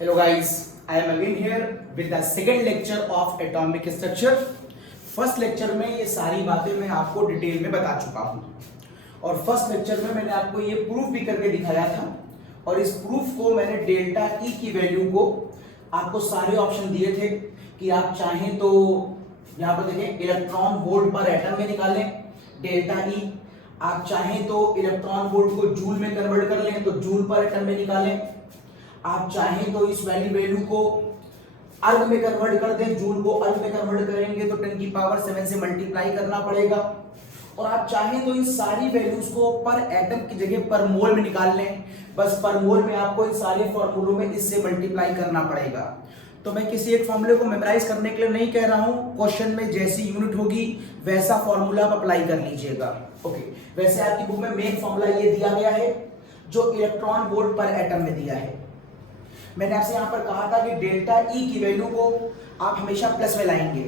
Hello guys, I am again here with the second lecture of atomic structure. First lecture में ये सारी बातें मैं आपको डिटेल में बता चुका हूँ और फर्स्ट लेक्चर में मैंने आपको ये प्रूफ भी करके दिखाया था और इस प्रूफ को मैंने डेल्टा ई की वैल्यू को आपको सारे ऑप्शन दिए थे कि आप चाहें तो यहाँ पर देखें इलेक्ट्रॉन वोल्ट पर एटम में निकालें डेल्टा ई, आप चाहें तो इलेक्ट्रॉन वोल्ट को जूल में कन्वर्ट कर लें तो जूल पर एटम में निकालें, आप चाहें तो इस वैल्यू को अर्ग में कन्वर्ट कर दें, जूल को अर्ग में कन्वर्ट करेंगे तो 10 की पावर 7 से मल्टीप्लाई करना पड़ेगा और आप चाहें तो इन सारी वैल्यूज को पर एटम की जगह पर मोल में निकाल लें, बस पर मोल में आपको इन सारे फॉर्मूलों में इससे मल्टीप्लाई करना पड़ेगा। तो मैं किसी एक फॉर्मूले को मेमोराइज करने के लिए नहीं कह रहा हूं, क्वेश्चन में जैसी यूनिट होगी वैसा फॉर्मूला आप अप्लाई कर लीजिएगा। ओके, वैसे आपकी बुक में मेन फॉर्मूला ये दिया गया है जो इलेक्ट्रॉन वोल्ट पर एटम में दिया है। मैंने आपसे यहां पर कहा था कि डेल्टा ई की वैल्यू को आप हमेशा प्लस में लाएंगे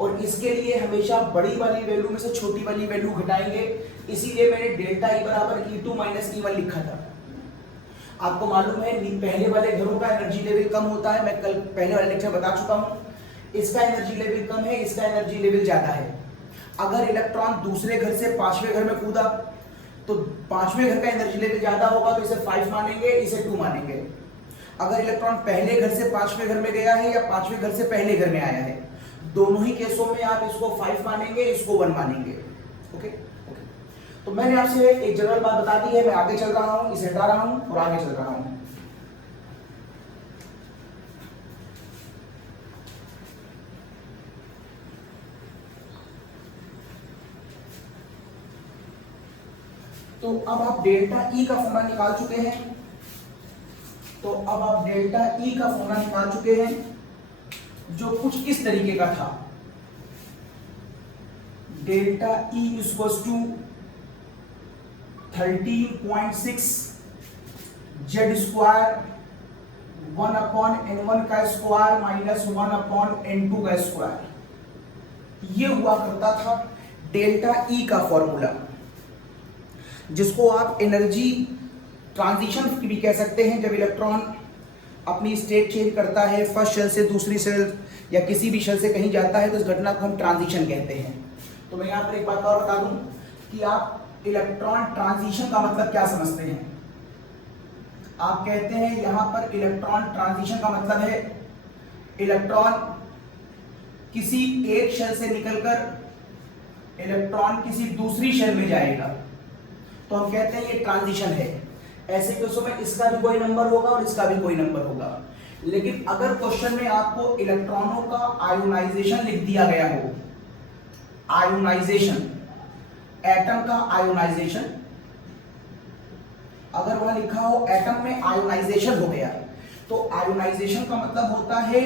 और इसके लिए हमेशा बड़ी वाली वैल्यू में से छोटी वाली वैल्यू घटाएंगे, इसीलिए मैंने डेल्टा ई बराबर E2 माइनस E1 लिखा था। आपको मालूम है पहले वाले घरों का एनर्जी लेवल कम होता है, मैं कल पहले वाले लेक्चर बता चुका हूं। इसका एनर्जी लेवल कम है, इसका एनर्जी लेवल ज्यादा है। अगर इलेक्ट्रॉन दूसरे घर से पांचवें घर में कूदा तो पांचवें घर का एनर्जी लेवल ज्यादा होगा तो इसे 5 मानेंगे, इसे 2 मानेंगे। अगर इलेक्ट्रॉन पहले घर से पांचवें घर में गया है या पांचवें घर से पहले घर में आया है, दोनों ही केसों में आप इसको 5 मानेंगे, इसको 1 मानेंगे। ओके ओके, तो मैंने आपसे एक जनरल बात बता दी है, मैं आगे चल रहा हूं, इसे हटा रहा हूं और आगे चल रहा हूं। तो अब आप डेल्टा ई का फॉर्मूला निकाल चुके हैं, जो कुछ इस तरीके का था। Delta E equals to 13.6 Z square 1/n1 का स्क्वायर माइनस 1/n2 का स्क्वायर, ये हुआ करता था डेल्टा ई का फॉर्मूला, जिसको आप एनर्जी ट्रांजिशन भी कह सकते हैं। जब इलेक्ट्रॉन अपनी स्टेट चेंज करता है, फर्स्ट शेल से दूसरी शेल या किसी भी शेल से कहीं जाता है, तो इस घटना को हम ट्रांजिशन कहते हैं। तो मैं यहाँ पर एक बात और बता दूं कि आप इलेक्ट्रॉन ट्रांजिशन का मतलब क्या समझते हैं। आप कहते हैं यहाँ पर इलेक्ट्रॉन ट्रांजिशन का मतलब है इलेक्ट्रॉन किसी एक शेल से निकलकर इलेक्ट्रॉन किसी दूसरी शेल में जाएगा, तो हम कहते हैं ये ट्रांजिशन है। ऐसे केसों में इसका भी कोई नंबर होगा और इसका भी कोई नंबर होगा। लेकिन अगर क्वेश्चन में आपको इलेक्ट्रॉनों का आयोनाइजेशन लिख दिया गया हो, आयोनाइजेशन, एटम का आयोनाइजेशन, अगर वह लिखा हो एटम में आयोनाइजेशन हो गया, तो आयोनाइजेशन का मतलब होता है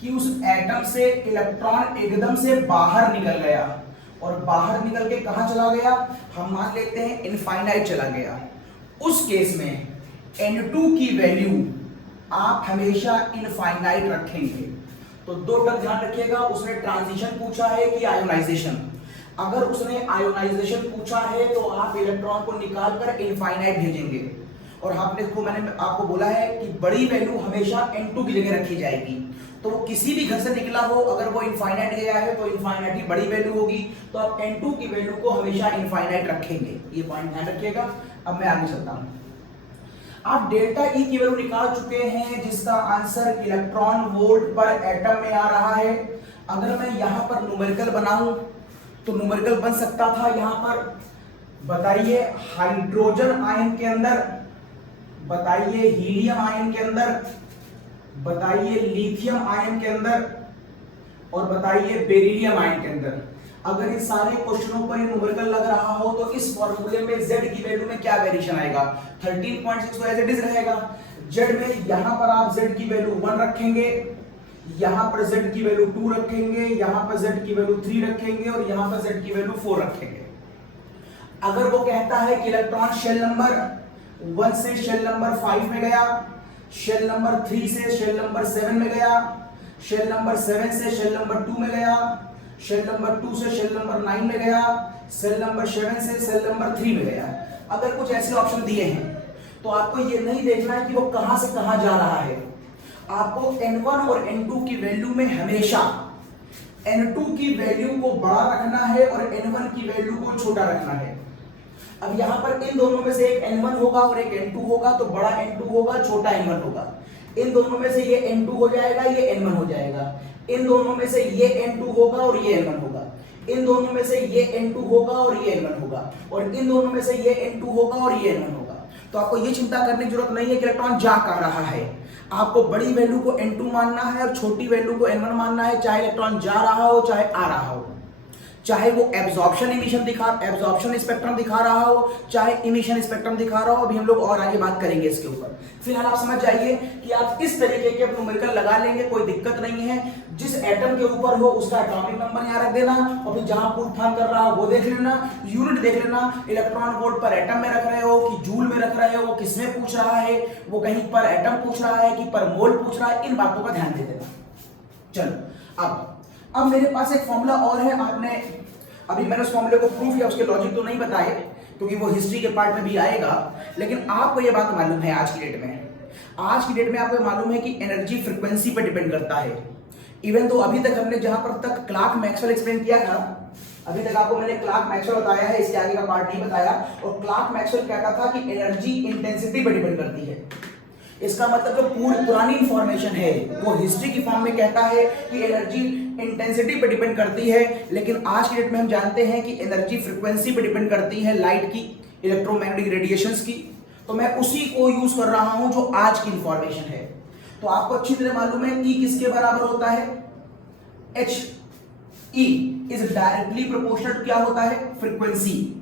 कि उस एटम से इलेक्ट्रॉन एकदम से बाहर निकल गया और बाहर निकल के कहां चला गया, हम मान लेते हैं इनफाइनाइट चला गया। उस केस में N2 की वैल्यू आप हमेशा इनफाइनाइट रखेंगे। तो दो टर्म ध्यान रखिएगा, उसने ट्रांजिशन पूछा है कि आयोनाइजेशन। अगर उसने आयोनाइजेशन पूछा है तो आप इलेक्ट्रॉन को निकालकर इनफाइनाइट भेजेंगे और मैंने आपको बोला है कि बड़ी वैल्यू हमेशा N2 की जगह रखी जाएगी। तो वो किसी भी घर से निकला हो, अगर वो इनफाइनाइट गया है तो इनफाइनाइट ही बड़ी वैल्यू होगी, तो आप N2 की वैल्यू को हमेशा इनफाइनाइट रखेंगे। ये पॉइंट ध्यान रखिएगा। अब मैं आगे चलता हूं। आप डेल्टा ई की वैल्यू निकाल चुके हैं जिसका आंसर इलेक्ट्रॉन वोल्ट पर एटम में आ रहा है। अगर मैं यहां पर न्यूमेरिकल बनाऊं तो न्यूमेरिकल बन सकता था यहां पर, बताइए हाइड्रोजन आयन के अंदर, बताइए हीलियम आयन के अंदर, बताइए लिथियम आयन के अंदर और बताइए बेरिलियम आयन के अंदर। अगर इन सारे क्वेश्चनों पर न्यूमेरिकल लग रहा हो तो इस फॉर्मूले में z की वैल्यू में क्या वेरिएशन आएगा, 13.6 तो एज इट इज रहेगा। z में यहां पर आप z की वैल्यू 1 रखेंगे, यहां पर z की वैल्यू 2 रखेंगे, यहां पर z की वैल्यू 3 रखेंगे और यहां पर z की वैल्यू 4 रखेंगे। अगर वो कहता है कि इलेक्ट्रॉन शेल नंबर 1 से शेल नंबर 5 में गया, शेल नंबर 3 से शेल नंबर 7 में गया, शेल नंबर 7 से शेल नंबर 2 में गया, शेल नंबर 2 से शेल नंबर 9 में गया, शेल नंबर 7 से शेल नंबर 3 में गया। अगर कुछ ऐसे ऑप्शन दिए हैं तो आपको ये नहीं देखना है कि वो कहां से कहां जा रहा है। आपको N1 और N2 की वैल्यू में हमेशा N2 की वैल्यू को बड़ा रखना है और N1 की वैल्यू को छोटा रखना है। अब यहां पर इन दोनों में से एक N1 होगा और एक N2 होगा, तो बड़ा N2 होगा, छोटा N1 होगा। इन दोनों में से ये N2 हो जाएगा, ये N1 हो जाएगा। इन दोनों में से ये N2 होगा और ये N1 होगा। इन दोनों में से ये N2 होगा और ये N1 होगा, और इन दोनों में से ये N2 होगा और ये N1 होगा। तो आपको ये चिंता करने की जरूरत नहीं है कि इलेक्ट्रॉन जा कहां रहा है। आपको बड़ी वैल्यू को N2 मानना है और छोटी वैल्यू को N1 मानना है, चाहे इलेक्ट्रॉन जा रहा हो चाहे आ रहा हो, चाहे वो एब्जॉर्प्शन स्पेक्ट्रम दिखा रहा हो, चाहे इमिशन स्पेक्ट्रम दिखा रहा हो। अभी हम लोग और आगे बात करेंगे इसके ऊपर। फिलहाल आप समझ जाइए कि आप इस तरीके के न्यूमेरिकल लगा लेंगे, कोई दिक्कत नहीं है। जिस एटम के ऊपर हो उसका एटॉमिक नंबर यहाँ रख देना, और फिर जहां फुल फॉर्म कर रहा हो वो देख लेना, यूनिट देख लेना, इलेक्ट्रॉन वोल्ट पर एटम में रख रहे हो कि जूल में रख रहे हो, किसमें पूछ रहा है, वो कहीं पर एटम पूछ रहा है कि पर मोल पूछ रहा है, इन बातों का ध्यान दे देना। चलो अब मेरे पास एक फॉर्मूला और है। अभी मैंने उस फॉर्मूले को प्रूफ या उसके लॉजिक तो नहीं बताए, क्योंकि वो हिस्ट्री के पार्ट में भी आएगा, लेकिन आपको ये बात मालूम है आज की डेट में आपको मालूम है कि एनर्जी फ्रीक्वेंसी पर डिपेंड करता है। इवन तो अभी तक हमने जहां पर तक क्लार्क मैक्सवेल एक्सप्लेन किया था, अभी तक आपको मैंने क्लार्क मैक्सवेल बताया है, इसके आगे का पार्ट नहीं बताया। और क्लार्क मैक्सवेल कहता था कि एनर्जी इंटेंसिटी पर डिपेंड करती है। इसका मतलब जो पुरानी इंफॉर्मेशन है वो हिस्ट्री की फॉर्म में कहता है कि एनर्जी इंटेंसिटी पे डिपेंड करती है, लेकिन आज की डेट में हम जानते हैं कि एनर्जी फ्रीक्वेंसी पे डिपेंड करती है, लाइट की, इलेक्ट्रोमैग्नेटिक रेडिएशंस की। तो मैं उसी को यूज कर रहा हूं जो आज की इंफॉर्मेशन है। तो आपको अच्छी तरह मालूम है E किसके बराबर होता है, H। E is directly proportional क्या होता है, फ्रीक्वेंसी।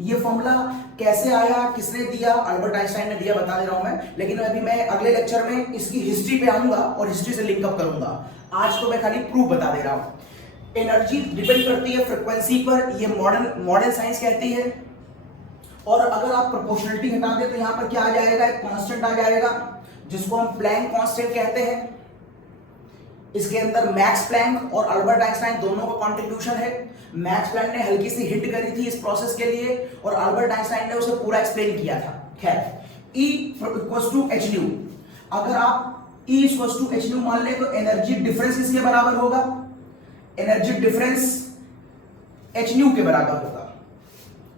ये फॉर्मूला कैसे आया, किसने दिया, अल्बर्ट आइंस्टाइन ने दिया, बता दे रहा हूं मैं। लेकिन अभी मैं अगले लेक्चर में इसकी हिस्ट्री पे आऊंगा और हिस्ट्री से लिंकअप करूंगा। आज तो मैं खाली प्रूफ बता दे रहा हूं। एनर्जी डिपेंड करती है फ्रीक्वेंसी पर, ये मॉडर्न साइंस कहती है। और अगर आप प्रोपोर्शनलिटी हटा दें तो यहां पर क्या आ जाएगा, एक कांस्टेंट आ जाएगा जिसको हम प्लैंक कांस्टेंट कहते हैं। इसके अंदर मैक्स प्लैंक और अल्बर्ट आइंस्टाइन दोनों का कंट्रीब्यूशन है। मैक्स प्लैंक ने हल्की सी हिट करी थी इस प्रोसेस के लिए, और अल्बर्ट आइंस्टाइन ने उसे पूरा एक्सप्लेन किया था। खैर, E equals to H nu. अगर आप E equals to H nu मान ले तो एनर्जी डिफरेंस किसके बराबर होगा, एनर्जी डिफरेंस एच न्यू के बराबर होगा।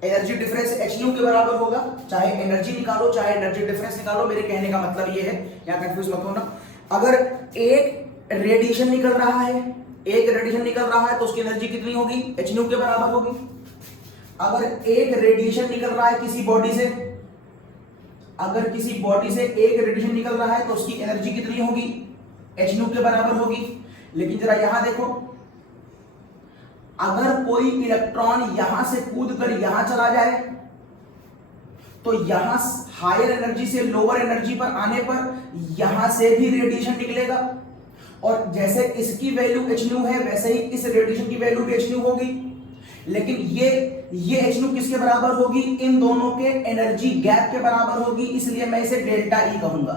एनर्जी डिफरेंस एच न्यू के बराबर होगा। चाहे एनर्जी निकालो चाहे एनर्जी डिफरेंस निकालो, मेरे कहने का मतलब ये है, यहां कंफ्यूज मत होना। अगर एक रेडिएशन निकल रहा है तो उसकी एनर्जी कितनी होगी, एच न्यू के बराबर होगी। अगर एक रेडिएशन निकल रहा है किसी बॉडी से, एक रेडिएशन निकल रहा है तो उसकी एनर्जी कितनी होगी, एच न्यू के बराबर होगी। लेकिन जरा यहां देखो, अगर कोई इलेक्ट्रॉन यहां से कूद कर यहां चला जाए तो यहां हायर एनर्जी से लोअर एनर्जी पर आने पर यहां से भी रेडिएशन निकलेगा, और जैसे इसकी वैल्यू एच न्यू है वैसे ही इस रेडिएशन की वैल्यू भी एच न्यू होगी। लेकिन ये एच न्यू किसके बराबर होगी, इन दोनों के एनर्जी गैप के बराबर होगी, इसलिए मैं इसे डेल्टा ई कहूंगा।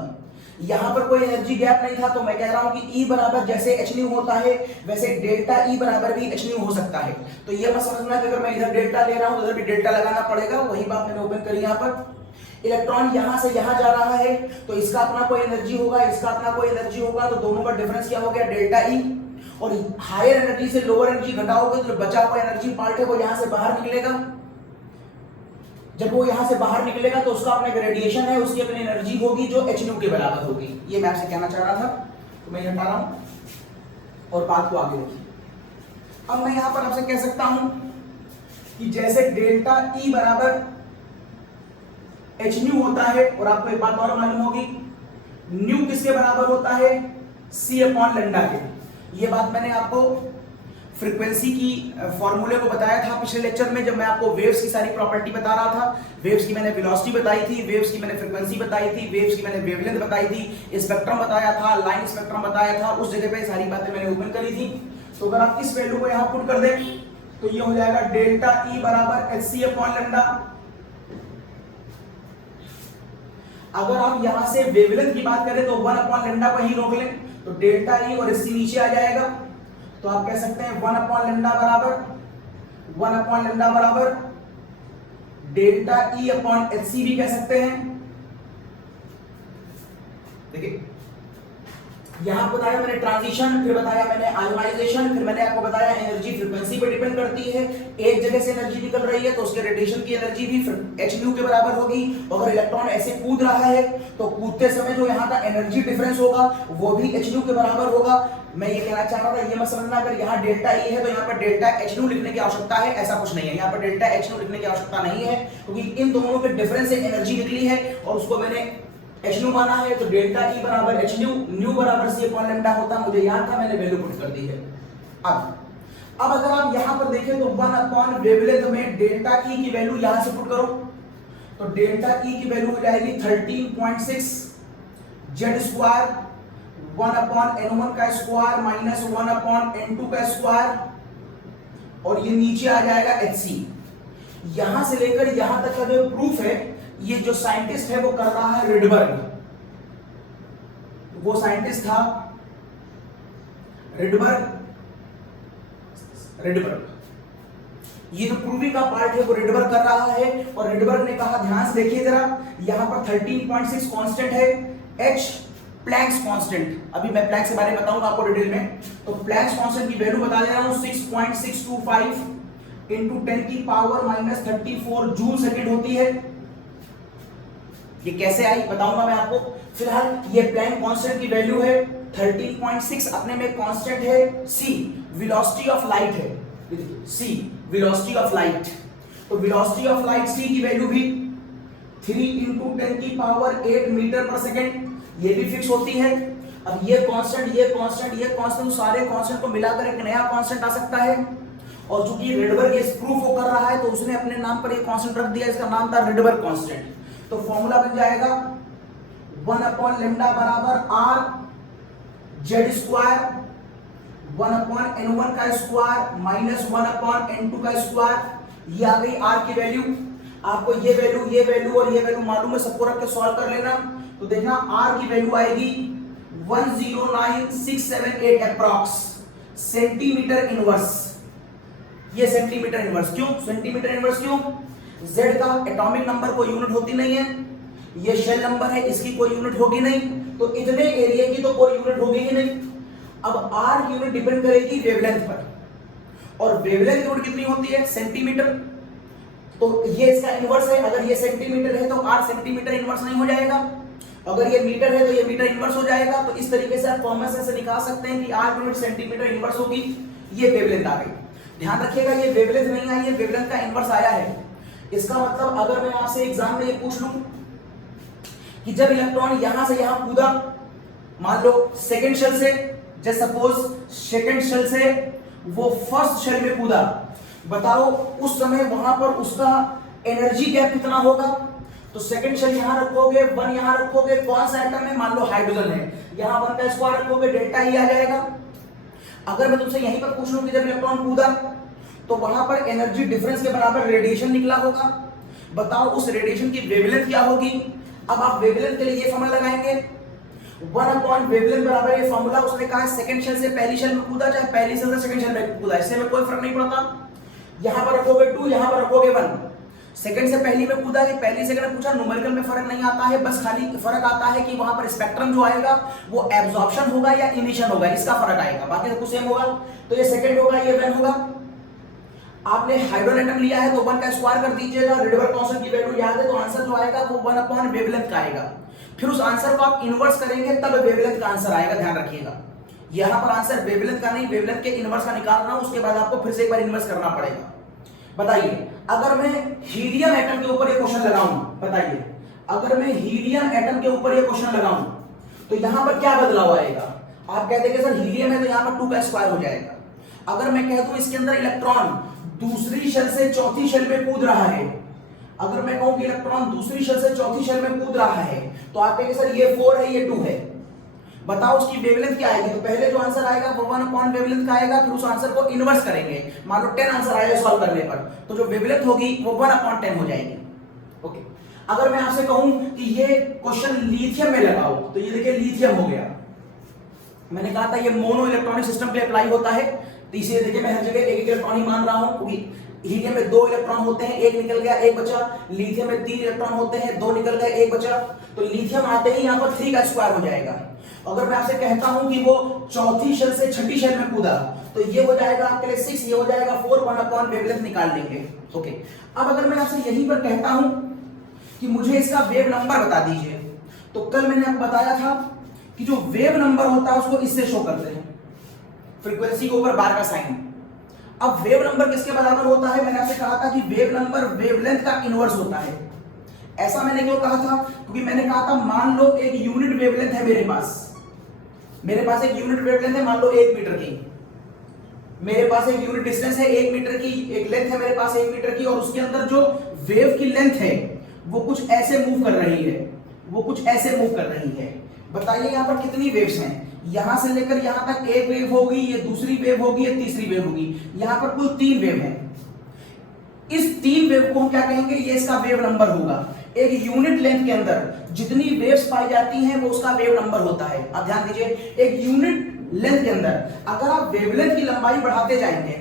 यहां पर कोई एनर्जी गैप नहीं था तो मैं कह रहा हूं कि E बराबर जैसे एच न्यू होता है वैसे डेल्टा ई बराबर भी एच न्यू हो सकता है। तो ये मत समझना कि अगर मैं इधर डेल्टा ले रहा हूं उधर भी डेल्टा लगाना पड़ेगा, वही बात मैंने ओपन करी। यहां पर इलेक्ट्रॉन यहां से यहां जा रहा है तो इसका अपना कोई एनर्जी होगा, इसका अपना कोई एनर्जी होगा, तो दोनों का डिफरेंस क्या हो गया, डेल्टा ई। और हायर एनर्जी से लोअर एनर्जी घटाओगे तो बचा हुआ एनर्जी पार्ट है वो यहां से बाहर निकलेगा। जब वो यहां से बाहर निकलेगा तो उसका अपना रेडिएशन है, उसकी अपनी एनर्जी होगी जो एच न्यू के बराबर होगी। ये मैं आपसे कहना चाह रहा था, तो मैं हटा रहा हूं और बात को आगे रखिए। अब मैं यहां पर आपसे कह सकता हूं कि जैसे डेल्टा ई बराबर एच न्यू होता है, और आपको एक बात और मालूम होगी, न्यू किसके बराबर होता है, C अपॉन लैम्डा के। ये बात मैंने आपको फ्रीक्वेंसी की फॉर्मूले को बताया था पिछले लेक्चर में, जब मैं आपको वेव्स की सारी प्रॉपर्टी बता रहा था। वेव्स की मैंने वेलोसिटी बताई थी, वेव्स की मैंने फ्रीक्वेंसी बताई थी, वेव्स की मैंने वेवलेंथ बताई थी, स्पेक्ट्रम बताया था, लाइन स्पेक्ट्रम बताया था। उस जगह पे सारी बातें मैंने ओपन करी थी। तो अगर आप इस वैल्यू को यहां पुट कर दें तो ये हो जाएगा डेल्टा ई बराबर HC अपॉन लैम्डा। अगर आप यहां से वेवलेंथ की बात करें तो 1 अपॉन लैम्डा को ही रोक लें तो डेल्टा ई और HC नीचे आ जाएगा। तो आप कह सकते हैं 1 अपॉन लैम्डा बराबर डेल्टा ई अपॉन HC भी कह सकते हैं। देखिए यहां बताया मैंने ट्रांजिशन, फिर बताया मैंने आयोनाइजेशन, फिर मैंने आपको बताया एनर्जी फ्रीक्वेंसी पे डिपेंड करती है। एक जगह से एनर्जी निकल रही है तो उसके रेडिएशन की एनर्जी भी hν के बराबर होगी। अगर इलेक्ट्रॉन ऐसे कूद रहा है तो कूदते समय जो यहाँ का एनर्जी डिफरेंस होगा वो भी hν के बराबर होगा। मैं ये कहना चाह रहा था, ये मत समझना अगर यहाँ डेल्टा E है तो यहाँ पर डेल्टा hν लिखने की आवश्यकता है, ऐसा कुछ नहीं है। यहाँ पर डेल्टा hν लिखने की आवश्यकता नहीं है क्योंकि इन दोनों के डिफरेंस से एनर्जी निकली है और उसको मैंने hν माना है। तो डेल्टा E बराबर hν, न्यू बराबर c अपॉन लैम्डा होता, मुझे याद था, मैंने वैल्यू पुट कर दी है। अब अगर आप यहां पर देखें तो 1 अपॉन वेवलेंथ में डेल्टा E की वैल्यू यहां से पुट करो तो डेल्टा E की वैल्यू हो जाएगी 13.6 z स्क्वायर 1 अपॉन n1 का स्क्वायर माइनस 1 अपॉन n2 का स्क्वायर और ये नीचे आ जाएगा hc। यहां से लेकर यहां तक का जो प्रूफ है ये जो साइंटिस्ट है वो कर रहा है रिडबर्ग। वो साइंटिस्ट था रिडबर्ग। ये जो प्रूविंग का पार्ट है वो रिडबर्ग कर रहा है और रिडबर्ग ने कहा, ध्यान से देखिए जरा, यहां पर 13.6 कांस्टेंट है, h प्लैंक्स कांस्टेंट। अभी मैं प्लैंक्स के बारे में बताऊंगा आपको डिटेल में। तो प्लैंक्स कांस्टेंट की वैल्यू बता दे रहा हूं 6.625 into 10 की पावर माइनस 34 जूल सेकंड होती है। ये कैसे आई बताऊंगा मैं आपको। फिलहाल ये प्लैंक कांस्टेंट की वैल्यू है 13.6, अपने में कांस्टेंट है c, वेलोसिटी ऑफ लाइट है, c वेलोसिटी ऑफ लाइट। तो वेलोसिटी ऑफ लाइट c की वैल्यू भी 3 into 10 की पावर 8 मीटर पर सेकंड, ये भी फिक्स होती है। अब ये कांस्टेंट सारे कांस्टेंट को मिलाकर एक नया कांस्टेंट आ सकता है और चूंकि रिडबर्ग इस प्रूफ को कर रहा है तो उसने अपने नाम पर एक कांस्टेंट रख दिया, इसका नाम था रिडबर्ग कांस्टेंट। तो फॉर्मूला बन जाएगा 1 अपॉन लैम्डा बराबर r z square 1 upon n1 का स्क्वायर माइनस 1 अपॉन n2 का स्क्वायर। ये आ गई r की वैल्यू। आपको ये वैल्यू और ये वैल्यू मालूम है, सबको रख के सॉल्व कर लेना। तो देखना r की वैल्यू आएगी 109,678 अप्रॉक्स सेंटीमीटर इनवर्स। ये सेंटीमीटर इनवर्स क्यों? सेंटीमीटर इनवर्स क्यों? Z का एटॉमिक नंबर कोई यूनिट होती नहीं है, ये शेल नंबर है, इसकी कोई यूनिट होगी नहीं, तो इतने एरिया की तो कोई यूनिट होगी ही नहीं। अब R की यूनिट डिपेंड करेगी वेवलेंथ पर और वेवलेंथ यूनिट कितनी होती है? सेंटीमीटर। तो ये इसका इनवर्स है, अगर ये सेंटीमीटर है तो R सेंटीमीटर इनवर्स नहीं हो जाएगा, अगर ये मीटर है तो ये मीटर इनवर्स हो जाएगा। तो इस तरीके से आप फॉर्मूला से निकाल सकते हैं कि R यूनिट सेंटीमीटर इनवर्स होगी। ये वेवलेंथ आ गई। ध्यान रखिएगा ये वेवलेंथ नहीं आई है, वेवलेंथ का इनवर्स आया है। इसका मतलब अगर मैं आपसे एग्जाम में ये पूछ लूं कि जब इलेक्ट्रॉन यहां से यहां कूदा, मान लो सेकंड शेल से, जस्ट सपोज सेकंड शेल से वो फर्स्ट शेल में कूदा, बताओ उस समय वहां पर उसका एनर्जी गैप कितना होगा? तो सेकंड शेल यहां रखोगे, 1 यहां रखोगे, कौन सा एटम है? मान लो हाइड्रोजन है, यहां 1 का स्क्वायर रखोगे, डेल्टा E आ जाएगा। अगर मैं तुमसे यहीं पर पूछ लूं कि जब इलेक्ट्रॉन कूदा तो वहां पर एनर्जी डिफरेंस के बराबर रेडिएशन निकला होगा, बताओ उस रेडिएशन की वेवलेंथ क्या होगी? अब आप वेवलेंथ के लिए ये फॉर्मूला लगाएंगे 1 अपॉन वेवलेंथ बराबर ये फॉर्मूला, उसने कहा सेकंड शेल से पहली शेल में कूदा, चाहे पहली शेल से सेकंड शेल में कूदा, इससे में कोई फर्क नहीं पड़ता। यहां पर रखोगे 2, यहां पर रखोगे 1, सेकंड से पहली में कूदा कि पहली सेकंड में पूछा, न्यूमेरिकल में फर्क नहीं आता है, बस खाली फर्क आता है कि वहां पर स्पेक्ट्रम जो आएगा वो एब्जॉर्प्शन होगा या इमिशन होगा, इसका फर्क आएगा, बाकी सब कुछ सेम होगा। तो ये सेकंड होगा, ये 1 होगा। आपने हाइड्रोजन एटम लिया है तो 1 का स्क्वायर कर दीजिएगा, रिडबर्ग कांस्टेंट की वैल्यू याद है, तो आंसर जो आएगा वो 1 अपॉन वेवलेंथ का आएगा। फिर उस आंसर को आप इनवर्स करेंगे तब वेवलेंथ का आंसर आएगा, ध्यान रखिएगा। यहां पर आंसर वेवलेंथ का नहीं, वेवलेंथ के इनवर्स का निकाल रहा हूं, उसके बाद आपको फिर से एक बार इनवर्स करना पड़ेगा। बताइए अगर मैं हीलियम एटम के ऊपर ये क्वेश्चन लगाऊं, बताइए अगर मैं हीलियम एटम के ऊपर ये क्वेश्चन लगाऊं तो यहां पर क्या बदलाव आएगा? आप कहते हैं कि सर हीलियम है तो यहां पर 2 का स्क्वायर हो जाएगा। अगर मैं कह दूं इसके अंदर इलेक्ट्रॉन दूसरी शेल से चौथी शेल में कूद रहा है, अगर मैं कहूं कि इलेक्ट्रॉन दूसरी शेल से चौथी शेल में कूद रहा है तो आप कहेंगे सर ये 4 है ये 2 है, बताओ उसकी वेवलेंथ क्या आएगी? तो पहले जो आंसर आएगा वो 1 अपॉन वेवलेंथ का आएगा, फिर उस आंसर को इनवर्स करेंगे, मान लो 10 आंसर आएगा सॉल्व करने पर, तो जो वेवलेंथ होगी वो 1 अपॉन 10 हो जाएगी। ओके, अगर मैं आपसे कहूं कि ये क्वेश्चन लिथियम में लगाओ तो ये देखिए लिथियम हो गया, मैंने कहा था ये मोनो इलेक्ट्रॉनिक सिस्टम पे अप्लाई होता है, तो इसे देखिए मैं हर जगह एक इलेक्ट्रॉन ही मान रहा हूं क्योंकि हीलियम में 2 इलेक्ट्रॉन होते हैं, 1 निकल गया, 1 बचा। लिथियम में 3 इलेक्ट्रॉन होते हैं, 2 निकल गए, 1 बचा। तो लिथियम आते ही यहाँ पर 3 का स्क्वायर हो जाएगा। अगर मैं आपसे कहता हूं कि वो चौथी शेल से छठी शेल में कूदा, तो ये हो जाएगा आपके लिए 6, ये हो जाएगा 4, 1 वेवलेंथ निकाल लेंगे। ओके, अब अगर मैं आपसे यहीं पर कहता हूं कि मुझे इसका वेव नंबर बता दीजिए, तो कल मैंने आपको बताया था कि जो वेव नंबर होता है उसको इससे शो करते हैं, फ्रीक्वेंसी के ऊपर बार का साइन। अब वेव नंबर किसके बराबर होता है? मैंने आपसे कहा था कि वेव नंबर वेवलेंथ का इनवर्स होता है। ऐसा मैंने क्यों कहा था? क्योंकि मैंने कहा था मान लो एक यूनिट वेवलेंथ है मेरे पास एक यूनिट वेवलेंथ है, मान लो 1 मीटर की। मेरे पास एक यूनिट डिस्टेंस है 1 मीटर की, एक लेंथ है मेरे पास 1 मीटर की, और उसके अंदर जो वेव की लेंथ है वो कुछ ऐसे मूव कर रही है, बताइए यहाँ पर कितनी वेव्स हैं? यहां से लेकर यहां तक एक वेव होगी, ये दूसरी वेव होगी, ये तीसरी वेव होगी। यहां पर कुल 3 वेव हैं। इस 3 वेव को हम क्या कहेंगे? ये इसका वेव नंबर होगा। एक यूनिट लेंथ के अंदर जितनी वेव्स पाई जाती हैं वो उसका वेव नंबर होता है। आप ध्यान दीजिए, एक यूनिट लेंथ के अंदर अगर आप वेवलेंथ की लंबाई बढ़ाते जाएंगे,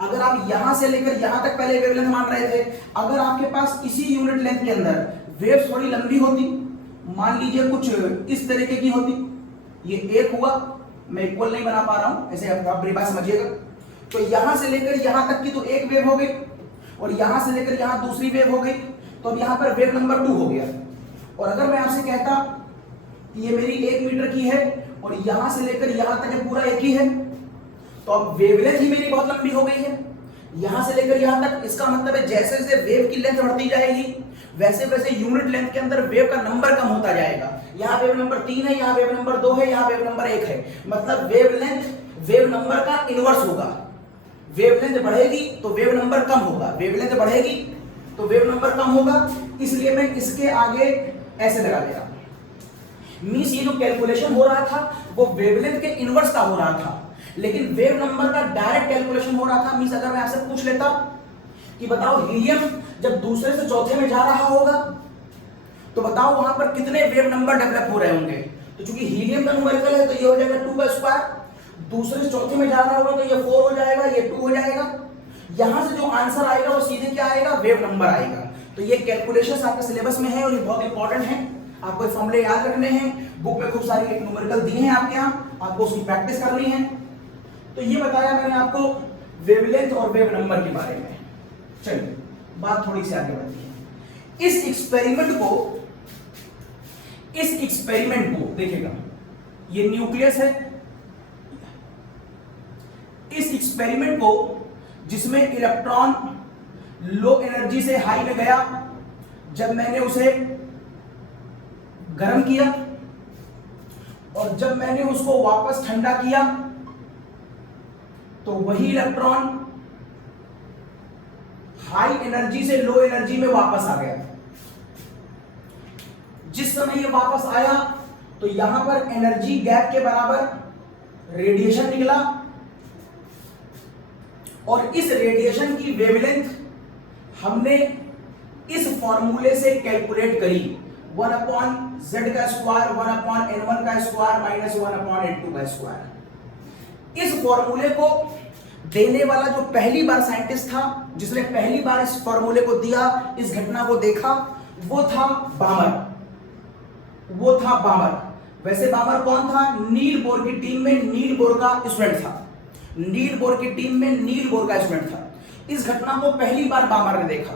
अगर आप यहां से लेकर यहां तक पहले वेवलेंथ मान रहे थे, अगर आपके पास इसी यूनिट लेंथ के अंदर वेव्स थोड़ी लंबी होती, मान लीजिए कुछ इस तरीके की होती, ये एक हुआ, मैं इक्वल नहीं बना पा रहा हूं, ऐसे आप मेरी बात समझिएगा। तो यहां से लेकर यहां तक की तो एक वेव हो गई, और यहां से लेकर यहां दूसरी वेव हो गई, तो अब यहां पर वेव नंबर 2 हो गया। और अगर मैं आपसे कहता कि ये मेरी 1 मीटर की है और यहां से लेकर यहां तक पूरा एक ही है, तो अब वेवलेंथ ही मेरी बहुत लंबी हो गई है, यहां से लेकर यहां तक। इसका मतलब है जैसे जैसे वेव की लेंथ बढ़ती जाएगी वैसे वैसे यूनिट लेंथ के अंदर वेव का नंबर कम होता जाएगा। यहां वेव नंबर 3 है, यहां वेव नंबर 2 है, यहां वेव नंबर 1 है, मतलब वेवलेंथ वेव नंबर का इनवर्स होगा। वेवलेंथ बढ़ेगी तो वेव नंबर कम होगा, वेवलेंथ बढ़ेगी तो वेव नंबर कम होगा। इसलिए मैं इसके आगे ऐसे लगा दे रहा हूं। मींस ये जो कैलकुलेशन हो रहा था वो वेवलेंथ के इनवर्स का हो रहा था, लेकिन वेव नंबर का डायरेक्ट कैलकुलेशन हो रहा था। मींस अगर मैं आपसे पूछ लेता कि बताओ हीलियम जब दूसरे से चौथे में जा रहा होगा तो बताओ वहां पर कितने वेव नंबर डेवलप हो रहे होंगे? तो चूंकि हीलियम का न्यूमेरिकल है तो ये हो जाएगा 2 का स्क्वायर, दूसरे से चौथे में जा रहा होगा तो ये 4 हो जाएगा, ये 2 हो जाएगा। यहां से जो आंसर आएगा वो सीधे क्या आएगा? वेव नंबर आएगा। तो ये कैलकुलेशंस आपके सिलेबस में है और ये बहुत इंपॉर्टेंट है, आपको फॉर्मूले याद रखने हैं। बुक में खूब सारी न्यूमेरिकल दिए हैं आपके यहाँ, आपको उसकी प्रैक्टिस करनी है। तो ये बताया मैंने आपको वेवलेंथ और वेव नंबर के बारे में। चलिए बात थोड़ी सी आगे बढ़ती है। इस एक्सपेरिमेंट को देखिएगा, ये न्यूक्लियस है। इस एक्सपेरिमेंट को जिसमें इलेक्ट्रॉन लो एनर्जी से हाई में गया, जब मैंने उसे गर्म किया और जब मैंने उसको वापस ठंडा किया तो वही इलेक्ट्रॉन हाई एनर्जी से लो एनर्जी में वापस आ गया। जिस समय ये वापस आया तो यहां पर एनर्जी गैप के बराबर रेडिएशन निकला, और इस रेडिएशन की वेवलेंथ हमने इस फॉर्मूले से कैलकुलेट करी, 1/z का स्क्वायर 1/n1 का स्क्वायर माइनस 1/n2 का स्क्वायर। इस फॉर्मूले को देने वाला जो पहली बार साइंटिस्ट था, जिसने पहली बार इस फॉर्मूले को दिया, इस घटना को देखा, वो था बामर। वैसे बामर कौन था? नील बोर की टीम में नील बोर का स्टूडेंट था। इस घटना को पहली बार बामर ने देखा।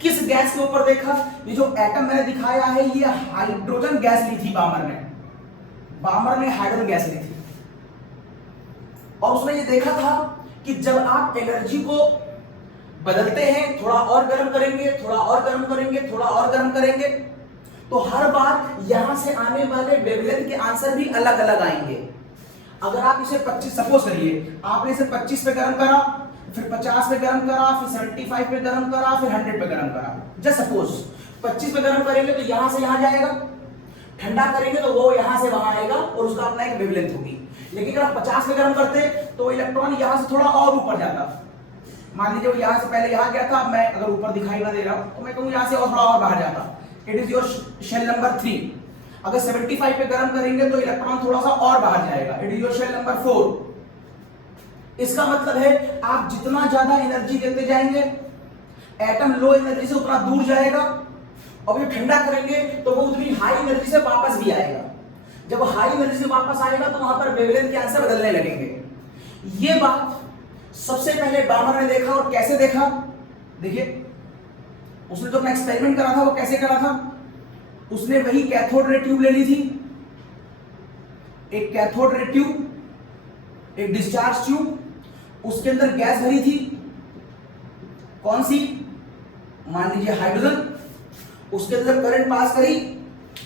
किस गैस के ऊपर देखा? ये जो एटम मैंने दिखाया है ये हाइड्रोजन गैस ली थी बामर ने हाइड्रोजन गैस ली थी, और उसने ये देखा था कि जब आप एनर्जी को बदलते हैं, थोड़ा और गर्म करेंगे, थोड़ा और गर्म करेंगे, थोड़ा और गर्म करेंगे, तो हर बार यहां से आने वाले वेवलेंथ के आंसर भी अलग अलग आएंगे। अगर आप इसे 25 सपोज करिए, आपने इसे 25 पे गर्म करा, फिर 50 पे गर्म करा, फिर 75 पे गर्म करा, फिर 100 पे गर्म करा। जस्ट सपोज 25 पे गर्म करेंगे तो यहां से यहां जाएगा, ठंडा करेंगे तो वो यहां से वहां आएगा और उसका अपना एक वेवलेंथ होगी। लेकिन अगर आप 50 पे गर्म करते तो इलेक्ट्रॉन यहां से थोड़ा और ऊपर जाता। मान लीजिए वो यहां से पहले यहां गया था, मैं अगर ऊपर दिखाई ना दे रहा हूं तो मैं कहूं यहां से और थोड़ा और बाहर जाता। It is your shell number 3। अगर 75 पे गर्म करेंगे तो इलेक्ट्रॉन थोड़ा सा और बाहर जाएगा, it is your shell number 4। इसका मतलब है आप जितना ज्यादा एनर्जी देते जाएंगे, एटम लो एनर्जी से उतना दूर जाएगा, और ये ठंडा करेंगे तो वो उतनी हाई एनर्जी से वापस भी आएगा। जब हाई एनर्जी से वापस आएगा तो वहां पर वेवलेंथ के आंसर बदलने लगेंगे। ये बात सबसे पहले बामर ने देखा, और कैसे देखा देखिए, उसने जो अपना एक्सपेरिमेंट करा था वो कैसे करा था, उसने वही कैथोड रे ट्यूब ले ली थी, एक कैथोड रे ट्यूब, एक डिस्चार्ज ट्यूब, उसके अंदर गैस भरी थी, कौन सी, मान लीजिए हाइड्रोजन, उसके अंदर करंट पास करी।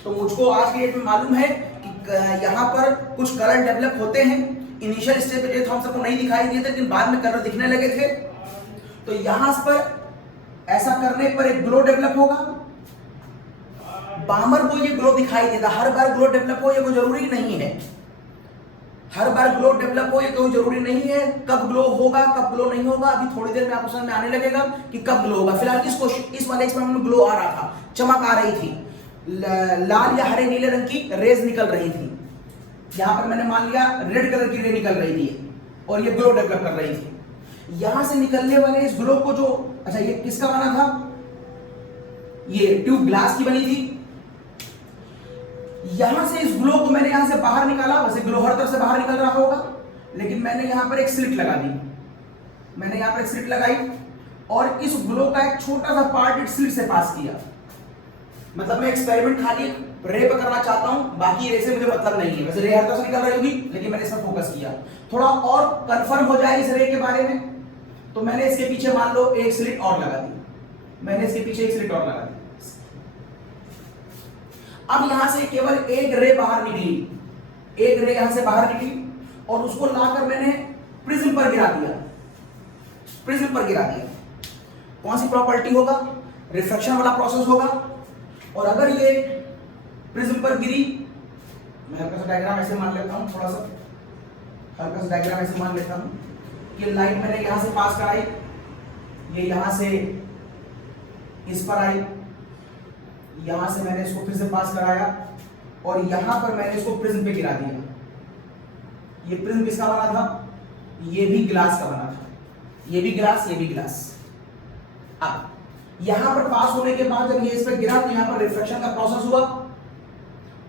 तो मुझको आज के डेट में मालूम है कि यहां पर कुछ करंट डेवलप होते हैं, इनिशियल स्टेज पे तो हम सबको नहीं दिखाई दिए थे, लेकिन बाद में करंट दिखने लगे थे। तो यहां पर ऐसा करने पर एक ग्लो डेवलप होगा। बामर को ये ग्लो दिखाई देता, हर बार ग्लो डेवलप हो ये कोई जरूरी नहीं है, हर बार ग्लो डेवलप हो ये कोई जरूरी नहीं है। कब ग्लो होगा कब ग्लो नहीं होगा अभी थोड़ी देर में आपको समझ में आने लगेगा कि कब ग्लो होगा। फिलहाल इस वाले एक्सपेरिमेंट में ग्लो आ रहा था, चमक आ रही थी, लाल या हरे नीले रंग की रेज निकल रही थी। यहां पर मैंने मान लिया रेड कलर की रे निकल रही थी और ये ग्लो डेवलप कर रही थी। यहां से निकलने वाले इस ग्लो को जो, अच्छा ये किसका बना था, ये ट्यूब ग्लास की बनी थी। यहां से इस ग्लो को मैंने यहां से बाहर निकाला, वैसे ग्लो हर तरफ से बाहर निकल रहा होगा, लेकिन मैंने यहां पर एक स्लिट लगा दी, मैंने यहां पर एक स्लिट लगाई और इस ग्लो का एक छोटा सा पार्ट इस स्लिट से पास किया। मतलब मैं एक्सपेरिमेंट खाली रे पे करना चाहता हूं, बाकी रे से मुझे मतलब नहीं है, वैसे रे हर तरफ से निकल रही होगी, लेकिन मैंने इस पर फोकस किया। थोड़ा और कंफर्म हो जाए इस रे के बारे में, तो मैंने इसके पीछे मान लो एक स्लिट और लगा दी, मैंने इसके पीछे एक स्लिट और लगा दी। अब यहां से केवल एक रे बाहर निकली, एक रे यहां से बाहर निकली और उसको लाकर मैंने प्रिज्म पर गिरा दिया, प्रिज्म पर गिरा दिया। कौन सी प्रॉपर्टी होगा, रिफ्रैक्शन वाला प्रोसेस होगा। और अगर ये प्रिज्म पर गिरी, मैं हल्का सा डायग्राम ऐसे मान लेता हूं, थोड़ा सा हल्का सा डायग्राम ऐसे मान लेता हूं कि लाइट मैंने यहां से पास कराई, ये यहां से इस पर आई, यहां से मैंने इसको प्रिज्म पास कराया और यहां पर मैंने इसको प्रिज्म पे गिरा दिया। ये प्रिज्म किसका बना था, ये भी ग्लास का बना था, ये भी ग्लास, ये भी ग्लास। अब यहां पर पास होने के बाद जब ये इस पे गिरा तो यहां पर रिफ्रैक्शन का प्रोसेस हुआ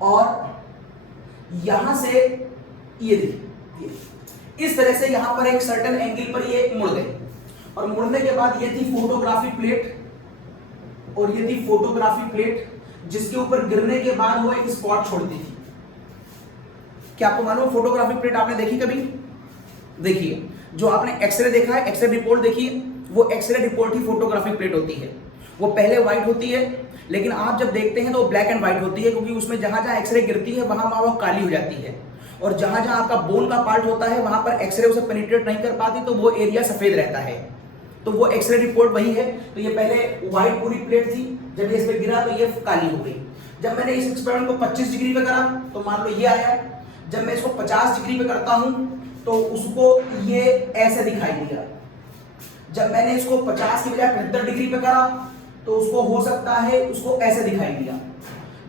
और यहां से ये देखिए इस तरह से यहां पर एक सर्टेन एंगल पर ये मुड़ गए और मुड़ने के बाद ये थी फोटोग्राफी प्लेट और ये थी फोटोग्राफी प्लेट जिसके ऊपर गिरने के बाद वो एक स्पॉट छोड़ती थी। क्या आपको मालूम फोटोग्राफी प्लेट आपने देखी कभी? देखिए, जो आपने एक्सरे देखा है, एक्सरे रिपोर्ट देखी है, वो एक्सरे रिपोर्ट ही फोटोग्राफी प्लेट होती है। वो पहले व्हाइट होती है, लेकिन आप जब देखते हैं तो वो ब्लैक एंड व्हाइट होती है, क्योंकि उसमें जहां जहां एक्सरे गिरती है वहां वहां वो काली हो जाती है और जहां जहां आपका बोन का पार्ट होता है वहां पर एक्सरे उसे पेनिट्रेट नहीं कर पाती, तो वो एरिया सफेद रहता है। तो वो एक्सरे रिपोर्ट वही है। तो ये पहले व्हाइट पूरी प्लेट थी, जब ये इस पे गिरा तो ये काली हो गई। जब मैंने इस एक्सपेरिमेंट को 25 डिग्री पे करा तो मान लो ये आया। जब मैं इसको 50 डिग्री पे करता हूं तो उसको ये ऐसे दिखाई दिया। जब मैंने इसको 50 की बजाय 75 डिग्री पे करा तो उसको हो सकता है उसको ऐसे दिखाई दिया।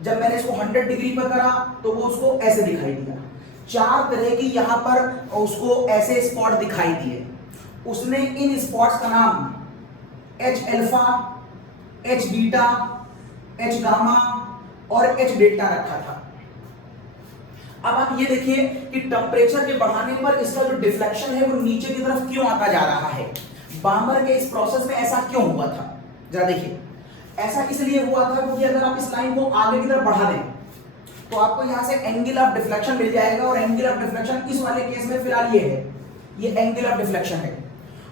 जब मैंने इसको 100 डिग्री पे करा तो वो उसको ऐसे दिखाई दिया। 4 तरह की यहां पर उसको ऐसे स्पॉट दिखाई दिए। उसने इन स्पॉट्स का नाम H alpha, H beta, H gamma और H डेल्टा रखा था। अब आप ये देखिए कि टेम्परेचर के बढ़ाने पर इसका जो डिफ्लेक्शन है वो नीचे की तरफ क्यों आता जा रहा है। बामर के इस प्रोसेस में ऐसा क्यों हुआ था, जरा देखिए। ऐसा इसलिए हुआ था क्योंकि अगर आप इस लाइन को आगे की तरफ बढ़ा दें तो आपको यहां से एंगल ऑफ डिफ्लेक्शन मिल जाएगा और एंगल ऑफ डिफ्लेक्शन इस वाले केस में फिलहाल ये है, ये एंगल ऑफ डिफ्लेक्शन है।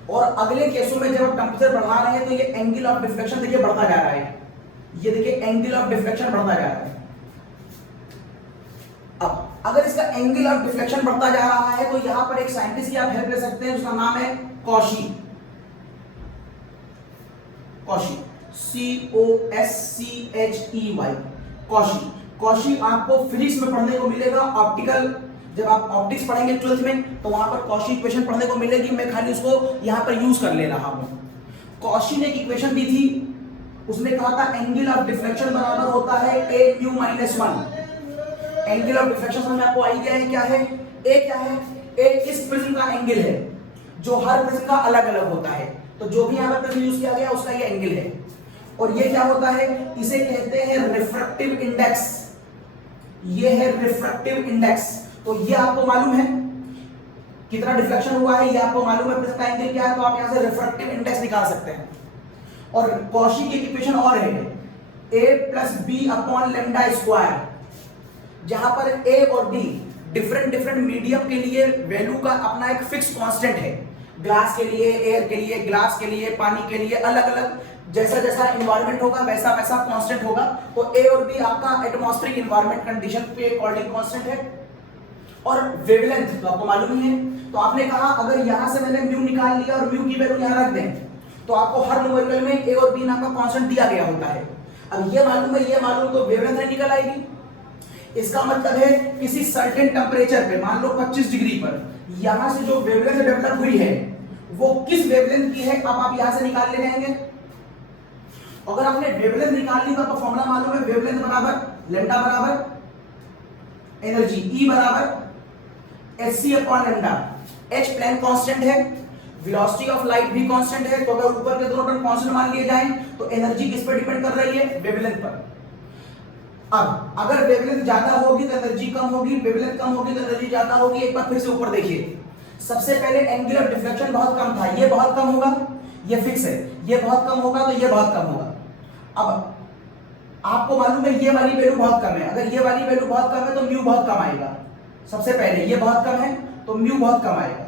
और अगले केसों में जब आप टेम्परेचर बढ़ा रहे हैं तो ये एंगल ऑफ डिफ्लेक्शन देखिए बढ़ता जा रहा है। ये देखिए एंगल ऑफ डिफ्लेक्शन बढ़ता जा रहा है। अब अगर इसका एंगल ऑफ डिफ्लेक्शन बढ़ता जा रहा है तो यहां पर एक साइंटिस्ट की आप हेल्प ले सकते हैं, उसका नाम है Cauchy. Cauchy, COSCHEY, Cauchy. Cauchy आपको फिजिक्स में पढ़ने को मिलेगा, ऑप्टिकल, जब आप ऑप्टिक्स पढ़ेंगे 12th में तो वहां पर कॉशी इक्वेशन पढ़ने को मिलेगी। मैं खाली उसको यहां पर यूज कर ले रहा हूं। कॉशी ने एक इक्वेशन दी थी, उसने कहा था एंगल ऑफ डिफ्लेक्शन बराबर होता है AQ - 1। एंगल ऑफ डिफ्लेक्शन समझ में आपको आइडिया है क्या है? A क्या है? A इस प्रिज्म का एंगल है जो हर प्रिज्म का अलग अलग होता है। तो जो भी यहाँ पर प्रिज्म यूज किया गया उसका ये एंगल है। और ये क्या होता है, इसे कहते हैं रिफ्रैक्टिव इंडेक्स। ये है रिफ्रैक्टिव इंडेक्स। तो ये आपको मालूम है कितना डिफ्लेक्शन हुआ है, ये आपको मालूम है, प्रिज्म का एंगल क्या है, तो आप यहां से रिफ्रैक्टिव इंडेक्स निकाल सकते हैं। और कॉशी की इक्वेशन और है a plus B upon lambda square, जहां पर a और b डिफरेंट मीडियम के लिए वैल्यू का अपना एक फिक्स कांस्टेंट है। ग्लास के लिए, एयर के लिए, ग्लास के लिए, पानी के लिए अलग अलग जैसा जैसा इन्वायरमेंट होगा वैसा वैसा कांस्टेंट होगा। तो a और b आपका एटमॉस्फेरिक इन्वायरमेंट कंडीशन पे अकॉर्डिंग कांस्टेंट है। और वेवलेंथ तो आपको मालूम ही है। तो आपने कहा अगर यहां से मैंने म्यू निकाल लिया और म्यू की वैल्यू यहां रख दें तो आपको हर न्यूमेरिकल में a और b नाम का कांस्टेंट दिया गया होता है। अब ये मालूम है, ये मालूम, तो वेवलेंथ निकल आएगी। इसका मतलब है किसी सर्टेन टेम्परेचर पे, मान लो 25 डिग्री पर, यहां से जो वेवलेंथ डेवलप हुई है वो किस वेवलेंथ की है, अब आप यहां से निकाल ले जाएंगे। अगर आपने वेवलेंथ निकाल ली तो आपको फॉर्मूला मालूम है, वेवलेंथ बराबर लैम्डा बराबर एनर्जी, E बराबर hc upon lambda. h Planck constant है, वेलोसिटी ऑफ लाइट भी कांस्टेंट है। तो अगर ऊपर के दोनों टर्म कांस्टेंट मान लिए जाएं तो एनर्जी किस पर डिपेंड कर रही है, वेवलेंथ पर। अब अगर वेवलेंथ ज्यादा होगी तो एनर्जी कम होगी, वेवलेंथ कम होगी तो एनर्जी ज्यादा होगी। एक बार फिर से ऊपर देखिए, सबसे पहले एंगुलर डिफ्लेक्शन बहुत कम था, ये बहुत कम होगा, ये फिक्स है, ये बहुत कम होगा तो ये बहुत कम होगा। अब आपको मालूम है ये वाली वैल्यू बहुत कम है, अगर ये वाली वैल्यू बहुत कम है तो म्यू बहुत कम आएगा। सबसे पहले ये बहुत कम है तो म्यू बहुत कम आएगा।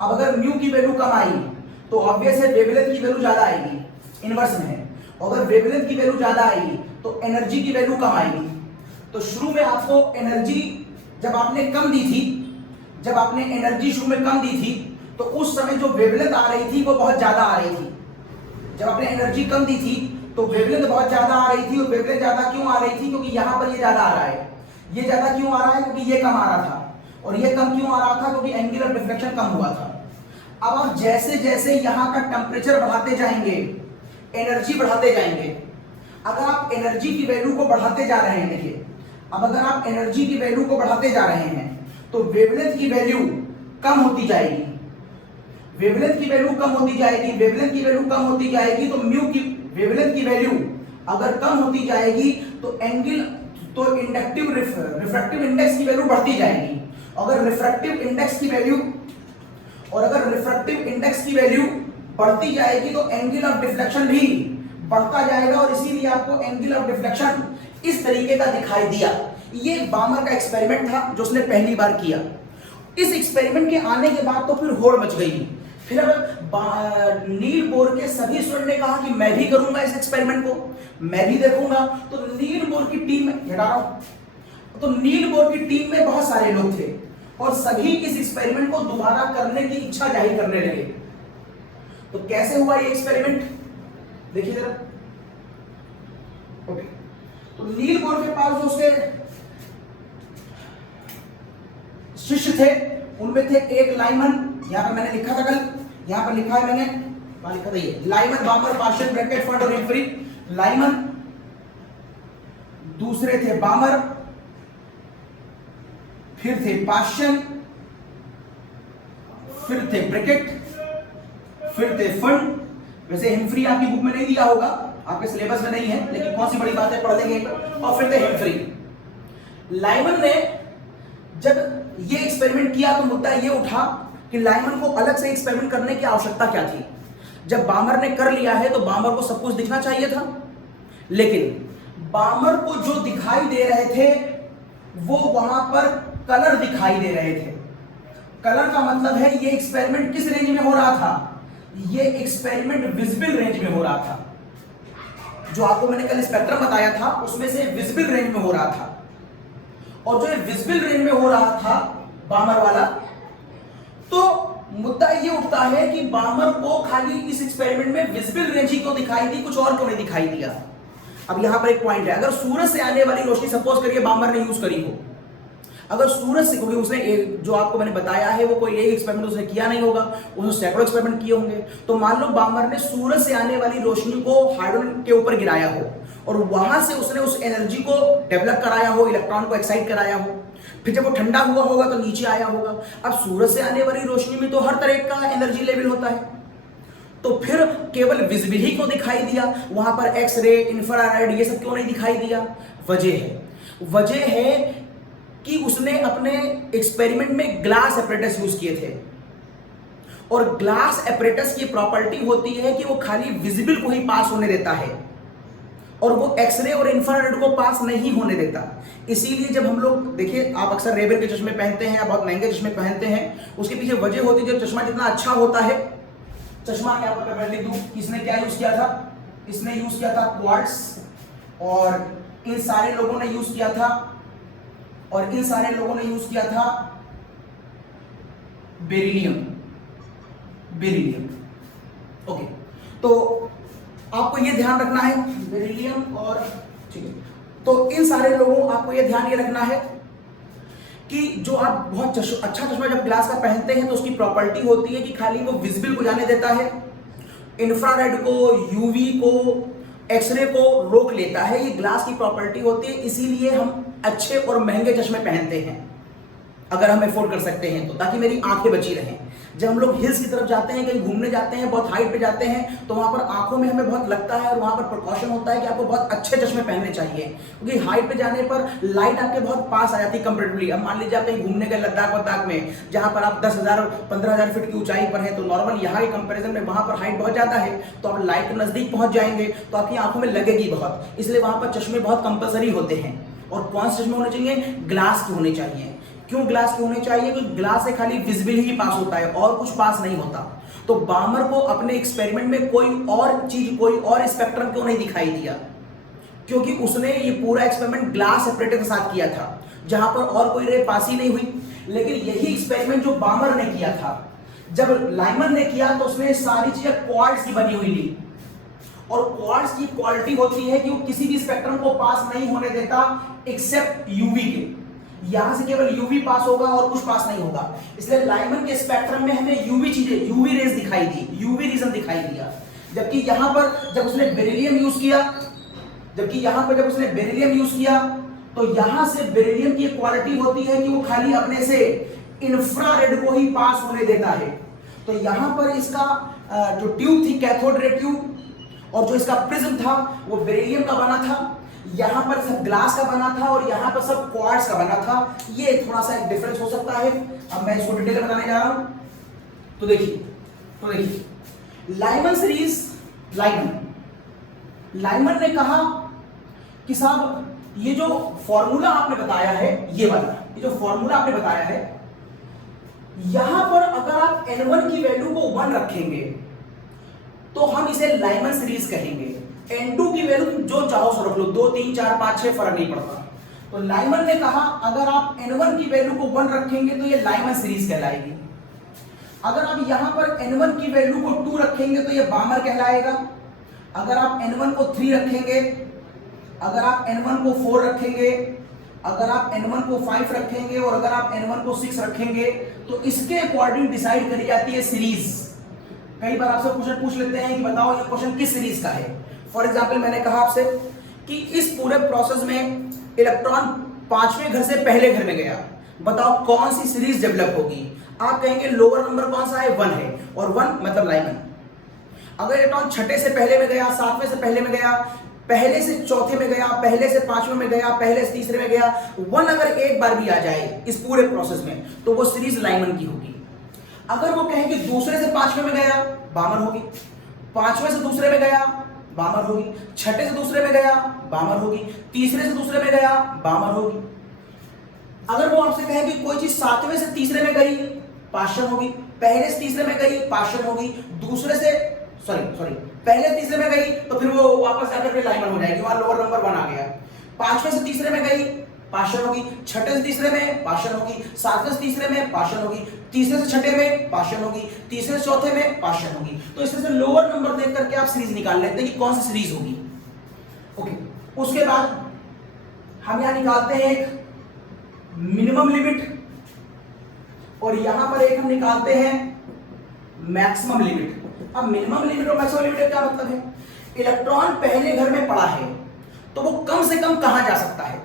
अब अगर म्यू की वैल्यू कम आई तो ऑब्वियस है वेवलेंथ की वैल्यू ज्यादा आएगी, इनवर्स में है। अगर वेवलेंथ की वैल्यू ज्यादा आएगी तो एनर्जी की वैल्यू कम आएगी। तो शुरू में आपको एनर्जी जब आपने कम दी थी, जब आपने एनर्जी शुरू में कम दी थी तो उस समय जो वेवलेंथ आ रही थी वो बहुत ज्यादा आ रही थी। जब आपने एनर्जी कम दी थी तो वेवलेंथ बहुत ज्यादा आ रही थी। और वेवलेंथ ज्यादा क्यों आ रही थी, क्योंकि यहां पर ये ज्यादा आ रहा है। ये ज्यादा क्यों आ रहा है, क्योंकि ये कम आ रहा था। और ये कम क्यों आ रहा था, क्योंकि एंगुलर डिफ्लेक्शन कम हुआ था। अब आप जैसे जैसे यहां का टेम्परेचर बढ़ाते जाएंगे, एनर्जी बढ़ाते जाएंगे। अगर आप एनर्जी की वैल्यू को बढ़ाते जा रहे हैं, देखिए अब अगर आप एनर्जी की वैल्यू को बढ़ाते जा रहे हैं तो वेवलेंथ की वैल्यू कम होती जाएगी, वेवलेंथ की वैल्यू कम होती जाएगी, वेवलेंथ की वैल्यू कम होती जाएगी। तो म्यू की वेवलेंथ की वैल्यू अगर कम होती जाएगी तो एंगल, तो इंडक्टिव रिफ्रैक्टिव इंडेक्स की वैल्यू बढ़ती जाएगी। अगर रिफ्रैक्टिव इंडेक्स की वैल्यू बढ़ती जाएगी तो एंगल ऑफ डिफ्लेक्शन भी बढ़ता जाएगा। और इसीलिए आपको एंगल ऑफ डिफ्लेक्शन इस तरीके का दिखाई दिया। ये बामर का एक्सपेरिमेंट था जो उसने पहली बार किया। इस एक्सपेरिमेंट के आने के बाद तो फिर होड़ मच गई। फिर नील बोर के सभी स्टूडेंट ने कहा कि मैं भी करूंगा इस एक्सपेरिमेंट को, मैं भी देखूंगा। तो नील बोर की टीम में हटा रहा हूं, तो नील बोर की टीम में बहुत सारे लोग थे और सभी इस एक्सपेरिमेंट को दोबारा करने की इच्छा जाहिर करने लगे। तो कैसे हुआ ये एक्सपेरिमेंट देखिए जरा। ओके, तो नील बोर के पास जो उसके शिष्य थे उनमें थे एक लाइमन, यहां पर मैंने लिखा था कल, यहां पर लिखा है मैंने, वहां लिखा था ये लाइमन, बामर, पार्शियल, ब्रैकेट, फंड और हिम्फ्री। लाइमन, दूसरे थे बामर, फिर थे पार्शियल, फिर थे ब्रैकेट, फिर थे फंड। वैसे हिम्फ्री आपकी बुक में नहीं दिया होगा, आपके सिलेबस में नहीं है, लेकिन कौन सी बड़ी बात है, पढ़ लेंगे। और फिर थे हिम्फ्री। लाइमन ने जब ये एक्सपेरिमेंट किया तो मुद्दा ये उठा कि लाइमन को अलग से एक्सपेरिमेंट करने की आवश्यकता क्या थी। जब बामर ने कर लिया है तो बामर को सब कुछ दिखना चाहिए था, लेकिन बामर को जो दिखाई दे रहे थे वो वहां पर कलर दिखाई दे रहे थे। कलर का मतलब है ये एक्सपेरिमेंट किस रेंज में हो रहा था, ये एक्सपेरिमेंट विजिबल रेंज में हो रहा था। जो आपको मैंने कल स्पेक्ट्रम बताया था उसमें से विजिबल रेंज में हो रहा था। और जो विजिबल रेंज में हो रहा था बामर वाला, तो मुद्दा ये उठता है कि बामर को खाली इस एक्सपेरिमेंट में विजिबल रेंज ही क्यों दिखाई दी, कुछ और क्यों नहीं दिखाई दिया। अब यहां पर एक पॉइंट है, अगर सूरज से आने वाली रोशनी सपोज करिए बामर ने यूज करी हो, अगर सूरज से, क्योंकि उसने जो आपको मैंने बताया है वो कोई एक एक्सपेरिमेंट उसने किया नहीं होगा, उसने सैकड़ों एक्सपेरिमेंट किए होंगे। तो मान लो बामर ने सूरज से आने वाली रोशनी को हाइड्रोजन के ऊपर गिराया हो और वहां से उसने उस एनर्जी को डेवलप कराया हो, इलेक्ट्रॉन को एक्साइट कराया हो, फिर जब वो ठंडा हुआ होगा तो नीचे आया होगा। अब सूरज से आने वाली रोशनी में तो हर तरह का एनर्जी लेवल होता है, तो फिर केवल विजिबल ही क्यों दिखाई दिया, वहां पर एक्सरे, इंफ्रारेड ये सब क्यों नहीं दिखाई दिया? वजह है कि उसने अपने एक्सपेरिमेंट में ग्लास एपरेटस यूज किए थे, और ग्लास एपरेटस की प्रॉपर्टी होती है कि वो खाली विजिबल को ही पास होने देता है और वो एक्सरे और इंफ्रारेड को पास नहीं होने देता। इसीलिए जब हम लोग देखिए, आप अक्सर रेबेल के चश्मे पहनते हैं या बहुत महंगे चश्मे पहनते हैं, उसके पीछे वजह होती है, जब चश्मा जितना अच्छा होता है, चश्मा क्या पता मैं लिख दूं, किसने क्या यूज किया था? इसने यूज किया था क्वार्ट्ज, और इन सारे लोगों ने यूज किया था, और इन सारे लोगों ने यूज किया था बेरिलियम। ओके, तो आपको ये ध्यान रखना है, बेरिलियम और ठीक है, तो इन सारे लोगों आपको ये ध्यान ये रखना है कि जो आप बहुत अच्छा चश्मा जब ग्लास का पहनते हैं तो उसकी प्रॉपर्टी होती है कि खाली वो विजिबल को जाने देता है, इंफ्रारेड को, यूवी को, एक्सरे को रोक लेता है। ये ग्लास की प्रॉपर्टी होती है, इसीलिए हम अच्छे और महंगे चश्मे पहनते हैं अगर हम अफोर्ड कर सकते हैं तो, ताकि मेरी आंखें बची रहें। जब हम लोग हिल्स की तरफ जाते हैं, कहीं घूमने जाते हैं, बहुत हाइट पे जाते हैं, तो वहां पर आंखों में हमें बहुत लगता है और वहां पर प्रिकॉशन होता है कि आपको बहुत अच्छे चश्मे पहनने चाहिए, क्योंकि हाइट पे जाने पर लाइट आपके बहुत पास आ जाती है कंपेरेटिवली। अब मान लीजिए आप कहीं घूमने गए लद्दाख में, जहां पर आप 10,000 15,000 फीट की ऊंचाई पर है, तो नॉर्मल यहाँ के कंपेरिजन में वहां पर हाइट बहुत ज्यादा है, तो आप लाइट के नजदीक पहुंच जाएंगे तो आपकी आंखों में लगेगी बहुत, इसलिए वहां पर चश्मे बहुत कंपलसरी होते हैं। और कौन से चश्मे होने चाहिए? ग्लास के होने चाहिए। क्यों ग्लास के होने चाहिए? क्योंकि ग्लास से खाली विजिबल ही पास होता है और कुछ पास नहीं होता। तो बामर को अपने एक्सपेरिमेंट में कोई और चीज, कोई और स्पेक्ट्रम क्यों नहीं दिखाई दिया? क्योंकि उसने ये पूरा एक्सपेरिमेंट ग्लास सेपरेटर के साथ किया था, जहां पर और कोई रे पास ही नहीं हुई। लेकिन यही एक्सपेरिमेंट जो बामर ने किया था, जब लाइमन ने किया तो उसने सारी चीजें क्वार्ट्ज की बनी हुई ली, और क्वार्ट्ज की क्वालिटी होती है कि वो किसी भी स्पेक्ट्रम को पास नहीं होने देता एक्सेप्ट यूवी के। यहां से केवल यूवी पास होगा और कुछ पास नहीं होगा, इसलिए लाइमन के स्पेक्ट्रम में हमें यूवी चीजें, यूवी रेज दिखाई दी, यूवी रीजन दिखाई दिया। जबकि यहां पर जब उसने बेरिलियम यूज किया, तो यहां से बेरिलियम की क्वालिटी होती है कि वो खाली अपने से इंफ्रारेड को ही पास होने देता है। तो यहां पर इसका जो ट्यूब थी, कैथोड रे ट्यूब, और जो इसका प्रिज्म था वो बेरिलियम का बना था, यहां पर सब ग्लास का बना था और यहां पर सब क्वार्ट्ज का बना था। ये थोड़ा सा एक डिफरेंस हो सकता है। अब मैं इसको डिटेल में बताने जा रहा हूं। तो देखिए लाइमन सीरीज, लाइमन ने कहा कि साहब ये जो फॉर्मूला आपने बताया है, ये वाला, ये जो फॉर्मूला आपने बताया है, यहां पर अगर आप n1 की वैल्यू को 1 रखेंगे तो हम इसे लाइमन सीरीज कहेंगे। n2 की वैल्यू जो चाहो सो रख लो, 2 3 4 5 6 फर्क नहीं पड़ता। तो लाइमन ने कहा अगर आप n1 की वैल्यू को 1 रखेंगे तो ये लाइमन सीरीज कहलाएगी। अगर आप यहां पर n1 की वैल्यू को 2 रखेंगे तो ये बामर कहलाएगा। अगर आप n1 को 3 रखेंगे, अगर आप n1 को 4 रखेंगे, अगर आप n1 को 5 रखेंगे और अगर आप n1 को 6 रखेंगे तो इसके अकॉर्डिंग डिसाइड करी जाती है सीरीज। कई बार आपसे क्वेश्चन पूछ लेते हैं कि बताओ ये क्वेश्चन किस सीरीज का है। फॉर एग्जांपल मैंने कहा आपसे कि इस पूरे प्रोसेस में इलेक्ट्रॉन 5वें घर से पहले घर में गया, बताओ कौन सी सीरीज डेवलप होगी। आप कहेंगे लोअर नंबर कौन सा है, 1 है, और 1 मतलब लाइमन। अगर इलेक्ट्रॉन 6ठे से पहले में गया, 7वें से पहले में गया, पहले से चौथे में गया, पहले से 5वें में गया, पहले से तीसरे में गया, 1 अगर एक बार भी आ जाए इस पूरे प्रोसेस में तो वो सीरीज लाइमन की होगी। अगर वो कहें कि दूसरे से 5वें में गया, बामर होगी, 5वें से दूसरे में गया, बामर होगी, 6ठे से दूसरे में गया, बामर होगी, तीसरे से दूसरे में गया, बामर होगी। अगर वो आपसे कहे कि कोई चीज 7वें से तीसरे में गई, पार्शियल होगी, पहले से तीसरे में गई, पार्शियल होगी, दूसरे से पहले तीसरे में गई तो फिर वो वापस जाकर फिर लाइमन हो जाएगी, वहां लोअर नंबर 1 आ गया। 5वें से तीसरे में गई, पार्शियल होगी, 6ठे से तीसरे में पार्शियल होगी, 7वें से तीसरे में पार्शियल होगी, तीसरे से 6ठे में पार्शियल होगी, तीसरे से चौथे में पार्शियल होगी। तो इसमें से लोअर नंबर देख करके आप सीरीज निकाल लेते हैं कि कौन सी सीरीज होगी। ओके, उसके बाद हम यहां निकालते हैं एक मिनिमम लिमिट और यहां पर एक हम निकालते हैं मैक्सिमम लिमिट। अब मिनिमम लिमिट और मैक्सिमम लिमिट का क्या मतलब है? इलेक्ट्रॉन पहले घर में पड़ा है तो वो कम से कम कहां जा सकता है?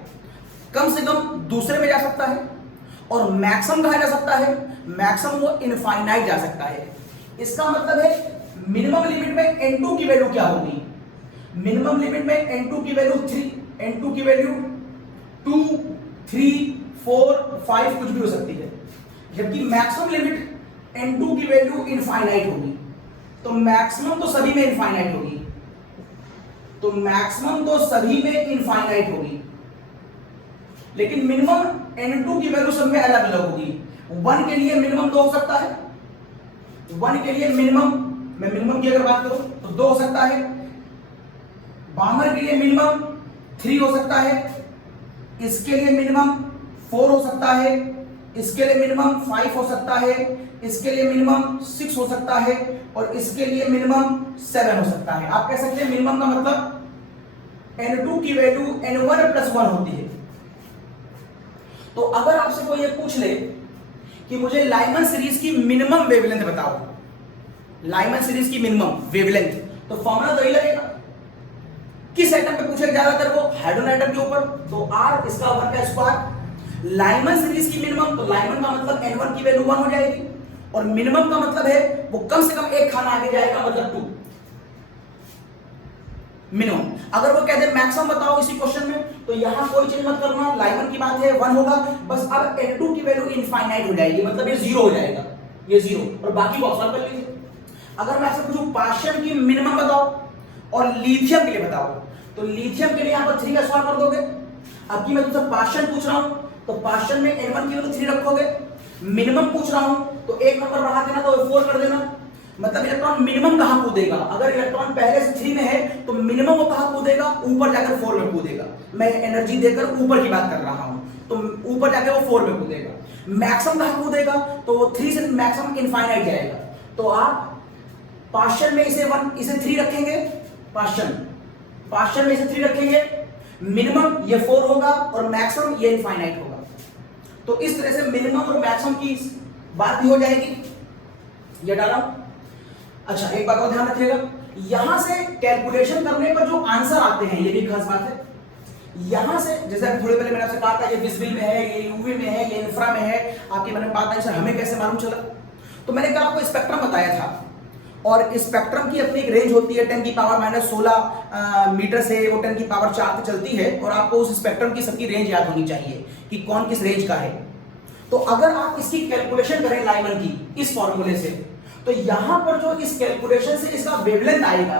कम से कम दूसरे में जा सकता है। और मैक्सिमम कहां जा सकता है? मैक्सिमम वो इनफाइनाइट जा सकता है। इसका मतलब है मिनिमम लिमिट में n2 की वैल्यू क्या होगी? मिनिमम लिमिट में n2 की वैल्यू 3, n2 की वैल्यू 2, 3, 4, 5 कुछ भी हो सकती है, जबकि मैक्सिमम लिमिट n2 की वैल्यू इनफाइनाइट होगी। तो मैक्सिमम तो सभी में इनफाइनाइट होगी, तो मैक्सिमम तो सभी में इनफाइनाइट होगी, लेकिन मिनिमम n2 की वैल्यू सब में अलग अलग होगी। 1 के लिए मिनिमम 2 हो सकता है, 1 के लिए मिनिमम, मैं मिनिमम की अगर बात करूं तो 2 हो सकता है। बामर के लिए मिनिमम 3 हो सकता है, इसके लिए मिनिमम 4 हो सकता है, इसके लिए मिनिमम 5 हो सकता है, इसके लिए मिनिमम 6 हो सकता है, और इसके लिए मिनिमम 7 हो सकता है। आप कह सकते हैं मिनिमम का मतलब n2 की वैल्यू n1 + 1 होती है। तो अगर आपसे कोई ये पूछ ले कि मुझे लाइमन सीरीज की मिनिमम वेवलेंथ बताओ, लाइमन सीरीज की मिनिमम वेवलेंथ, तो फॉर्मूला तो ही लगेगा। किस एटम पे पूछेगा ज्यादातर? वो हाइड्रोजन एटम के ऊपर, तो R इसका 1 का स्क्वायर। लाइमन सीरीज की मिनिमम, तो लाइमन का मतलब n1 की वैल्यू 1 हो जाएगी, और मिनिमम का मतलब है वो कम से कम एक खाना आगे जाएगा, मतलब 2 मिनिमम। अगर वो कहते हैं मैक्सिमम बताओ इसी क्वेश्चन में, तो यहां कोई चेंज मत करना, लाइमन की बात है 1 होगा बस। अब n2 की वैल्यू इनफाइनाइट हो जाएगी, मतलब ये 0 हो जाएगा, ये 0, और बाकी बॉक्स सॉल्व कर लीजिए। अगर मैं आपसे पूछूं पार्शियम की मिनिमम बताओ और लिथियम के लिए बताओ, तो लिथियम के लिए यहां पर 3 का स्क्वायर कर दोगे। अब की मैं तुमसे पार्शियम पूछ रहा हूं, तो पार्शियम में n1 की वैल्यू 3 रखोगे। मिनिमम पूछ रहा हूं तो एक नंबर बढ़ा देना, तो 4 कर देना। मतलब इलेक्ट्रॉन मिनिमम कहां कूदेगा? अगर इलेक्ट्रॉन पहले से 3 में है तो मिनिमम वो कहां कूदेगा? ऊपर जाकर 4 में कूदेगा। मैं एनर्जी देकर ऊपर की बात कर रहा हूं, तो ऊपर जाकर वो 4 में कूदेगा। मैक्सिमम कहां कूदेगा? तो वो 3 से मैक्सिमम इनफाइनाइट जाएगा। तो आप पार्शियल में इसे 1, इसे 3 रखेंगे, पार्शियल में इसे 3 रखेंगे, मिनिमम ये 4 होगा और मैक्सिमम ये इनफाइनाइट होगा। तो इस तरह से मिनिमम और मैक्सिमम की बात भी हो जाएगी। ये डाला। अच्छा, एक बात और ध्यान रखिएगा, यहां से कैलकुलेशन करने पर जो आंसर आते हैं, ये भी खास बात है। यहां से जैसे थोड़ी पहले मैंने आपसे कहा था, ये विजिबल में है, ये यूवी में है, ये इंफ्रा में है, आपकी मैंने बात आई, सर हमें कैसे मालूम चला? तो मैंने कहा आपको स्पेक्ट्रम बताया था, और स्पेक्ट्रम की अपनी एक रेंज होती है 10⁻16 मीटर से वो 10⁴ तक चलती है, और आपको उस स्पेक्ट्रम की सबकी रेंज याद होनी चाहिए कि कौन किस रेंज का है। तो अगर आप इसकी कैलकुलेशन करें लाइमन की इस फॉर्मूले से, तो यहां पर जो इस कैलकुलेशन से इसका वेवलेंथ आएगा,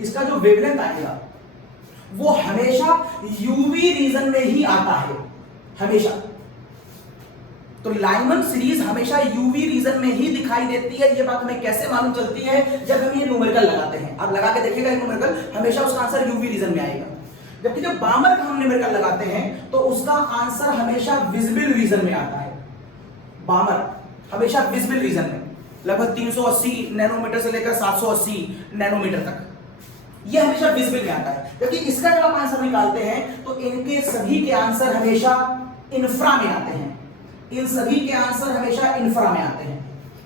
इसका जो वेवलेंथ आएगा वो हमेशा यूवी रीजन में ही आता है, हमेशा। तो लाइमन सीरीज हमेशा यूवी रीजन में ही दिखाई देती है। ये बात हमें कैसे मालूम चलती है? जब हम ये न्यूमेरिकल लगाते हैं। आप लगा के देखिएगा न्यूमेरिकल, हमेशा उसका आंसर यूवी रीजन में आएगा। जबकि जब बामर का हम न्यूमेरिकल लगाते हैं तो उसका आंसर हमेशा विजिबल रीजन में आता है। बामर हमेशा विजिबल रीजन में, लगभग 380 नैनोमीटर से लेकर 780 नैनोमीटर तक, ये हमेशा विजिबल में आता है। जबकि इसका जब आप आंसर निकालते हैं तो इनके सभी के आंसर हमेशा इंफ्रा में आते हैं, इन सभी के आंसर हमेशा इंफ्रा में आते हैं।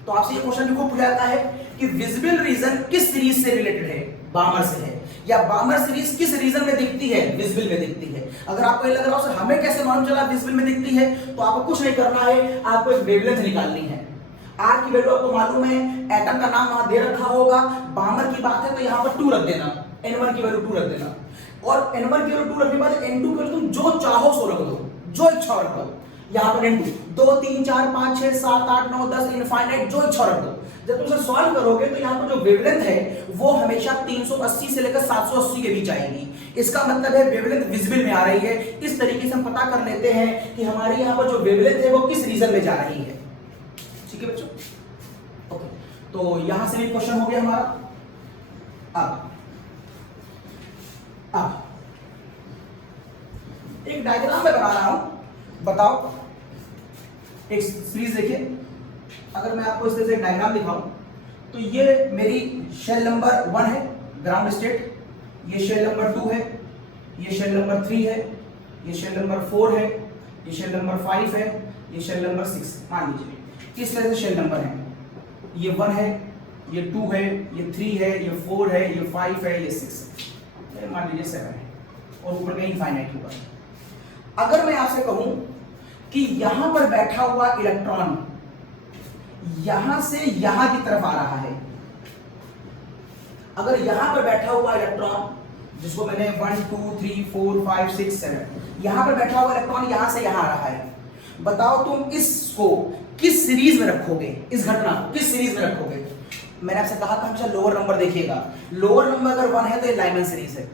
तो आपसे ये क्वेश्चन भी पूछा जाता है कि विजिबल रीजन किस सीरीज से रिलेटेड है? बामर से है, या बामर सीरीज किस रीजन में दिखती है? विजिबल में दिखती है। अगर आपको ये लग रहा हो सर हमें कैसे मालूम चला विजिबल में दिखती है, तो आपको कुछ नहीं करना है, आपको एक वेवलेंथ निकालनी है। आर की वैल्यू आपको मालूम है, एटम का नाम वहां दे रखा होगा। बामर की बात है तो यहां पर 2 रख देना, n1 की वैल्यू 2 रख देना, और n1 की वैल्यू 2 रखने के बाद n2 की वैल्यू तुम जो चाहो सो रख दो, जो इच्छा रख दो। यहां पर n2 2 3 4 5 6 7 8 9 10 इनफाइनाइट, जो इच्छा रख दो। जब तुम इसे सॉल्व करोगे तो यहां पर जो वेवलेंथ है वो हमेशा 380 से लेकर 780 के बीच आएगी। इसका मतलब है वेवलेंथ विजिबल में आ रही है। इस तरीके से हम पता कर लेते हैं कि हमारी यहां पर जो वेवलेंथ है वो किस रीजन में जा रही है। ठीक है बच्चों, ओके। तो यहां से भी क्वेश्चन हो गया हमारा। अब एक डायग्राम में बना रहा हूं, बताओ। एक सीरीज देखिए, अगर मैं आपको इस तरह से डायग्राम दिखाऊं तो ये मेरी शेल नंबर 1 है, ग्राउंड स्टेट, ये शेल नंबर 2 है, ये शेल नंबर 3 है, ये शेल नंबर 4 है, ये शेल नंबर 5 है, ये शेल नंबर 6 मान लीजिए। इस तरह से शेल नंबर है, ये 1 है, ये 2 है, ये 3 है, ये 4 है, ये 5 है, ये 6 है, मान लीजिए 7 है। और ऊपर कहीं इनफाइनाइट होगा। अगर मैं आपसे कहूं कि यहां पर बैठा हुआ इलेक्ट्रॉन यहां से यहां की तरफ आ रहा है, अगर यहां पर बैठा हुआ इलेक्ट्रॉन जिसको मैंने 1 2 3 4 5 6 7 यहां पर बैठा हुआ इलेक्ट्रॉन यहां से यहां आ रहा है, बताओ तुम इसको किस सीरीज में रखोगे, इस घटना को किस सीरीज में रखोगे? मैंने आपसे कहा था हमेशा लोअर नंबर देखिएगा, लोअर नंबर अगर 1 है तो ये लाइमन सीरीज है।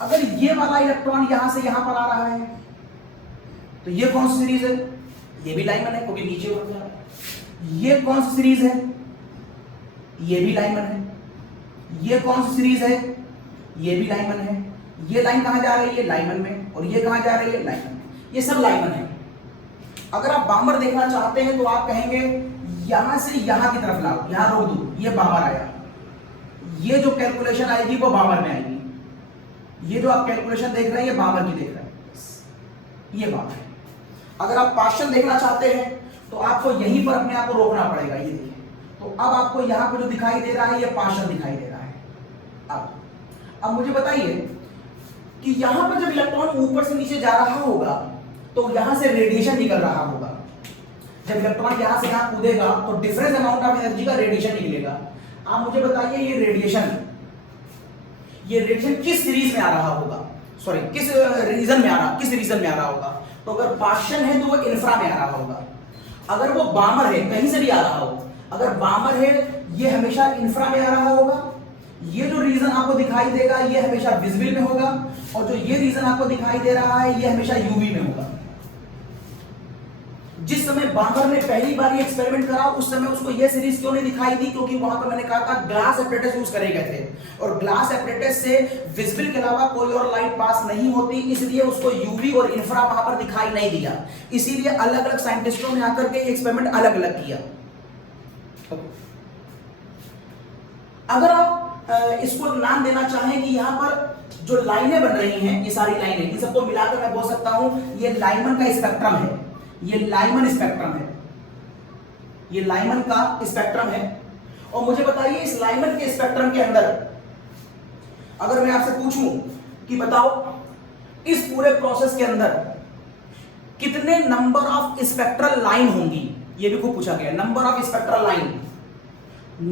अगर ये वाला इलेक्ट्रॉन यहां से यहां पर आ रहा है तो ये कौन सी सीरीज है? ये भी लाइमन है क्योंकि नीचे बढ़ रहा है। ये कौन सी सीरीज है? ये भी लाइमन है। ये कौन सी सीरीज है? ये भी लाइमन है। ये लाइन कहां जा रही है? लाइमन में। और ये कहां जा रही है? लाइमन में। ये सब लाइमन है। अगर आप बामर देखना चाहते हैं तो आप कहेंगे यहां से यहां की तरफ लाओ, यहां रोक दो, ये बामर आया, ये जो कैलकुलेशन आएगी वो बामर में आएगी। ये जो आप कैलकुलेशन देख रहे हैं ये बामर की देख रहे हैं, ये बामर है। अगर आप पार्शियल देखना चाहते हैं तो आपको यहीं पर अपने आप को रोकना पड़ेगा। ये देखिए, तो अब आपको यहां पर जो दिखाई दे रहा है ये पार्शियल दिखाई दे रहा है। अब मुझे बताइए कि यहां पर जब इलेक्ट्रॉन ऊपर से नीचे जा रहा होगा तो यहां से रेडिएशन निकल रहा होगा। जब इलेक्ट्रॉन यहां से यहां कूदेगा तो डिफरेंस अमाउंट ऑफ एनर्जी का रेडिएशन निकलेगा। आप मुझे बताइए ये रेडिएशन किस सीरीज में आ रहा होगा, सॉरी किस रीजन में आ रहा होगा? तो अगर पार्शियल है तो वो इंफ्रा में आ रहा होगा। अगर वो बामर है, कहीं से भी आ रहा हो, अगर बामर है ये हमेशा इंफ्रा में आ रहा होगा। ये जो रीजन आपको दिखाई देगा ये हमेशा विजिबल में होगा, और जो ये रीजन आपको दिखाई दे रहा है ये हमेशा यूवी में होगा। जिस समय बामर ने पहली बार ये एक्सपेरिमेंट करा उस समय उसको ये सीरीज क्यों नहीं दिखाई दी? क्योंकि वहां पर मैंने कहा था ग्लास एपरेटस यूज करे गए थे, और ग्लास एपरेटस से विजिबल के अलावा कोई और लाइट पास नहीं होती, इसलिए उसको यूवी और इंफ्रा वहां पर दिखाई नहीं दिया। इसीलिए अलग अलग साइंटिस्टों ने आकर के एक्सपेरिमेंट अलग अलग किया। अगर आप इसको नाम देना चाहें कि यहां पर जो लाइनें बन रही हैं, ये सारी लाइनें, इन सबको मिलाकर मैं बोल सकता हूं ये लाइमन का स्पेक्ट्रम है, ये लाइमन स्पेक्ट्रम है, ये लाइमन का स्पेक्ट्रम है। और मुझे बताइए इस लाइमन के स्पेक्ट्रम के अंदर अगर मैं आपसे पूछूं कि बताओ इस पूरे प्रोसेस के अंदर कितने नंबर ऑफ स्पेक्ट्रल लाइन होंगी, ये भी खूब पूछा गया। Number of spectral line,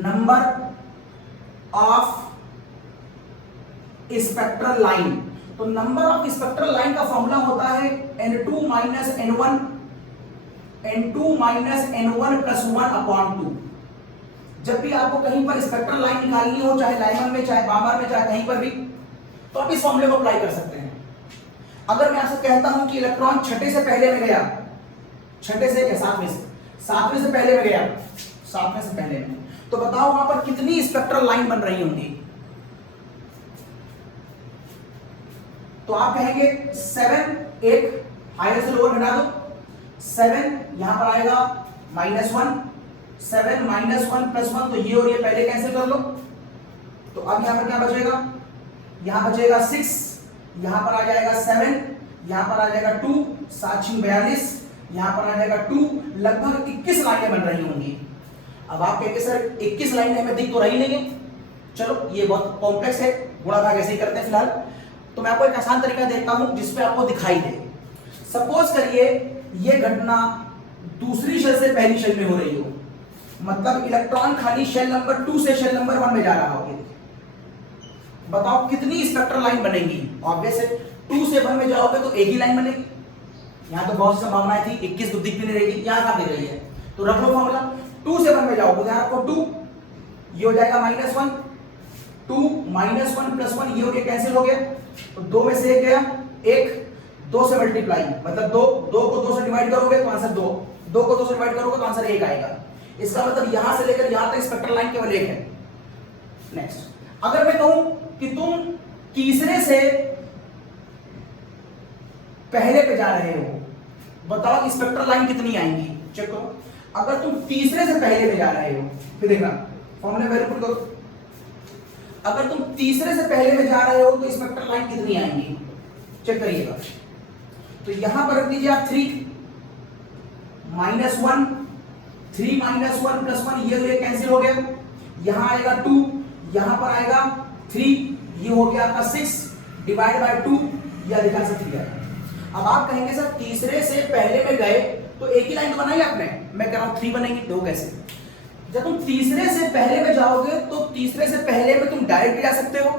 number of spectral line, तो नंबर ऑफ स्पेक्ट्रल लाइन का फॉर्मूला होता है n2 minus n1 plus 1 upon 2। जब भी आपको कहीं पर स्पेक्ट्रल लाइन निकालनी हो, चाहे लाइमन में, चाहे बामर में, चाहे कहीं पर भी, तो आप इस फॉर्मूले को अप्लाई कर सकते हैं। अगर मैं आपसे कहता हूं कि इलेक्ट्रॉन छठे से पहले में गया, छठे से या सातवें से पहले में गया, सातवें से पहले में, तो बताओ वहां पर कितनी स्पेक्ट्रल लाइन बन रही होंगी? तो आप कहेंगे 7, एक हायर से लोअर घटा दो, 7 यहां पर आएगा -1, 7 -1 प्लस 1, तो ये और ये पहले कैंसिल कर लो। तो अब यहां पर क्या बचेगा? यहां बचेगा 6, यहां पर आ जाएगा 7, यहां पर आ जाएगा 2, 7 42, यहां पर आ जाएगा 2, लगभग 21 लाइनें बन रही होंगी। अब आप कहेंगे सर 21 लाइनें हमें दिख तो रही नहीं है। चलो ये बहुत कॉम्प्लेक्स है, गुणा भाग ऐसे ही करते हैं फिलहाल, तो मैं आपको एक आसान तरीका देता हूं जिसपे आपको दिखाई दे। सपोज करिए ये घटना दूसरी शेल से पहली शेल में हो रही हो, मतलब इलेक्ट्रॉन खाली शेल नंबर 2 से शेल नंबर 1 में जा रहा हो। बताओ कितनी स्पेक्ट्रल लाइन बनेगी? ऑब्वियस है 2 से 1 में जाओगे तो एक ही लाइन बनेगी। यहां तो बहुत सी संभावनाएं थी, 21 तो दिख भी नहीं रही थी, यहां कहां दिख रही है? तो रख लो फॉर्मूला, 2 से 1 में जाओ, ध्यान रखो 2, ये हो जाएगा -1, 2 -1 प्लस 1, ये हो गया कैंसिल हो गया, तो 2 में से 1 गया, 1 2 से मल्टीप्लाई, मतलब 2 को 2 से डिवाइड करोगे तो आंसर 2 को 2 से डिवाइड करोगे तो आंसर 1 आएगा। इसका मतलब यहां से लेकर यहां तक स्पेक्ट्रल लाइन केवल 1 है। नेक्स्ट, अगर मैं कहूं कि तुम तीसरे से पहले पे जा रहे हो, बताओ स्पेक्ट्रल लाइन कितनी आएंगी? चेक करो। अगर तुम तीसरे से पहले में जा रहे हो, फिर देखना फॉर्मूले वेरीफाई करो। अगर तुम तीसरे से पहले में जा रहे हो तो स्पेक्ट्रल लाइन कितनी आएंगी? चेक करिएगा। तो यहां पर रख दीजिए आप 3 -1, 3 -1 प्लस 1, ये कैंसिल हो गया। यहां आएगा 2, यहां पर आएगा 3, ये हो गया आपका 6, डिवाइड बाय 2 ये अधिकांश 3 है। अब आप कहेंगे सर तीसरे से पहले में गए तो एक ही लाइन तो बनाई आपने, मैं कह रहा हूं 3 बनेंगी। तो कैसे? जब तुम तीसरे से पहले में जाओगे तो तीसरे से पहले में तुम डायरेक्ट जा सकते हो,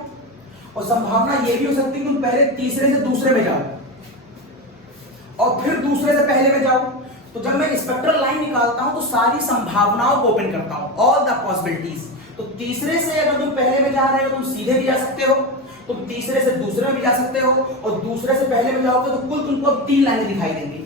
और संभावना यह भी हो सकती है तुम पहले तीसरे से दूसरे में जाओ और फिर दूसरे से पहले में जाओ। तो जब मैं स्पेक्ट्रल लाइन निकालता हूं तो सारी संभावनाओं को ओपन करता हूं, ऑल द पॉसिबिलिटीज। तो तीसरे से अगर तुम पहले में जा रहे हो तुम सीधे भी जा सकते हो, तुम तीसरे से दूसरे में भी जा सकते हो, और दूसरे से पहले में जाओगे तो कुल तुमको अब 3 लाइनें दिखाई देंगी।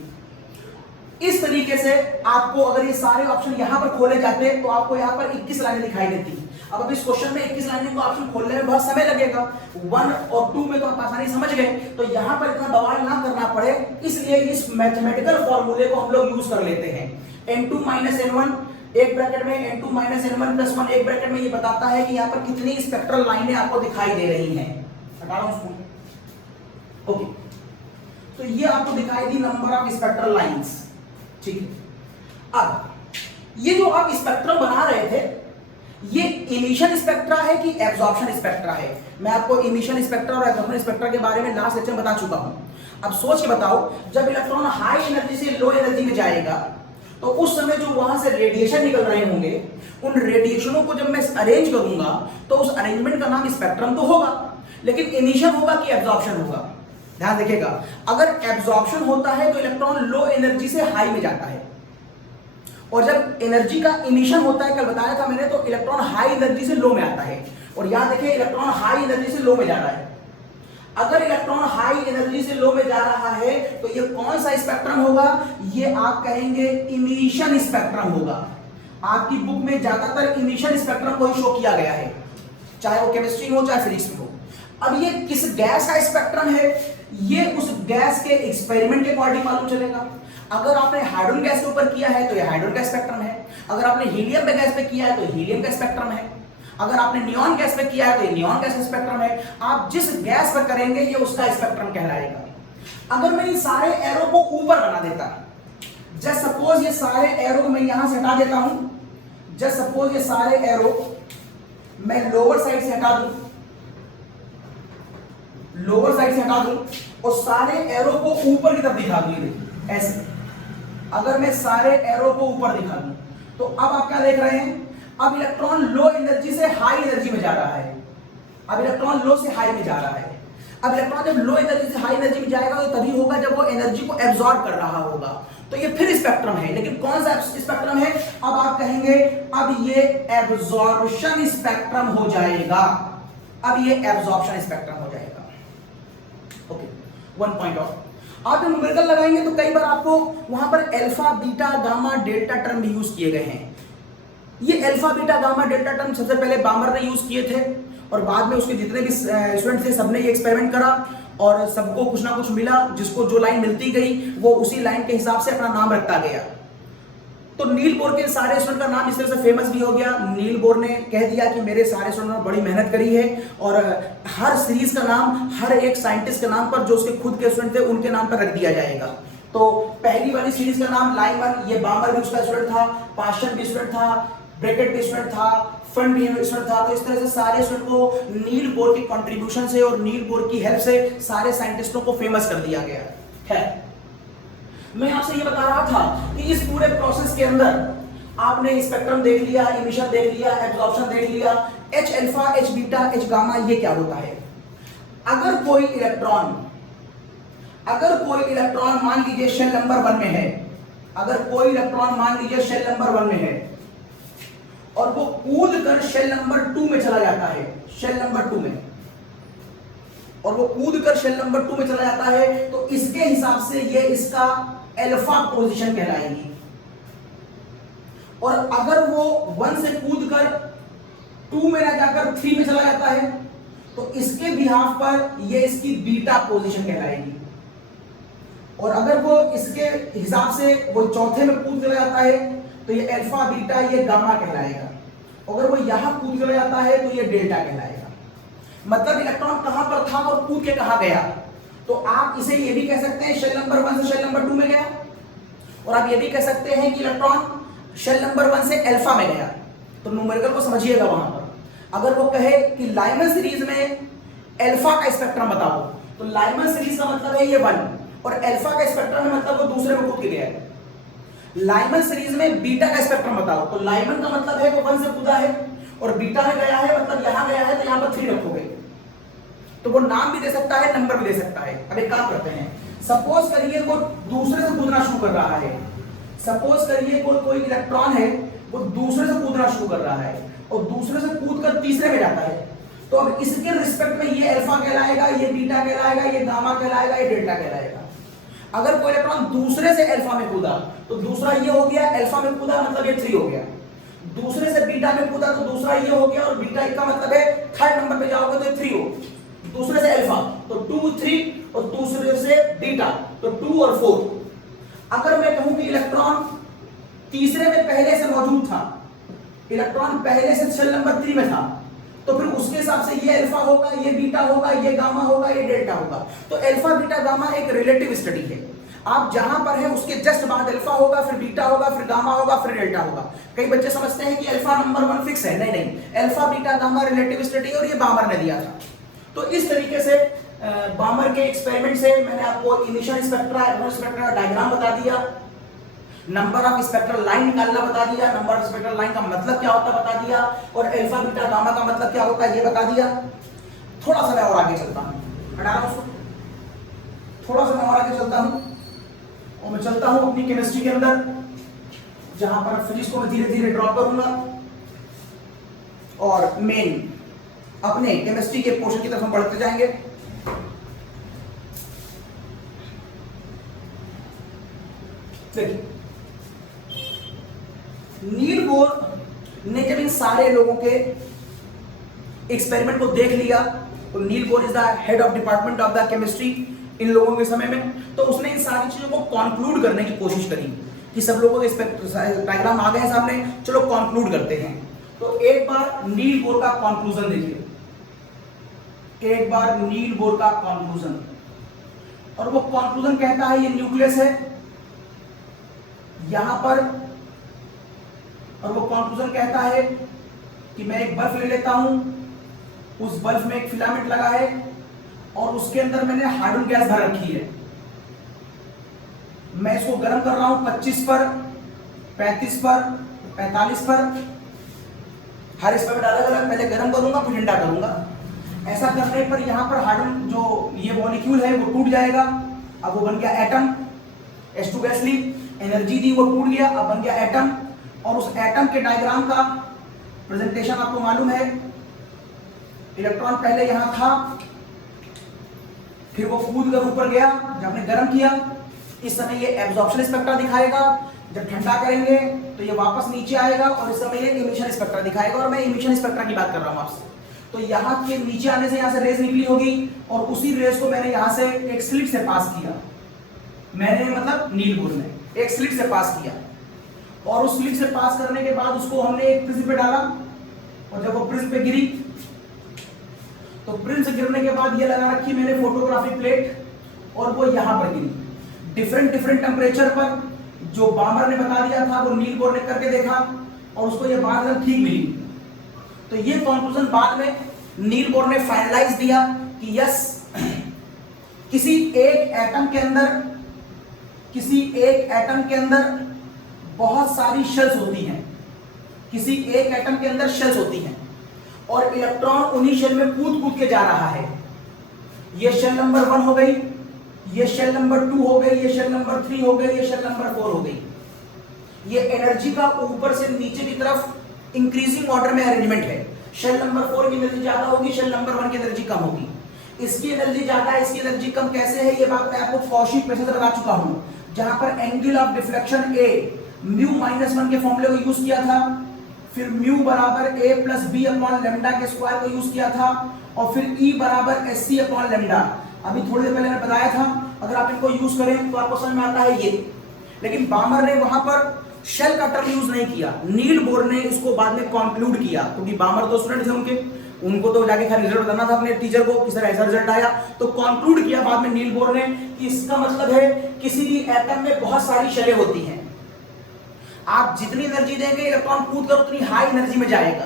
इस तरीके से आपको अगर ये सारे ऑप्शन यहां पर खोले जाते तो आपको यहां पर 21 लाइनें दिखाई देती। अब इस क्वेश्चन में 21 लाइनें को ऑप्शन खोलने में बहुत समय लगेगा, 1 और 2 में तो आप आसानी समझ गए, तो यहां पर इतना बवाल ना करना पड़े इसलिए इस मैथमेटिकल फॉर्मूले को हम लोग यूज कर लेते हैं। n2 - n1 एक ब्रैकेट में n2 - n1 + 1 एक ब्रैकेट में, ये बताता है कि यहां पर कितनी स्पेक्ट्रल लाइनें आपको दिखाई दे रही हैं। हटा लो उसको। ओके, तो ये आपको दिखाई the number of spectral lines. ठीक है, अब ये जो आप स्पेक्ट्रम बना रहे थे ये इमिशन स्पेक्ट्रा है कि एब्जॉर्प्शन स्पेक्ट्रा है? मैं आपको इमिशन स्पेक्ट्रा और एब्जॉर्प्शन स्पेक्ट्रा के बारे में लास्ट लेक्चर में बता चुका हूं। अब सोच के बताओ, जब इलेक्ट्रॉन हाई एनर्जी से लो एनर्जी में जाएगा तो उस समय जो वहां से रेडिएशन निकल रहे होंगे उन रेडिएशनों को जब मैं अरेंज करूंगा तो उस अरेंजमेंट का नाम स्पेक्ट्रम तो होगा, लेकिन इमिशन होगा कि एब्जॉर्प्शन होगा? ध्यान देखिएगा, अगर एब्जॉर्प्शन होता है तो इलेक्ट्रॉन लो एनर्जी से हाई में जाता है, और जब एनर्जी का इमिशन होता है, कल बताया था मैंने, तो इलेक्ट्रॉन हाई एनर्जी से लो में आता है। और यहां देखिए इलेक्ट्रॉन हाई एनर्जी से लो में जा रहा है। अगर इलेक्ट्रॉन हाई एनर्जी से लो में जा रहा है तो ये कौन सा स्पेक्ट्रम होगा? ये आप कहेंगे इमिशन स्पेक्ट्रम होगा। आपकी बुक में ज्यादातर इमिशन स्पेक्ट्रम को ही शो किया गया है, चाहे वो केमिस्ट्री में हो चाहे फिजिक्स में हो। अब ये किस गैस का स्पेक्ट्रम है, ये उस गैस के एक्सपेरिमेंट के अकॉर्डिंग मालूम चलेगा। अगर आपने हाइड्रोजन गैस के ऊपर किया है तो ये हाइड्रोजन का स्पेक्ट्रम है, अगर आपने हीलियम गैस पे किया है तो हीलियम का स्पेक्ट्रम है, अगर आपने नियॉन गैस पे किया है तो ये नियॉन गैस का स्पेक्ट्रम है। आप जिस गैस पर करेंगे ये उसका स्पेक्ट्रम कहलाएगा। अगर मैं इन सारे एरो को ऊपर बना देता, जस्ट सपोज ये सारे एरो को मैं यहां से हटा देता हूं, जस्ट सपोज ये सारे एरो मैं लोअर साइड से हटा दूं, लोअर साइड से हटा दूं और सारे एरो को ऊपर की तरफ दिखा दूं ऐसे। अगर मैं सारे एरो को ऊपर दिखा दूं तो अब आप क्या देख रहे हैं? अब इलेक्ट्रॉन लो एनर्जी से हाई एनर्जी में जा रहा है। अब इलेक्ट्रॉन लो से हाई में जा रहा है। अब इलेक्ट्रॉन जब लो एनर्जी से हाई एनर्जी में जाएगा तो तभी होगा जब वो एनर्जी को एब्जॉर्ब कर रहा होगा। तो ये फिर स्पेक्ट्रम है, लेकिन कौन सा स्पेक्ट्रम है? अब आप कहेंगे अब ये एब्जॉर्प्शन स्पेक्ट्रम हो जाएगा। अब ये एब्जॉर्प्शन स्पेक्ट्रम हो जाएगा। Okay, one point of. आप जब न्यूमेरिकल लगाएंगे तो कई बार आपको वहां पर alpha, beta, gamma, delta term भी यूज किए गए हैं। ये alpha, beta, gamma, delta term सबसे पहले बामर ने यूज किए थे और बाद में उसके जितने भी स्टूडेंट थे सबने ये एक्सपेरिमेंट करा और सबको कुछ ना कुछ मिला। जिसको जो लाइन मिलती गई वो उसी लाइन के हिसाब से अपना नाम रखता गया। तो नील बोर के सारे स्टूडेंट का नाम इस तरह से फेमस भी हो गया। नील बोर ने कह दिया कि मेरे सारे स्टूडेंट ने बड़ी मेहनत करी है, और हर सीरीज का नाम हर एक साइंटिस्ट के नाम पर जो उसके खुद के स्टूडेंट थे उनके नाम पर रख दिया जाएगा। तो पहली वाली सीरीज का नाम लाइमन, ये बामर भी उसका स्टूडेंट था, पास्चन भी स्टूडेंट था, ब्रैकेट भी स्टूडेंट था, फन भी स्टूडेंट था। तो इस तरह से सारे स्टूडेंट को नील बोर के कंट्रीब्यूशन से और नील बोर की हेल्प से सारे साइंटिस्टों को फेमस कर दिया गया है। मैं आपसे ये बता रहा था कि इस पूरे प्रोसेस के अंदर आपने स्पेक्ट्रम देख लिया, इमिशन देख लिया, एब्जॉर्प्शन देख लिया, H alpha, H beta, H gamma ये क्या होता है। अगर कोई इलेक्ट्रॉन मान लीजिए शेल नंबर 1 में है, अगर कोई इलेक्ट्रॉन मान लीजिए शेल नंबर 1 में है और वो कूद कर शेल नंबर 2 में चला जाता है, शेल नंबर 2 में, और वो कूद कर शेल नंबर 2 में चला जाता है, तो इसके हिसाब से ये इसका अल्फा पोजीशन कहलाएगी। और अगर वो 1 से कूद कर 2 में ना जाकर 3 में चला जाता है तो इसके बिहाफ पर ये इसकी बीटा पोजीशन कहलाएगी। और अगर वो इसके हिसाब से वो चौथे में कूद चला जाता है तो ये अल्फा, बीटा, ये गामा कहलाएगा। अगर वो यहां कूद चला जाता है तो ये डेल्टा कहलाएगा। मतलब इलेक्ट्रॉन कहां पर था और कूद के कहां गया। तो आप इसे ये भी कह सकते हैं शेल नंबर 1 से शेल नंबर 2 में गया, और आप ये भी कह सकते हैं कि इलेक्ट्रॉन शेल नंबर 1 से अल्फा में गया। तो न्यूमेरिकल को समझिएगा वहां पर। अगर वो कहे कि लाइमन सीरीज में अल्फा का स्पेक्ट्रम बताओ, तो लाइमन सीरीज का मतलब है ये 1, और अल्फा का स्पेक्ट्रम है मतलब वो दूसरे में कूद के गया है। लाइमन सीरीज में बीटा का स्पेक्ट्रम बताओ, तो लाइमन का मतलब है वो 1 से कूदा है, और बीटा में गया है मतलब यहां गया है, तो यहां पर 3 रखोगे, तो वो नाम भी दे सकता है, नंबर भी दे सकता है। अब एक काम करते हैं, सपोज करिए वो दूसरे से कूदना शुरू कर रहा है, सपोज करिए कोई इलेक्ट्रॉन है वो दूसरे से कूदना शुरू कर रहा है और दूसरे से कूदकर तीसरे में जाता है, तो अब इसके रिस्पेक्ट में ये अल्फा कहलाएगा, ये बीटा कहलाएगा, ये गामा कहलाएगा, ये डेल्टा कहलाएगा। अगर कोई इलेक्ट्रॉन दूसरे से अल्फा में कूदा तो दूसरा ये हो गया, अल्फा में कूदा मतलब ये 3 हो गया, दूसरे से बीटा में कूदा तो दूसरा ये हो गया, और बीटा का मतलब है थर्ड नंबर पे जाओगे तो 3 हो, दूसरे से अल्फा तो 2 3, और दूसरे से बीटा तो 2 और 4। अगर मैं कहूं कि इलेक्ट्रॉन तीसरे में पहले से मौजूद था, इलेक्ट्रॉन पहले से शेल नंबर 3 में था, तो फिर उसके हिसाब से ये अल्फा होगा, ये बीटा होगा, ये गामा होगा, ये डेल्टा होगा। तो अल्फा बीटा गामा एक रिलेटिव स्टडी है, आप जहां पर है उसके जस्ट बाद अल्फा होगा, फिर बीटा होगा, फिर गामा होगा, फिर डेल्टा होगा। कई बच्चे समझते हैं कि अल्फा नंबर 1 फिक्स है, नहीं नहीं, alpha beta gamma relative study और ये बामर ने दिया था। तो इस तरीके से बामर के एक्सपेरिमेंट से मैंने आपको इमिशन स्पेक्ट्रा, एटॉमिक स्पेक्ट्रा का डायग्राम बता दिया, नंबर ऑफ स्पेक्ट्रल लाइन निकालना बता दिया, नंबर ऑफ स्पेक्ट्रल लाइन का मतलब क्या होता है बता दिया, और अल्फा बीटा गामा का मतलब क्या होता है ये बता दिया। थोड़ा सा मैं और आगे चलता हूं, हटा रहा हूं, थोड़ा सा मैं और आगे चलता हूं, और मैं चलता हूं अपनी केमिस्ट्री के अंदर, जहां पर फिजिक्स को मैं धीरे धीरे ड्रॉप करूंगा और मेन अपने केमिस्ट्री के पोर्शन की तरफ हम बढ़ते जाएंगे। देखिए, नील बोर ने जब इन सारे लोगों के एक्सपेरिमेंट को देख लिया, तो Niels Bohr is the head of department of the chemistry in लोगों के समय में, तो उसने इन सारी चीजों को कंक्लूड करने की कोशिश करी कि सब लोगों के डायग्राम आ गए हैं सामने, चलो कंक्लूड करते हैं। तो एक बार नील बोर का कंक्लूजन देखिए, एक बार नील बोर का कंक्लूजन, और वो कंक्लूजन कहता है ये न्यूक्लियस है यहां पर, और वो कंक्लूजन कहता है कि मैं एक बल्ब ले लेता हूं, उस बल्ब में एक फिलामेंट लगा है और उसके अंदर मैंने हाइड्रोजन गैस भर रखी है, मैं इसको गर्म कर रहा हूं 25 पर, 35 पर, 45 पर, हर एक्सपेरिमेंट अलग अलग, पहले गर्म करूंगा फिर ठंडा करूंगा। ऐसा करने पर यहां पर हाइड्रोजन जो ये मॉलिक्यूल है वो टूट जाएगा, अब वो बन गया एटम, H2 गैस ली, एनर्जी दी, वो टूट गया, अब बन गया एटम, और उस एटम के डायग्राम का प्रेजेंटेशन आपको मालूम है, इलेक्ट्रॉन पहले यहां था, फिर वो कूद कर ऊपर गया, जब हमने गर्म किया, इस समय ये एब्जॉर्प्शन स्पेक्ट्रा दिखाएगा, जब ठंडा करेंगे तो ये वापस नीचे आएगा, और इस समय ये इमिशन स्पेक्ट्रा दिखाएगा, और मैं इमिशन स्पेक्ट्रा की बात कर रहा हूं आपसे। तो यहाँ के नीचे आने से यहाँ से रेज निकली होगी, और उसी रेज को मैंने यहाँ से एक स्लिट से पास किया, मैंने मतलब नील बोर ने एक स्लिट से पास किया, और उस स्लिट से पास करने के बाद उसको हमने एक प्रिज्म पे डाला, और जब वो प्रिज्म पे गिरी तो प्रिज्म से गिरने के बाद ये लगा रखी मैंने फोटोग्राफिक प्लेट, और वो यहाँ पर गिरी डिफरेंट टेम्परेचर पर। जो बामर ने बता दिया था वो नील बोर ने करके देखा, और उसको ये बात ठीक मिली। तो ये कंक्लूजन बाद में नील बोर ने फाइनलाइज दिया कि यस, किसी एक एटम के अंदर बहुत सारी शेल्स होती हैं, किसी एक एटम के अंदर शेल्स होती हैं, और इलेक्ट्रॉन उन्हीं शेल में कूद कूद के जा रहा है। ये शेल नंबर 1 हो गई, ये शेल नंबर 2 हो गई, ये शेल नंबर 3 हो गई, ये शेल नंबर 4 हो गई। ये एनर्जी का ऊपर से नीचे की तरफ इंक्रीजिंग ऑर्डर में अरेंजमेंट है। शेल नंबर 4 की एनर्जी ज्यादा होगी, शेल नंबर 1 की एनर्जी कम होगी। इसकी एनर्जी ज्यादा है, इसकी एनर्जी कम कैसे है, ये बात मैं आपको कॉशी प्रेशर से बता चुका हूं, जहां पर एंगल ऑफ डिफ्लेक्शन A μ-1 के फॉर्मूले को यूज किया था, फिर म्यू बराबर a plus B upon lambda के स्क्वायर को यूज किया था, और फिर E बराबर SC अपॉन लेमडा। अभी थोड़ी देर पहले मैंने बताया था, अगर आप इनको यूज करें तो आपको समझ में आता है ये। लेकिन बामर ने वहां पर शेल का टर्म यूज नहीं किया, नील बोर ने इसको बाद में कंक्लूड किया, क्योंकि बामर तो स्टूडेंट थे उनको तो जाके खैर रिजल्ट बताना था अपने टीचर को, किस तरह ऐसा रिजल्ट आया, तो कंक्लूड किया बाद में नील बोर ने कि इसका मतलब है किसी भी एटम में बहुत सारी शेलें होती हैं, आप जितनी एनर्जी देंगे इलेक्ट्रॉन कूद कर उतनी हाई एनर्जी में जाएगा,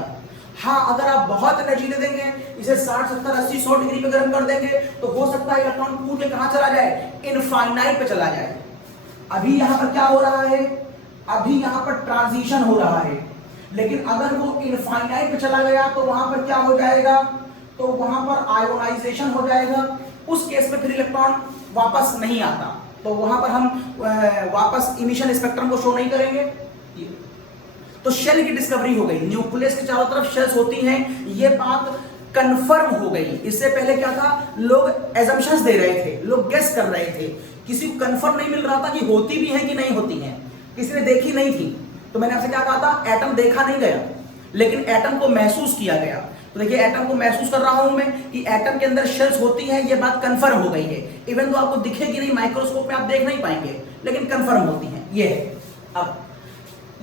हाँ, अगर आप बहुत एनर्जी दे देंगे, इसे 60, 70, 80, 100 डिग्री पे गर्म कर देंगे, तो हो सकता है इलेक्ट्रॉन कूद के कहां चला जाए, इनफाइनाइट पे चला जाए। अभी यहां पर क्या हो रहा है, अभी यहां पर ट्रांजिशन हो रहा है, लेकिन अगर वो इनफाइनाइट पे चला गया तो वहां पर क्या हो जाएगा, तो वहां पर आयोनाइजेशन हो जाएगा। उस केस में फिर इलेक्ट्रॉन वापस नहीं आता, तो वहां पर हम वापस इमिशन स्पेक्ट्रम को शो नहीं करेंगे। तो शेल की डिस्कवरी हो गई, न्यूक्लियस के चारों तरफ शेल्स होती हैं, ये बात कंफर्म हो गई। इससे पहले क्या था, लोग एजम्पशंस दे रहे थे, लोग गेस कर रहे थे, किसी को कंफर्म नहीं मिल रहा था कि होती भी है कि नहीं होती है, किसी ने देखी नहीं थी। तो मैंने आपसे क्या कहा था, एटम देखा नहीं गया, लेकिन एटम को महसूस किया गया। तो देखिए, एटम को महसूस कर रहा हूं मैं कि एटम के अंदर शेल्स होती हैं, ये बात कंफर्म हो गई है। इवन तो आपको दिखेगी नहीं, माइक्रोस्कोप में आप देख नहीं पाएंगे, लेकिन कंफर्म होती हैं। ये है। अब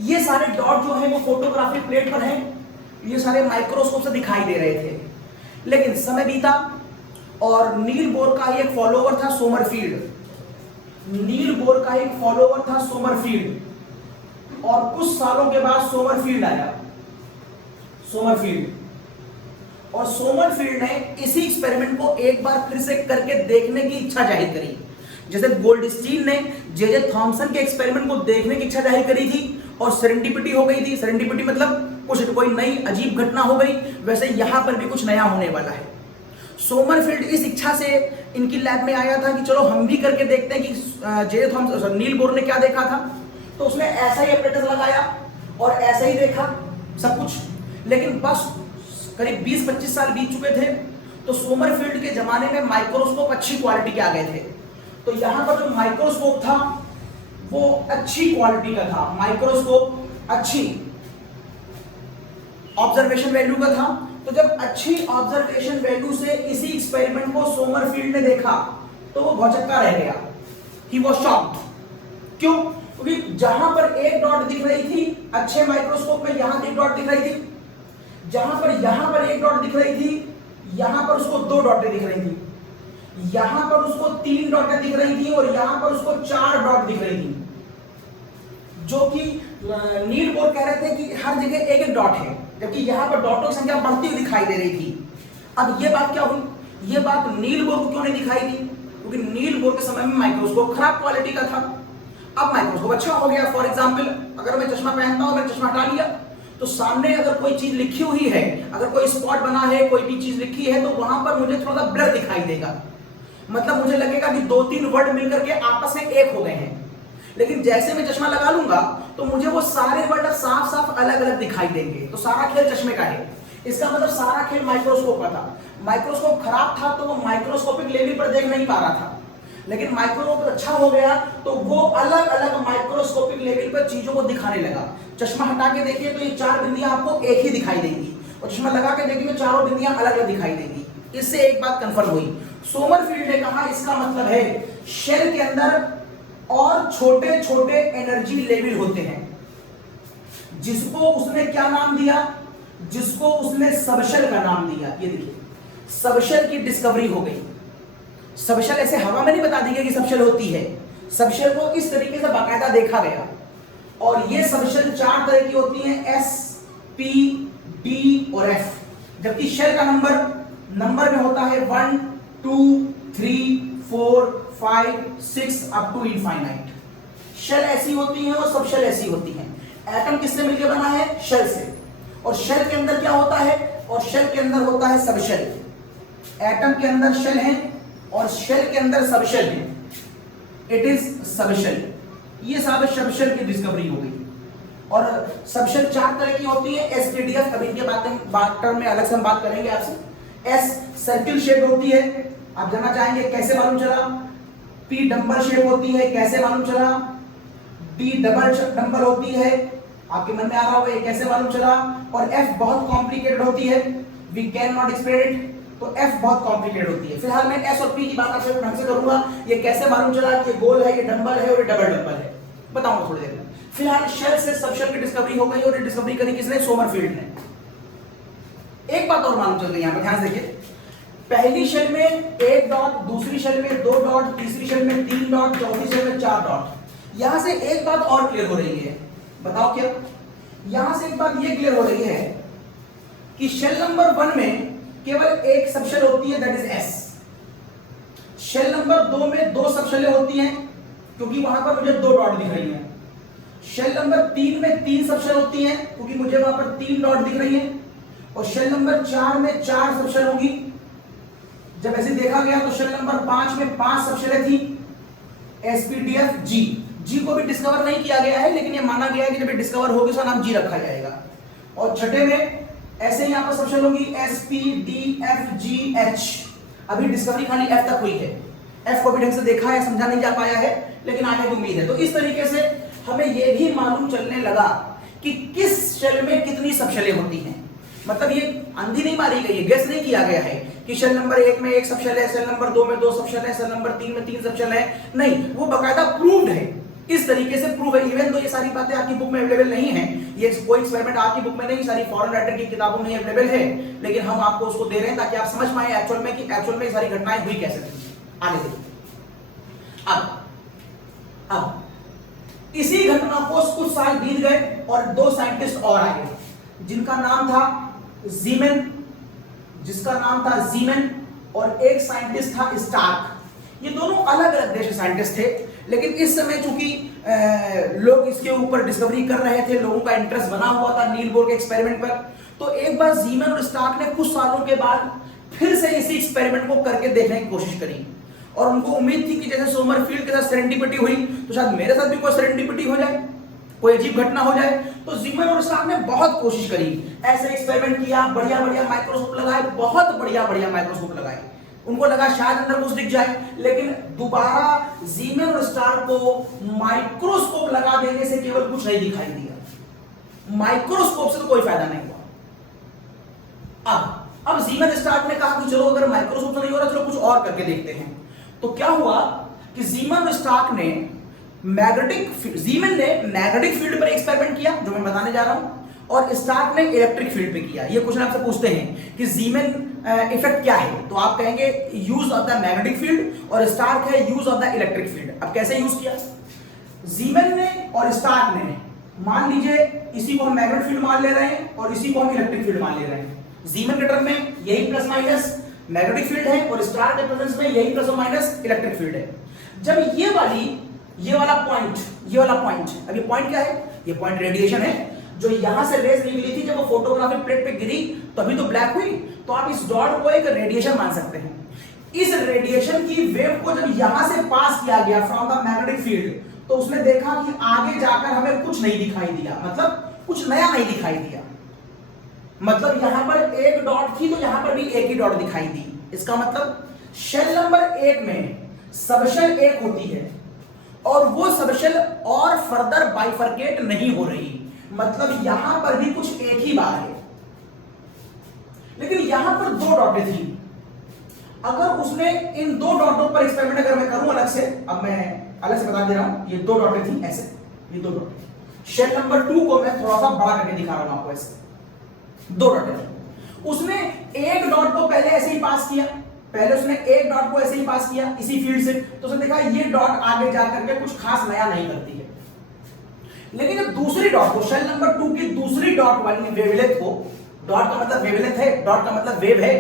ये सारे डॉट जो है वो फोटोग्राफिक प्लेट पर हैं, ये सारे माइक्रोस्कोप से दिखाई दे रहे थे। लेकिन समय बीता और नील बोर का एक फॉलोवर था सोमरफील्ड। नील बोर का एक फॉलोवर था सोमरफील्ड, और कुछ सालों के बाद सोमरफील्ड आया। सोमरफील्ड और सोमरफील्ड ने इसी एक्सपेरिमेंट को एक बार फिर से करके देखने की इच्छा जाहिर करी। जैसे गोल्डस्टीन ने जे थॉमसन के एक्सपेरिमेंट को देखने की इच्छा जाहिर करी थी और सेरेंडिपिटी हो गई थी। सेरेंडिपिटी मतलब कुछ कोई नई अजीब घटना हो गई, वैसे यहां पर भी कुछ नया होने वाला है। सोमरफील्ड इस इच्छा से इनकी लैब में आया था कि चलो हम भी करके देखते हैं कि जे थॉमसन, नील बोर ने क्या देखा था। तो उसने ऐसा ही अपरेटस लगाया और ऐसा ही देखा सब कुछ। लेकिन बस करीब 20-25 साल बीत चुके थे, तो सोमरफील्ड के जमाने में माइक्रोस्कोप अच्छी क्वालिटी के आ गए थे। तो यहां पर जो माइक्रोस्कोप था वो अच्छी क्वालिटी का था, माइक्रोस्कोप अच्छी ऑब्जर्वेशन वैल्यू का था। तो जब अच्छी ऑब्जर्वेशन वैल्यू से इसी एक्सपेरिमेंट को सोमरफील्ड ने देखा तो वो भौचक्का रह गया, ही वाज शॉक्ड। क्यों? क्योंकि जहां पर एक डॉट दिख रही थी अच्छे माइक्रोस्कोप में, यहां एक डॉट दिख रही थी, जहां पर एक डॉट दिख रही थी, यहां पर उसको 2 डॉटें दिख रही थी, यहां पर उसको 3 डॉटें दिख रही थी और यहां पर उसको 4 डॉट दिख रही थी। जो कि नील बोर कह रहे थे कि हर जगह एक एक डॉट है, जबकि यहां पर डॉटों की संख्या बढ़ती हुई दिखाई दे रही थी। अब ये बात क्या हुई, ये बात नील बोर को क्यों नहीं दिखाई दी? क्योंकि नील बोर के समय में माइक्रोस्कोप खराब क्वालिटी का था। अब माइक्रोस्कोप अच्छा हो गया। फॉर एग्जाम्पल, अगर मैं चश्मा पहनता हूं, मैंने चश्मा हटा लिया, तो सामने अगर कोई चीज लिखी हुई है, अगर कोई स्पॉट बना है, कोई भी चीज लिखी है, तो वहां पर मुझे थोड़ा सा ब्लर दिखाई देगा। मतलब मुझे लगेगा कि 2-3 वर्ड मिलकर के आपस में एक हो गए हैं। लेकिन जैसे मैं चश्मा लगा लूंगा तो मुझे वो सारे वर्ड साफ साफ अलग अलग दिखाई देंगे। तो सारा खेल चश्मे का है। इसका मतलब सारा खेल माइक्रोस्कोप का था। माइक्रोस्कोप खराब था तो वो माइक्रोस्कोपिक लेवल पर देख नहीं पा रहा था, लेकिन माइक्रोस्कोप अच्छा हो गया तो वो अलग अलग माइक्रोस्कोपिक लेवल पर चीजों को दिखाने लगा। चश्मा हटा के देखिए तो ये 4 बिंदियां आपको एक ही दिखाई देंगी, और चश्मा लगा के देखिए तो चारों बिंदियां अलग अलग दिखाई देंगी। इससे एक बात कंफर्म हुई। सोमरफील्ड ने कहा इसका मतलब है शेल के अंदर और छोटे छोटे एनर्जी लेवल होते हैं, जिसको उसने क्या नाम दिया, जिसको उसने सबशेल का नाम दिया। ये देखिए, सबशेल की डिस्कवरी हो गई। सबशेल ऐसे हवा में नहीं बता दी गई कि सबशेल होती है, सबशेल को इस तरीके से बाकायदा देखा गया। और ये सबशेल 4 तरह की होती हैं, S, P, D और F। जबकि शेल का नंबर में होता है 1, 2, 3, 4, 5, 6 अप टू इनफाइनाइट। शेल ऐसी होती हैं और सबशेल ऐसी होती हैं। एटम किससे मिलकर बना है? शेल से। और शेल के अंदर क्या होता है? और शेल के अंदर होता है सबशेल। एटम के अंदर शेल है और शेल के अंदर सबशेल है। It is subshell. ये सारे सबशेल की डिस्कवरी हो गई। और सबशेल 4 तरह की होती है, SPDF। अभी इनके बात में अलग से हम बात करेंगे आपसे। S सर्किल शेप होती है, आप जानना चाहेंगे कैसे मालूम चला। P डंबल शेप होती है, कैसे मालूम चला। D डबल डंबल होती है, आपके मन में आ रहा होगा ये कैसे मालूम चला। और F बहुत कॉम्प्लिकेटेड होती है, we can not explain it. तो F बहुत कॉम्प्लिकेटेड होती है। फिलहाल मैं S और P की बात आपसे ढंग से करूंगा। ये कैसे मालूम चला कि ये गोल है, ये डंबल है और ये डबल डंबल है, बताऊंगा थोड़ी देर में। फिलहाल शेल से सबशेल की डिस्कवरी हो गई, और ये डिस्कवरी करी किसने? सोमरफील्ड ने। एक बात और मालूम चल गई, यहां पर ध्यान से देखिए। पहली शेल में 1 डॉट, दूसरी शेल में 2 डॉट, तीसरी शेल में 3 डॉट, चौथी शेल में 4 डॉट। यहां से एक बात और क्लियर हो रही है, बताओ क्या? यहां से एक बात ये क्लियर हो रही है कि शेल नंबर 1 में केवल एक सबशेल होती है, that is S. Shell number 2 में 2 सबशेलें होती हैं क्योंकि वहां पर मुझे 2 डॉट दिख रही हैं। शेल नंबर 3 में 3 सबशेल होती हैं क्योंकि मुझे वहां पर 3 डॉट दिख रही हैं। और शेल नंबर 4 में 4 सबशेल होगी। जब ऐसे देखा गया तो शेल नंबर 5 में 5 सबशेलें थी, एसपीडीएफ जी। जी को भी डिस्कवर नहीं किया गया है, लेकिन ये माना गया है कि जब ये डिस्कवर होगी उसका नाम जी रखा जाएगा। और छठे में ऐसे यहां पर सबशेल होगी एसपीडीएफजीएच। अभी डिस्कवरी खाली एफ तक हुई है, एफ को भी ढंग से देखा है, समझा नहीं जा पाया है, लेकिन आगे की उम्मीद है। तो इस तरीके से हमें यह भी मालूम चलने लगा कि किस शेल में कितनी सबशेलें होती हैं। मतलब ये अंधी नहीं मारी गई है, गेस नहीं किया गया है कि शेल नंबर 1 में 1 सबशेल है, शेल नंबर 2 में 2 सबशेल है, शेल नंबर 3 में 3 सबशेल है। नहीं, वो बकायदा प्रूव्ड है, इस तरीके से प्रूव है। इवन तो ये सारी बातें आपकी बुक में अवेलेबल नहीं है, ये कोई एक्सपेरिमेंट आपकी बुक में नहीं, सारी फॉरेन राइटर की किताबों में अवेलेबल है, लेकिन हम आपको उसको दे रहे हैं ताकि आप समझ पाए एक्चुअल में कि एक्चुअल में ये सारी घटनाएं हुई कैसे थी। आगे देखिए। अब इसी घटना को कुछ साल बीत गए और 2 साइंटिस्ट और आए जिनका नाम था जीमन, जिसका नाम था जीमन, और एक साइंटिस्ट था स्टार्क। ये दोनों अलग अलग देश के साइंटिस्ट थे, लेकिन इस समय चूंकि लोग इसके ऊपर डिस्कवरी कर रहे थे, लोगों का इंटरेस्ट बना हुआ था नील बोर के एक्सपेरिमेंट पर, तो एक बार जीमन और स्टार्क ने कुछ सालों के बाद फिर से इसी एक्सपेरिमेंट को करके देखने की कोशिश करी। और उनको उम्मीद थी कि जैसे सोमरफील्ड के साथ सेरेंडिपिटी हुई तो शायद मेरे साथ भी कोई सेरेंडिपिटी हो जाए, कोई अजीब घटना हो जाए। तो जीमन और स्टार्क ने बहुत कोशिश करी, ऐसे एक्सपेरिमेंट किया, बढ़िया बढ़िया माइक्रोस्कोप लगाए, बहुत बढ़िया बढ़िया माइक्रोस्कोप लगाए। उनको लगा शायद अंदर कुछ दिख जाए, लेकिन दोबारा जीमन और स्टार्क को माइक्रोस्कोप लगा देने से केवल कुछ नहीं दिखाई दिया, माइक्रोस्कोप से तो कोई फायदा नहीं हुआ। अब जीमन स्टार्क ने कहा कि चलो अगर माइक्रोस्कोप से नहीं हो रहा, चलो कुछ और करके देखते हैं। तो क्या हुआ कि जीमन स्टार्क ने जीमन ने मैग्नेटिक फील्ड पर एक्सपेरिमेंट किया, जो मैं बताने जा रहा हूं, और स्टार्क ने इलेक्ट्रिक फील्ड पे किया। ये क्वेश्चन आपसे पूछते हैं कि जीमन इफेक्ट क्या है, तो आप कहेंगे use of the magnetic field, और स्टार्क है use of the electric field. अब कैसे यूज किया जीमन ने और स्टार्क ने? मान लीजिए इसी को हम मैग्नेटिक फील्ड मान ले रहे हैं और इसी को हम इलेक्ट्रिक फील्ड मान ले रहे हैं। जीमन के टर्म में यही प्लस माइनस मैग्नेटिक फील्ड है और स्टार्क के प्रेजेंस में यही प्लस और माइनस इलेक्ट्रिक फील्ड है। जब ये वाला पॉइंट, अब ये पॉइंट क्या है? ये पॉइंट रेडिएशन है, जो यहां से रेज निकली थी, जब वो फोटोग्राफिक प्लेट पे गिरी तभी तो ब्लैक हुई। तो आप इस डॉट को एक रेडिएशन मान सकते हैं। इस रेडिएशन की वेव को जब यहां से पास किया गया फ्रॉम द मैग्नेटिक फील्ड, तो उसने देखा कि आगे जाकर हमें कुछ नहीं दिखाई दिया, मतलब कुछ नया नहीं दिखाई दिया। मतलब यहां पर एक डॉट थी तो यहां पर भी एक ही डॉट दिखाई दी। इसका मतलब शेल नंबर 1 में सबशेल 1 होती है और वो सबशेल और फर्दर बाइफरकेट नहीं हो रही, मतलब यहां पर भी कुछ एक ही बार है, लेकिन यहां पर 2 डॉटें थी। अगर उसने इन 2 डॉटों पर एक्सपेरिमेंट अगर मैं करूं अलग से, अब मैं अलग से बता दे रहा हूं, ये 2 डॉटें थी ऐसे, ये 2 डॉटें। शेल नंबर 2 को मैं थोड़ा सा बड़ा करके दिखा रहा हूं आपको, ऐसे 2 डॉटें। उसने एक डॉट को पहले ऐसे ही पास किया, पहले उसने एक डॉट को ऐसे ही पास किया इसी फील्ड से, तो उसने देखा ये डॉट आगे जाकर के कुछ खास नया नहीं करती है। लेकिन जब दूसरी डॉट को, शेल नंबर 2 की दूसरी डॉट वाली वेवलेंथ को, डॉट का मतलब वेवलेंथ है, डॉट का मतलब वेव है,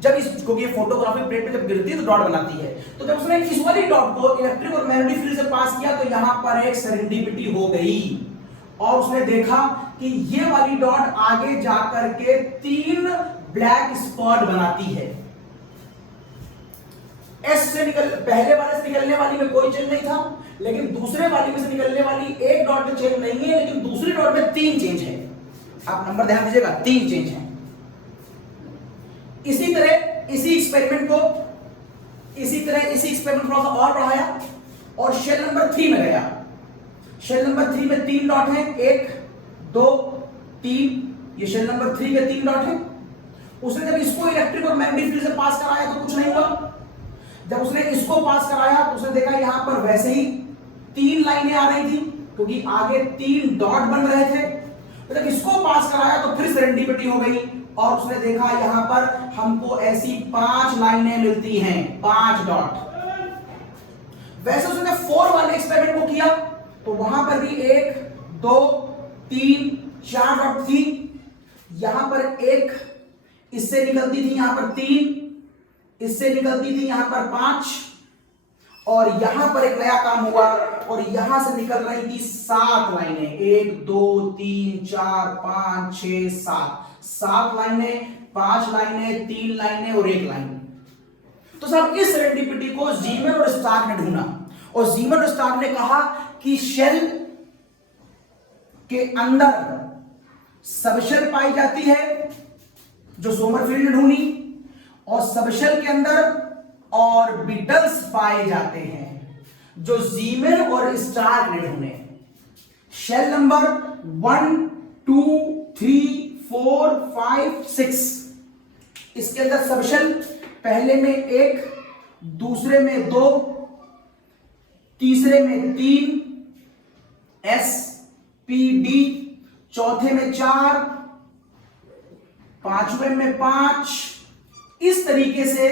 जब इसको ये फोटोग्राफिक प्लेट पे जब गिरती है तो डॉट बनाती है, तो जब उसने इस वाली डॉट को इलेक्ट्रिक और मैग्नेटिक फील्ड से पास किया तो यहां पर एक सेरेंडिपिटी हो गई और उसने देखा कि ये वाली डॉट आगे जाकर के 3 ब्लैक स्पॉट बनाती है। एस से पहले वाले से निकलने वाली में कोई चेंज नहीं था, लेकिन दूसरे वाली में से निकलने वाली एक डॉट में चेंज नहीं है, लेकिन दूसरी डॉट में 3 चेंज है। आप नंबर ध्यान दीजिएगा, 3 चेंज है। इसी तरह इसी एक्सपेरिमेंट थोड़ा सा और बढ़ाया और शेल नंबर 3 में गया। शेल नंबर 3 में 3 डॉट है, 1 2 3, ये शेल नंबर 3 के 3 डॉट है। उसने जब इसको इलेक्ट्रिक और मैग्नेटिक फील्ड से पास कराया तो कुछ नहीं हुआ। जब उसने इसको पास कराया तो उसने देखा यहां पर वैसे ही 3 लाइनें आ रही थी, क्योंकि आगे 3 डॉट बन रहे थे। तो जब इसको पास कराया तो फिर सेरेंडिपिटी हो गई और उसने देखा यहां पर हमको ऐसी 5 लाइनें मिलती हैं, 5 डॉट। वैसे उसने 4 वाले एक्सपेरिमेंट को किया तो वहां पर भी 1 2 3 4 डॉट थी। यहां पर एक इससे निकलती थी यहां पर 3, इससे निकलती थी यहां पर 5, और यहां पर एक नया काम हुआ और यहां से निकल रही थी 7 लाइनें। 1 2 3 4 5 6 7 लाइनें, 5 लाइनें, 3 लाइनें और 1 लाइन। तो साहब इस सेरेंडिपिटी को जीमन और स्टार्क ने ढूंढा, और जीमन और स्टार्क ने कहा कि शेल के अंदर सबशेल पाई जाती है जो सोमरफील्ड ने ढूंढी, और सबशेल के अंदर ऑर्बिटल्स पाए जाते हैं जो जीमन और स्टार्क ने ढूंढे। शेल नंबर 1 2 3 4 5 6, इसके अंदर सबशेल पहले में 1, दूसरे में 2, तीसरे में 3 S P D, चौथे में 4, पांचवें में 5। इस तरीके से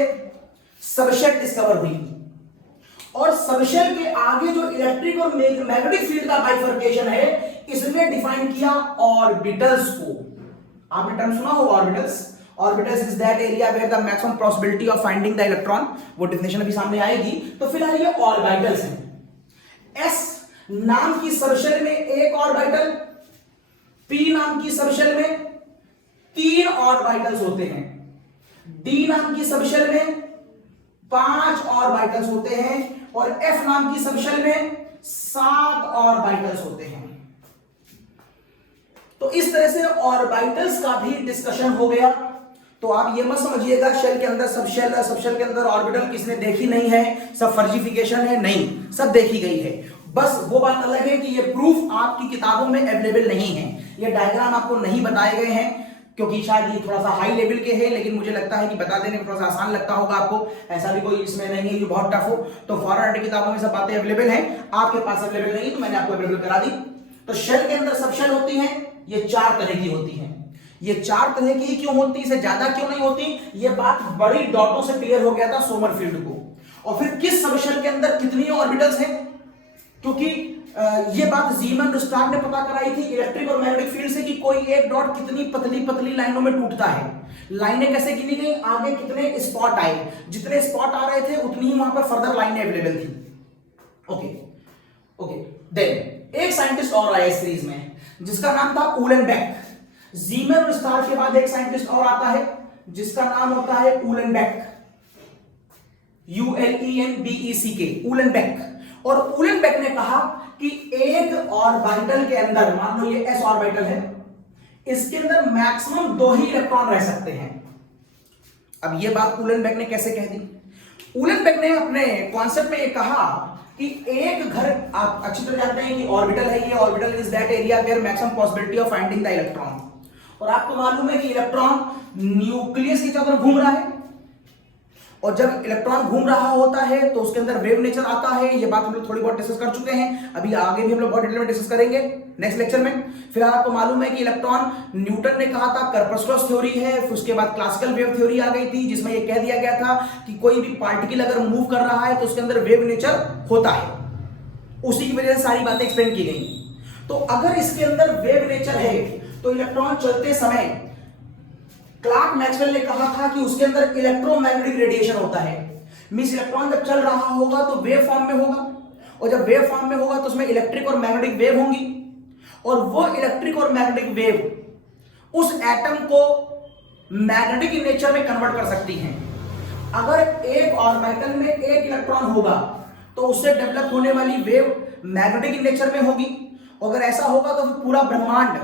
सबशेल डिस्कवर हुई, और सबशेल के आगे जो इलेक्ट्रिक और मैग्नेटिक फील्ड का बाइफर्केशन है इसने डिफाइन किया ऑर्बिटल्स को। आपने टर्म सुना होगा orbitals. Orbitals is that area where the maximum possibility of finding the electron. वो डेफिनेशन अभी सामने आएगी। तो फिलहाल ये ऑर्बिटल्स हैं। एस नाम की सबशेल में 1 ऑर्बिटल, पी नाम की सबशेल में 3 ऑर्बिटल्स होते हैं, डी नाम की सबशेल में 5 ऑर्बिटल्स होते हैं, और एफ नाम की सबशेल में 7 ऑर्बिटल्स होते हैं। तो इस तरह से ऑर्बिटल्स का भी डिस्कशन हो गया। तो आप ये मत समझिएगा शेल के अंदर सबशेल है, सबशेल के अंदर ऑर्बिटल किसने देखी नहीं है, सब फर्जिफिकेशन है, नहीं, सब देखी गई है। बस वो बात अलग है कि ये प्रूफ आपकी किताबों में अवेलेबल नहीं है, ये डायग्राम आपको नहीं बताए गए हैं, क्योंकि शायद ये थोड़ा सा हाई लेवल के हैं, लेकिन मुझे लगता है कि बता देने में थोड़ा सा आसान लगता होगा आपको। ऐसा भी कोई इसमें नहीं है कि बहुत टफ हो। तो फॉरवर्ड किताबों में सब बातें अवेलेबल हैं, आपके पास अवेलेबल नहीं, तो मैंने आपको अवेलेबल करा दी। तो शेल के अंदर सबशेल होती है, ये 4 तरह की होती हैं। ये 4 तरह की क्यों होती, इसे ज्यादा क्यों नहीं होती, ये बात बड़ी डॉटों से क्लियर हो गया था सोमरफील्ड को। और फिर किस सबशेल के अंदर कितनी ऑर्बिटल्स हैं, क्योंकि ये बात जीमन और स्टार्क ने पता कराई थी इलेक्ट्रिक और मैग्नेटिक फील्ड से कि कोई एक डॉट कितनी पतली पतली लाइनों में टूटता है। लाइनें कैसे गिनी गई, आगे कितने स्पॉट आए, जितने स्पॉट आ रहे थे उतनी ही वहां पर फर्दर लाइनें अवेलेबल थी। ओके देन एक साइंटिस्ट और आया इस सीरीज में जिसका नाम था उलेनबेक। जीमन और स्टार्क के बाद एक साइंटिस्ट और आता है जिसका नाम होता है उलेनबेक, ULENBECK, उलेनबेक। और उलेनबेक ने कहा कि एक ऑर्बिटल के अंदर, मान लो ये s ऑर्बिटल है, इसके अंदर मैक्सिमम 2 ही इलेक्ट्रॉन रह सकते हैं। अब ये बात उलेनबेक ने कैसे कह दी, उलेनबेक ने अपने कॉन्सेप्ट में ये कहा कि एक घर, आप अच्छी तरह जानते हैं कि ऑर्बिटल है, ये orbital is that area where maximum possibility of finding the electron. और आपको मालूम है कि इलेक्ट्रॉन न्यूक्लियस की तरफ घूम रहा है, और जब इलेक्ट्रॉन घूम रहा होता है तो उसके अंदर वेव नेचर आता है। ये बात हम लोग थोड़ी बहुत डिस्कस कर चुके हैं, अभी आगे भी हम लोग बहुत डिटेल में डिस्कस करेंगे नेक्स्ट लेक्चर में। फिलहाल आपको मालूम है कि इलेक्ट्रॉन, न्यूटन ने कहा था कर्पस्कुलर थ्योरी है, फिर उसके बाद क्लासिकल वेव थ्योरी आ गई थी जिसमें यह कह दिया गया था कि कोई भी पार्टिकल अगर मूव कर रहा है तो उसके अंदर वेव नेचर होता है, उसी की वजह से सारी बातें एक्सप्लेन की गई। तो अगर इसके अंदर वेव नेचर है तो इलेक्ट्रॉन चलते समय, क्लार्क मैक्सवेल ने कहा था कि उसके अंदर इलेक्ट्रोमैग्नेटिक रेडिएशन होता है। मींस इलेक्ट्रॉन जब चल रहा होगा तो वेव फॉर्म में होगा, और जब वेव फॉर्म में होगा तो उसमें इलेक्ट्रिक और मैग्नेटिक वेव होंगी, और वो इलेक्ट्रिक और मैग्नेटिक वेव उस एटम को मैग्नेटिक इन नेचर में कन्वर्ट कर सकती हैं। अगर एक ऑर्बिटल में एक इलेक्ट्रॉन होगा तो उससे डेवलप होने वाली वेव मैग्नेटिक इन नेचर में होगी, और अगर ऐसा होगा तो पूरा ब्रह्मांड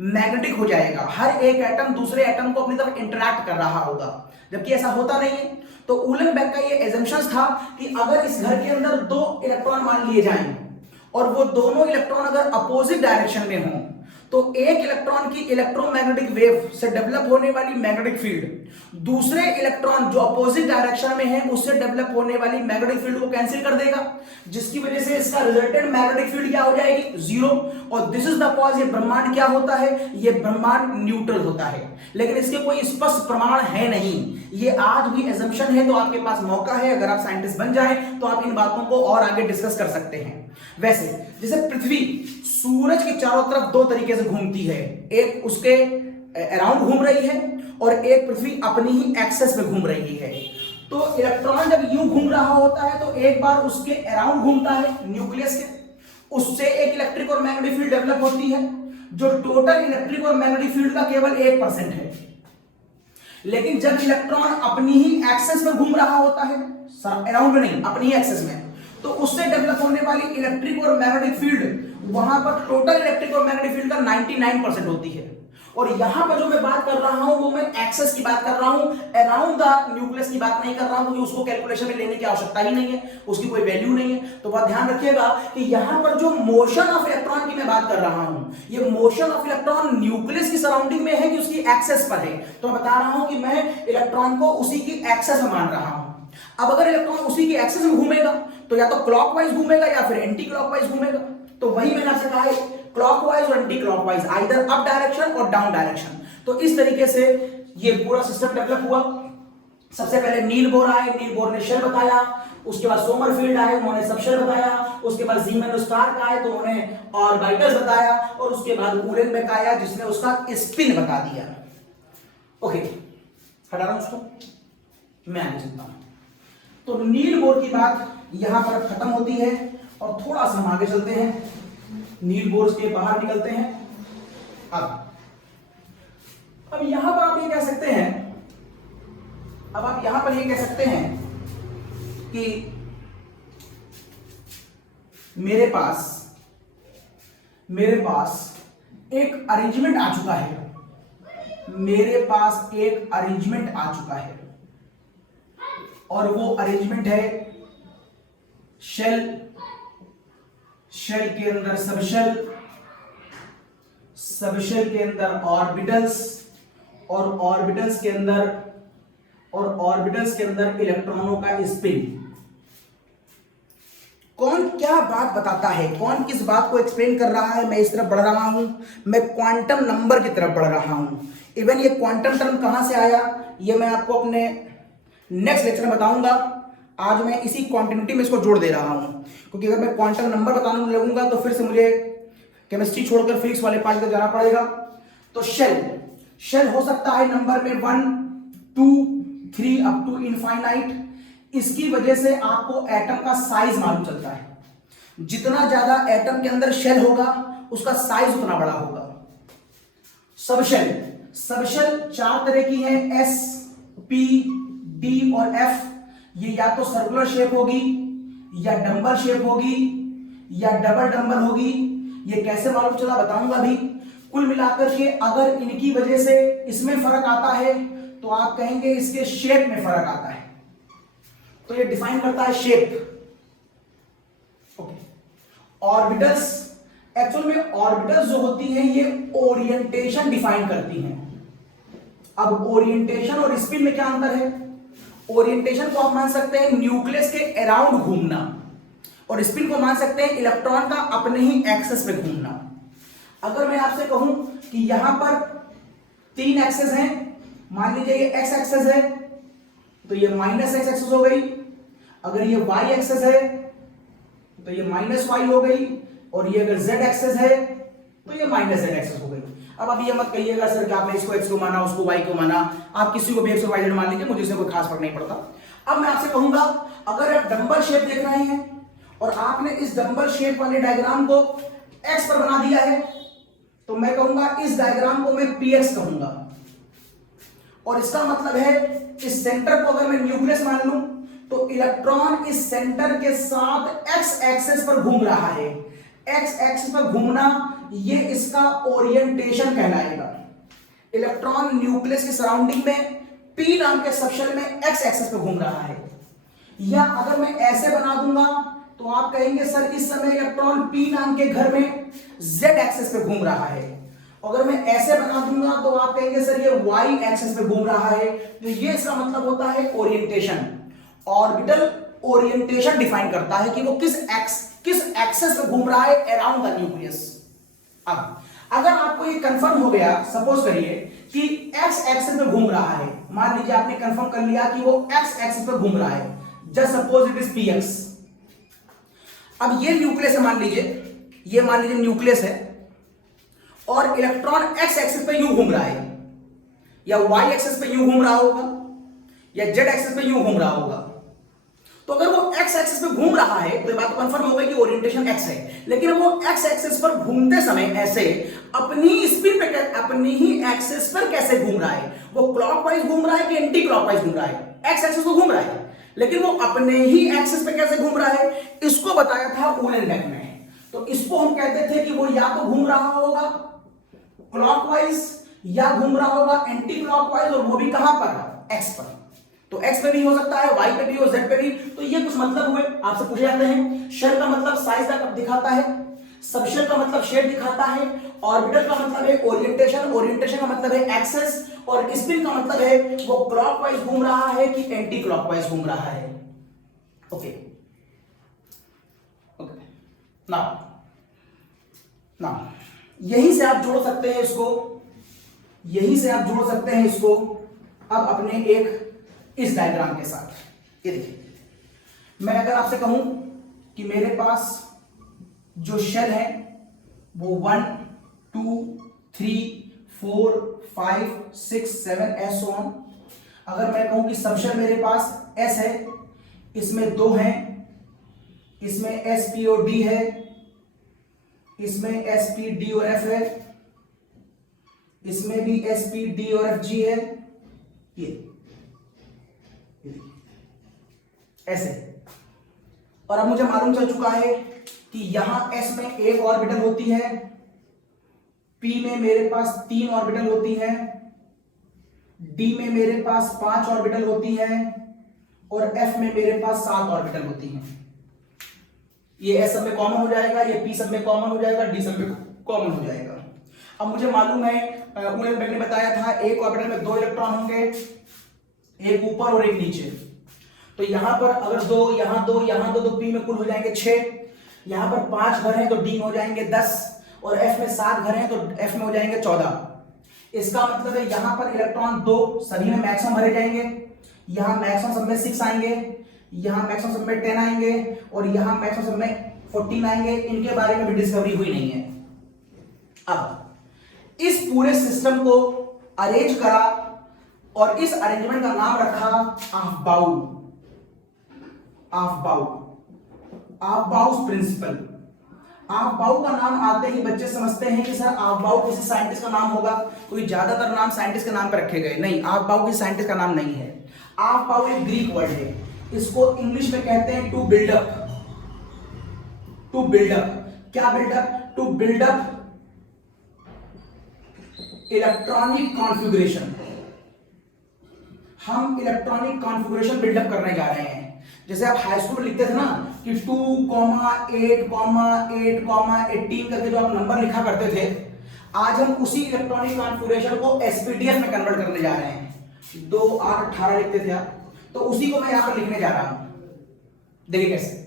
मैग्नेटिक हो जाएगा, हर एक एटम दूसरे एटम को अपनी तरफ इंटरैक्ट कर रहा होगा, जबकि ऐसा होता नहीं है। तो उलेनबेक का ये एजम्पशन था कि अगर इस घर के अंदर 2 इलेक्ट्रॉन मान लिए जाएं और वो दोनों इलेक्ट्रॉन अगर अपोजिट डायरेक्शन में हों तो एक इलेक्ट्रॉन की इलेक्ट्रोमैग्नेटिक वेव से डेवलप होने वाली मैग्नेटिक फील्ड दूसरे इलेक्ट्रॉन जो अपोजिट डायरेक्शन में है उससे डेवलप होने वाली मैग्नेटिक फील्ड को कैंसिल कर देगा, जिसकी वजह से इसका रिजल्टेंट मैग्नेटिक फील्ड क्या हो जाएगी, 0। और दिस इज द कॉज, ये ब्रह्मांड क्या होता है, ये ब्रह्मांड न्यूट्रल होता है। लेकिन इसके कोई स्पष्ट प्रमाण है नहीं, ये आज भी एजम्पशन है। तो आपके पास मौका है, अगर आप साइंटिस्ट बन जाए तो आप इन बातों को और आगे डिस्कस कर सकते हैं। वैसे जैसे पृथ्वी सूरज के चारों तरफ 2 तरीके से घूमती है, एक उसके अराउंड घूम रही है और एक पृथ्वी अपनी ही एक्सेस में घूम रही है। तो इलेक्ट्रॉन जब यूं घूम रहा होता है तो एक बार उसके अराउंड घूमता है न्यूक्लियस के, उससे एक इलेक्ट्रिक और मैग्नेटिक फील्ड डेवलप होती है जो टोटल इलेक्ट्रिक और मैग्नेटिक फील्ड का केवल 1% है। लेकिन जब इलेक्ट्रॉन अपनी ही एक्सेस में घूम रहा होता है, अराउंड में नहीं, अपनी ही एक्सेस में, तो उससे डेवलप होने वाली इलेक्ट्रिक और मैग्नेटिक फील्ड वहां पर टोटल इलेक्ट्रिक और मैग्नेटिक फील्ड का 99% होती है। और यहां पर जो मैं बात कर रहा हूं वो मैं एक्सेस की बात कर रहा हूं, अराउंड द न्यूक्लियस की बात नहीं कर रहा हूं, क्योंकि उसको कैलकुलेशन में लेने की आवश्यकता ही नहीं है, उसकी कोई वैल्यू नहीं है। तो बहुत ध्यान रखिएगा कि यहां पर जो मोशन ऑफ इलेक्ट्रॉन की मैं बात कर रहा हूं, ये मोशन ऑफ इलेक्ट्रॉन न्यूक्लियस की सराउंडिंग में है कि उसकी एक्सेस पर है। तो मैं बता रहा हूं कि मैं इलेक्ट्रॉन को उसी की एक्सेस में मान रहा हूं। अब अगर इलेक्ट्रॉन उसी की एक्सेस में घूमेगा तो या तो क्लॉकवाइज घूमेगा या फिर एंटी क्लॉकवाइज घूमेगा। तो वही मैंने आपसे कहा है, क्लॉकवाइज और anti clockwise, either up direction और डाउन डायरेक्शन। तो इस तरीके से ये पूरा सिस्टम डेवलप हुआ। सबसे पहले नील बोर आए, नील बोर ने शेल बताया, उसके बाद सोमरफील्ड आए, उन्होंने सबशेल बताया, उसके बाद जीमन स्टार्क आए तो उन्होंने ऑर्बिटल्स बताया, और उसके बाद उलेनबेक आया जिसने उसका स्पिन बता दिया। ओके, हटा रहा हूं उसको, मैं आगे चलता हूं। तो नील बोर की बात यहां पर खत्म होती है और थोड़ा सा हम आगे चलते हैं, नील बोर के बाहर निकलते हैं। अब यहां पर आप ये कह सकते हैं, अब आप यहां पर ये कह सकते हैं कि मेरे पास एक अरेंजमेंट आ चुका है, मेरे पास एक अरेंजमेंट आ चुका है, और वो अरेंजमेंट है शेल, शेल के अंदर सबशेल, सबशेल के अंदर ऑर्बिटल्स, और ऑर्बिटल्स के अंदर इलेक्ट्रॉनों का स्पिन। कौन क्या बात बताता है, कौन किस बात को एक्सप्लेन कर रहा है, मैं इस तरफ बढ़ रहा हूं, मैं क्वांटम नंबर की तरफ बढ़ रहा हूं। इवन ये क्वांटम टर्म कहां से आया ये मैं आपको अपने नेक्स्ट लेक्चर में बताऊंगा। आज मैं इसी कॉन्टिन्यूटी में इसको जोड़ दे रहा हूं, क्योंकि अगर मैं क्वांटम नंबर बताने लगूंगा तो फिर से मुझे केमिस्ट्री छोड़कर फिजिक्स वाले पार्ट तक जाना पड़ेगा। तो शेल हो सकता है नंबर में 1, 2, 3 अप टू इनफाइनाइट। इसकी वजह से आपको एटम का साइज मालूम चलता है, जितना ज्यादा एटम के अंदर शेल होगा उसका साइज उतना बड़ा होगा। सबशेल 4 तरह की है, एस, पी, डी और एफ। ये या तो सर्कुलर शेप होगी, या डंबल शेप होगी, या डबल डंबल होगी। ये कैसे मालूम चला बताऊंगा अभी। कुल मिलाकर के अगर इनकी वजह से इसमें फर्क आता है तो आप कहेंगे इसके शेप में फर्क आता है, तो ये डिफाइन करता है शेप। ओके, ऑर्बिटल्स, एक्चुअल में ऑर्बिटल्स जो होती हैं ये ओरिएंटेशन डिफाइन करती हैं। अब ओरिएंटेशन और स्पिन में क्या अंतर है? ओरिएंटेशन को आप मान सकते हैं न्यूक्लियस के अराउंड घूमना, और स्पिन को मान सकते हैं इलेक्ट्रॉन का अपने ही एक्सेस में घूमना। अगर मैं आपसे कहूं कि यहां पर 3 एक्सेस हैं, मान लीजिए ये एक्स एक्सेस है तो ये माइनस एक्स एक्सेस हो गई, अगर ये वाई एक्सेस है तो ये माइनस वाई हो गई, और ये अगर जेड एक्सेस है तो ये माइनस जेड एक्सेस हो गई। अब आप ये मत कहिएगा सर कि आपने इसको एक्स को माना, उसको वाई को माना, आप किसी को भी एक्स और वाई जेड मान लीजिए, मुझे इससे कोई खास फर्क नहीं पड़ता। अब मैं आपसे कहूंगा अगर आप डंबल शेप देख रहे हैं और आपने इस डंबल शेप वाले डायग्राम को एक्स पर बना दिया है, तो मैं कहूंगा इस डायग्राम को मैं पीएक्स कहूंगा, और इसका मतलब है इस सेंटर को अगर मैं न्यूक्लियस मान लूं तो इलेक्ट्रॉन इस सेंटर के साथ एक्स एक्सिस पर घूम रहा है। एक्स एक्सिस पर घूमना ये इसका ओरिएंटेशन कहलाएगा। इलेक्ट्रॉन न्यूक्लियस की सराउंडिंग में पी नाम के सबशेल में एक्स एक्सिस पर घूम रहा है। या अगर मैं ऐसे बना दूंगा तो आप कहेंगे सर इस समय इलेक्ट्रॉन पी नाम के घर में जेड एक्सिस पे घूम रहा है। अगर मैं ऐसे बना दूंगा तो आप कहेंगे सर ये वाई एक्सिस पे घूम रहा है। तो ये इसका मतलब होता है ओरिएंटेशन। ऑर्बिटल ओरिएंटेशन डिफाइन करता है कि वो किस एक्सिस पे घूम रहा है अराउंड द न्यूक्लियस। अब अगर आपको ये कंफर्म हो गया, सपोज करिए कि एक्स एक्सिस पे घूम रहा है, मान लीजिए आपने कंफर्म कर लिया कि वो एक्स एक्सिस पे घूम रहा है, just suppose it is px. अब ये न्यूक्लियस है, मान लीजिए न्यूक्लियस है और इलेक्ट्रॉन एक्स एक्सिस पे यूं घूम रहा है, या वाई एक्सिस पे यूं घूम रहा होगा या जेड एक्सिस पे यूं घूम रहा होगा। तो अगर वो एक्स एक्सिस पे घूम रहा है तो ये बात कंफर्म हो गई कि ओरिएंटेशन एक्स है, लेकिन वो एक्स एक्सिस पर घूमते समय ऐसे अपनी स्पिन पे अपनी ही एक्सिस पर कैसे घूम रहा है, वो क्लॉकवाइज घूम रहा है कि एंटी क्लॉकवाइज घूम रहा है। एक्स एक्सिस तो घूम रहा है लेकिन वो अपने ही एक्सिस पे कैसे घूम रहा है, इसको बताया था उलेनबेक में। तो इसको हम कहते थे कि वो या तो घूम रहा होगा क्लॉकवाइज या घूम रहा होगा एंटी क्लॉकवाइज, और वो भी कहां पर, एक्स पर। तो एक्स पे भी हो सकता है, वाई पे भी और जेड पे भी। तो ये कुछ मतलब हुए आपसे पूछे जाते हैं। शेल का मतलब साइज का दिखाता है, सबशेल का मतलब शेप दिखाता है, ऑर्बिटल का मतलब है ओरिएंटेशन, ओरिएंटेशन का मतलब है एक्सेस, और स्पिन का मतलब है वो क्लॉकवाइज घूम रहा है कि एंटी क्लॉकवाइज घूम रहा है। ओके ओके नाउ यहीं से आप जोड़ सकते हैं इसको, यहीं से आप जोड़ सकते हैं इसको अब अपने एक इस डायग्राम के साथ। ये देखिए, मैं अगर आपसे कहूं कि मेरे पास जो शेल है वो 1 2 3 4 5 6 7 एस ऑन, अगर मैं कहूं कि सबशेल मेरे पास एस है, इसमें 2 हैं, इसमें एस पी और डी है, इसमें एस पी डी और एफ है, इसमें भी एस पी डी और एफ जी है, ये ऐसे। और अब मुझे मालूम चल चुका है कि यहां एस में एक ऑर्बिटल होती है, पी में मेरे पास 3 ऑर्बिटल होती है, डी में मेरे पास 5 ऑर्बिटल होती है, और एफ में मेरे पास 7 ऑर्बिटल होती हैं। ये एस सब में कॉमन हो जाएगा, ये पी सब में कॉमन हो जाएगा, डी सब में कॉमन हो जाएगा। अब मुझे मालूम है, उलेनबेक ने बताया था एक ऑर्बिटल में 2 इलेक्ट्रॉन होंगे, एक ऊपर और एक नीचे। तो यहां पर अगर 2 यहां 2 यहां 2 तो पी में कुल हो जाएंगे 6, यहां पर 5 घर हैं तो डी में हो जाएंगे 10, और एफ में 7 घर हैं तो एफ में हो जाएंगे 14। इसका मतलब है यहां पर इलेक्ट्रॉन 2 सभी में मैक्सिमम भरे जाएंगे, यहां मैक्सिमम सब में 6 आएंगे, यहां मैक्सिमम सब में 10 आएंगे, और यहां मैक्सिमम सब में 14 आएंगे। इनके बारे में भी डिस्कवरी हुई नहीं है। अब इस पूरे सिस्टम को अरेंज करा और इस अरेंजमेंट का नाम रखा अफबाउ, अफबाउस प्रिंसिपल। अफबाउ का नाम आते ही बच्चे समझते हैं कि सर अफबाउ किसी साइंटिस्ट का नाम होगा, कोई ज्यादातर नाम साइंटिस्ट के नाम पर रखे गए। नहीं, अफबाउ किसी साइंटिस्ट का नाम नहीं है। अफबाउ एक ग्रीक वर्ड है, इसको इंग्लिश में कहते हैं टू बिल्डअप। टू बिल्डअप, क्या buildup? To buildup electronic configuration. हम इलेक्ट्रॉनिक कॉन्फ़िगरेशन बिल्डअप करने जा रहे हैं। जैसे आप हाई स्कूल में लिखते थे ना कि 2, 8, 8, 18 करके जो आप नंबर लिखा करते थे, आज हम उसी इलेक्ट्रॉनिक कॉन्फ़िगरेशन को एसपीडीएफ में कन्वर्ट करने जा रहे हैं। 2, 8, 18 लिखते थे आप, तो उसी को मैं यहां पर लिखने जा रहा हूं। देखिए कैसे।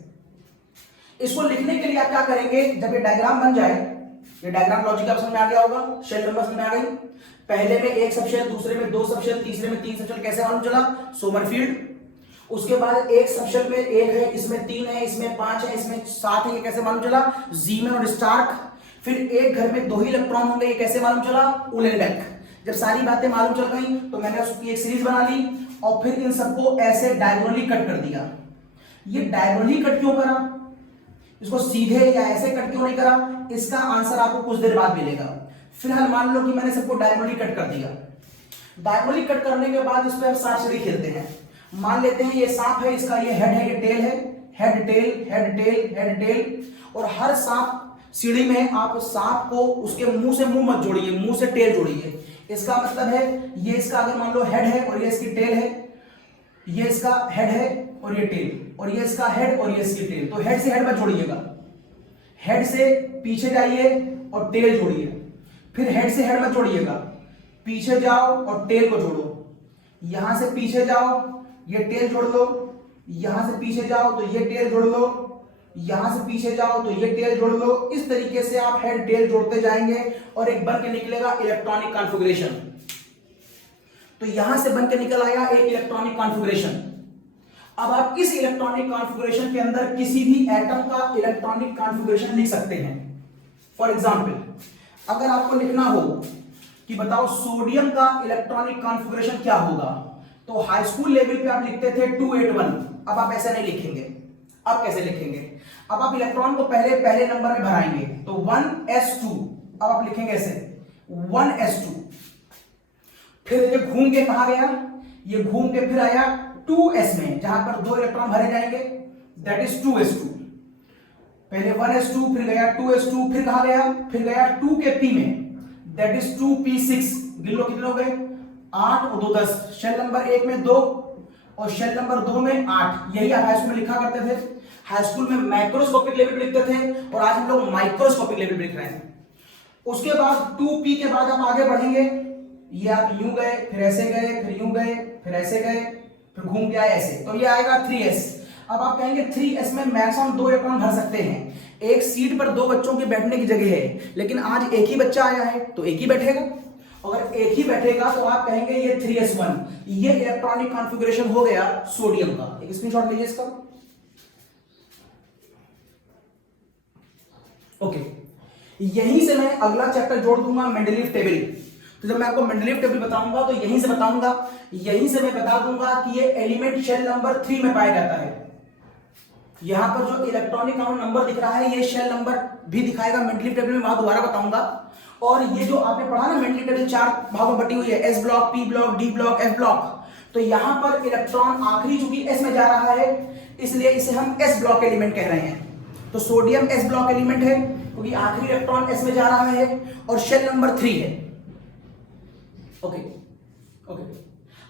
इसको लिखने के लिए आप क्या करेंगे, जब ये डायग्राम बन जाए, ये डायग्राम लॉजिक आप समझ में आ गया होगा, शेल नंबर समझ में आ गई। पहले में 1 सबशेल, दूसरे में 2 सबशेल, तीसरे में 3 सबशेल, कैसे मालूम चला? सोमरफील्ड। उसके बाद एक सबशेल में 1 है, इसमें 3 है, इसमें 5 है, इसमें 7 है, ये कैसे मालूम चला? जीमैन और स्टार्क। फिर एक घर में 2 ही इलेक्ट्रॉन होंगे, ये कैसे मालूम चला? उलेनबेक। जब सारी बातें मालूम चल गई तो मैंने उसकी एक सीरीज बना ली और फिर इन सबको ऐसे डायगोनली कट कर दिया। ये डायगोनली कट क्यों करा, इसको सीधे या ऐसे कट क्यों नहीं करा, इसका आंसर आपको कुछ देर बाद मिलेगा। फिलहाल मान लो कि मैंने सबको डायगोनली कट कर दिया। डायगोनली कट करने के बाद इस पे आप सांप सीढ़ी खेलते हैं। मान लेते हैं ये सांप है, इसका ये हेड है, ये टेल है, head tail head tail head tail, और हर सांप सीढ़ी में आप सांप को उसके मुंह से मुंह मत जोड़िए, मुंह से टेल जोड़िए। इसका मतलब है ये इसका अगर मान लो हेड है और ये इसकी टेल है, ये इसका हेड है और ये टेल, और ये इसका हेड और ये इसकी टेल। तो हेड से हेड मत जोड़िएगा, हेड से पीछे जाइए और टेल जोड़िए, फिर हेड से हेड मत जोड़िएगा, पीछे जाओ और टेल को जोड़ो, यहां से पीछे जाओ ये टेल जोड़ लो, यहां से पीछे जाओ तो ये टेल जोड़ लो, यहां से पीछे जाओ तो ये टेल जोड़ लो। इस तरीके से आप हेड टेल जोड़ते जाएंगे और एक बन के निकलेगा इलेक्ट्रॉनिक कॉन्फ़िगरेशन। तो यहां से बन के निकल आया एक इलेक्ट्रॉनिक कॉन्फ़िगरेशन। अब आप इस इलेक्ट्रॉनिक कॉन्फ़िगरेशन के अंदर किसी भी एटम का इलेक्ट्रॉनिक कॉन्फ़िगरेशन लिख सकते हैं। फॉर एग्जांपल, अगर आपको लिखना हो कि बताओ सोडियम का इलेक्ट्रॉनिक कॉन्फ़िगरेशन क्या होगा। तो हाई स्कूल लेवल पे आप लिखते थे 281, अब आप ऐसा नहीं लिखेंगे। अब कैसे लिखेंगे? अब आप इलेक्ट्रॉन को पहले नंबर में भराएंगे, तो 1s2, अब आप लिखेंगे ऐसे 1s2। फिर ये घूम के कहां गया? ये घूम के फिर आया 2s में, जहां पर 2 इलेक्ट्रॉन भरे जाएंगे, दैट इज 2s2। पहले 1s2, फिर गया 2s2, फिर कहां गया? फिर गया 2 के p में, दैट इज 2p6। गिन लो कितने हो गए? 8 और 2 10। शेल नंबर 1 में 2 और शेल नंबर 2 में 8। यही आप हाई स्कूल में लिखा करते थे। हाई स्कूल में माइक्रोस्कोपिक लेवल पे लिखते थे और आज हम लोग माइक्रोस्कोपिक लेवल पे लिख रहे हैं। उसके बाद 2p के बाद आप आगे बढ़ेंगे, ये आप यूं गए, फिर ऐसे गए, फिर यूं गए, फिर ऐसे गए, फिर घूम के आए ऐसे, तो ये आएगा 3s। अब आप कहेंगे 3s में मैक्सिमम 2 इलेक्ट्रॉन भर सकते हैं। एक सीट पर 2 बच्चों के बैठने की जगह है, लेकिन आज एक ही बच्चा आया है तो एक ही बैठेगा। अगर एक ही बैठेगा तो आप कहेंगे ये 3s1। ये इलेक्ट्रॉनिक कॉन्फ़िगरेशन हो गया सोडियम का। एक स्क्रीनशॉट लीजिए इसका। ओके, यहीं से मैं अगला चैप्टर जोड़ दूंगा, मेंडलीव टेबल। तो जब मैं आपको मेंडलीव टेबल बताऊंगा तो यहीं से बताऊंगा, यहीं से मैं बता दूंगा कि ये एलिमेंट शेल नंबर 3 में पाया जाता है। यहां पर जो इलेक्ट्रॉनिक काउंट नंबर दिख रहा है ये शेल नंबर भी दिखाएगा मेंडलीव टेबल में, वहां दोबारा बताऊंगा। और ये जो आपने पढ़ा ना मेंडलीव टेबल 4 भागों में बटी हुई है, S block, P block, D block, F block, तो यहां पर इलेक्ट्रॉन आखिरी चूंकि एस में जा रहा है इसलिए इसे हम एस ब्लॉक एलिमेंट कह रहे हैं। तो सोडियम एस ब्लॉक एलिमेंट है क्योंकि आखिरी इलेक्ट्रॉन एस में जा रहा है और शेल नंबर 3 है। ओके ओके,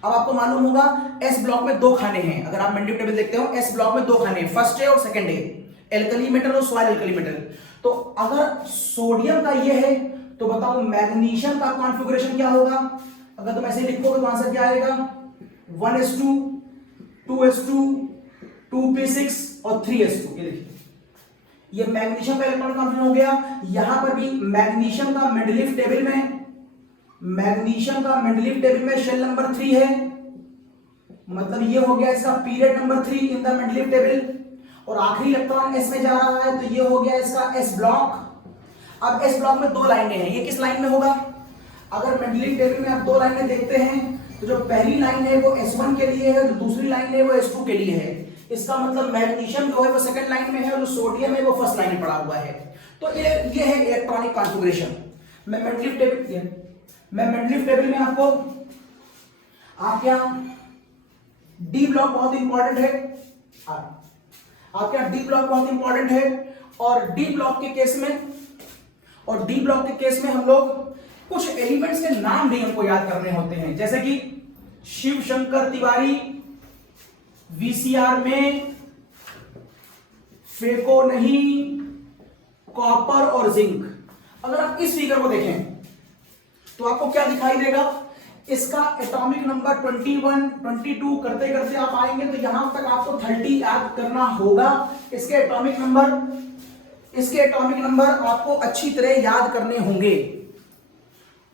अब आपको मालूम होगा एस ब्लॉक में 2 खाने हैं। अगर आप मेंडलीव टेबल देखते हो, एस ब्लॉक में 2 खाने हैं, फर्स्ट है और सेकंड है, एल्कली मेटल और सॉइल एल्कली मेटल। तो अगर सोडियम का ये है तो बताओ मैग्नीशियम का कॉन्फ़िगरेशन क्या होगा? अगर तुम ऐसे लिखोगे तो आंसर क्या आएगा? 1s2, 2s2, 2p6 और 3s2। ये देखिए, ये मैग्नीशियम का इलेक्ट्रॉन कॉन्फ़िगरेशन हो गया। यहां पर भी मैग्नीशियम का मेंडलीव टेबल में, मैग्नीशियम का मेंडलीव टेबल में शेल नंबर 3 है, मतलब ये हो गया इसका period number 3 in the Mendeleev table. और आखिरी इलेक्ट्रॉन एस में जा रहा है तो ये हो गया इसका एस ब्लॉक। अब एस ब्लॉक में 2 लाइनें हैं, ये किस लाइन में होगा? अगर मेंडलीव टेबल में आप 2 लाइनें देखते हैं तो जो पहली लाइन है वो S1 के लिए है, जो दूसरी लाइन है वो S2 के लिए है। इसका मतलब मैग्नीशियम जो है वो सेकंड लाइन में है और जो सोडियम है वो फर्स्ट लाइन में पड़ा हुआ है। तो ये है इलेक्ट्रॉनिक कॉन्फ़िगरेशन। मैं मेंडलीव टेबल में आपको आपके यहां डी ब्लॉक बहुत इंपॉर्टेंट है, आपके यहां डी ब्लॉक बहुत इंपॉर्टेंट है। और डी ब्लॉक के केस में हम लोग कुछ एलिमेंट्स के नाम भी हमको याद करने होते हैं, जैसे कि शिव शंकर तिवारी वीसीआर में फेको नहीं, कॉपर और जिंक। अगर आप इस फिगर को देखें तो आपको क्या दिखाई देगा? इसका एटॉमिक नंबर 21, 22 करते करते आप आएंगे तो यहां तक आपको 30 याद करना होगा। इसके एटॉमिक नंबर आपको अच्छी तरह याद करने होंगे।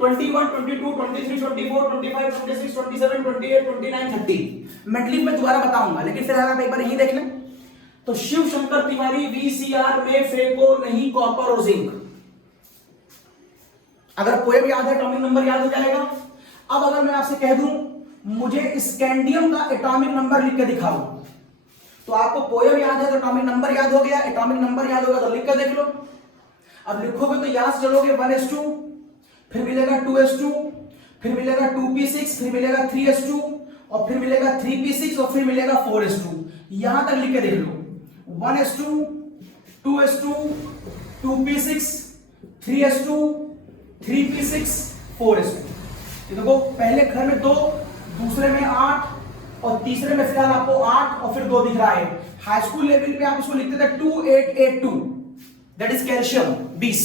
21, 22, 23, 24, 25, 26, 27, 28, 29, 30। मेंडलीव में दोबारा बताऊंगा, लेकिन फिलहाल आप एक बार यही देख लें। तो शिव शंकर तिवारी वीसीआर में फेको नहीं, कॉपर और जिंक। अगर पोएम याद है एटॉमिक नंबर याद हो जाएगा। अब अगर मैं आपसे कह दूं मुझे स्कैंडियम का एटॉमिक नंबर लिख के दिखाओ, तो आपको पोएम याद है तो एटॉमिक नंबर याद हो गया, एटॉमिक नंबर याद होगा तो लिख कर देख लो। अब लिखोगे तो यहां से चलोगे 1s2, फिर मिलेगा 2s2, फिर मिलेगा 2p6, फिर मिलेगा 3s2 और फिर मिलेगा 3p6 और फिर मिलेगा 4s2। यहां तक लिख के देख लो 1s2, 2s2, 2p6, 3s2, 3p6, 4s2। ये देखो पहले घर में 2, दूसरे में 8 और तीसरे में फिलहाल आपको 8 और फिर 2 दिख रहा है। हाई स्कूल लेवल पे आप इसको लिखते थे 2882, दैट इज कैल्शियम 20।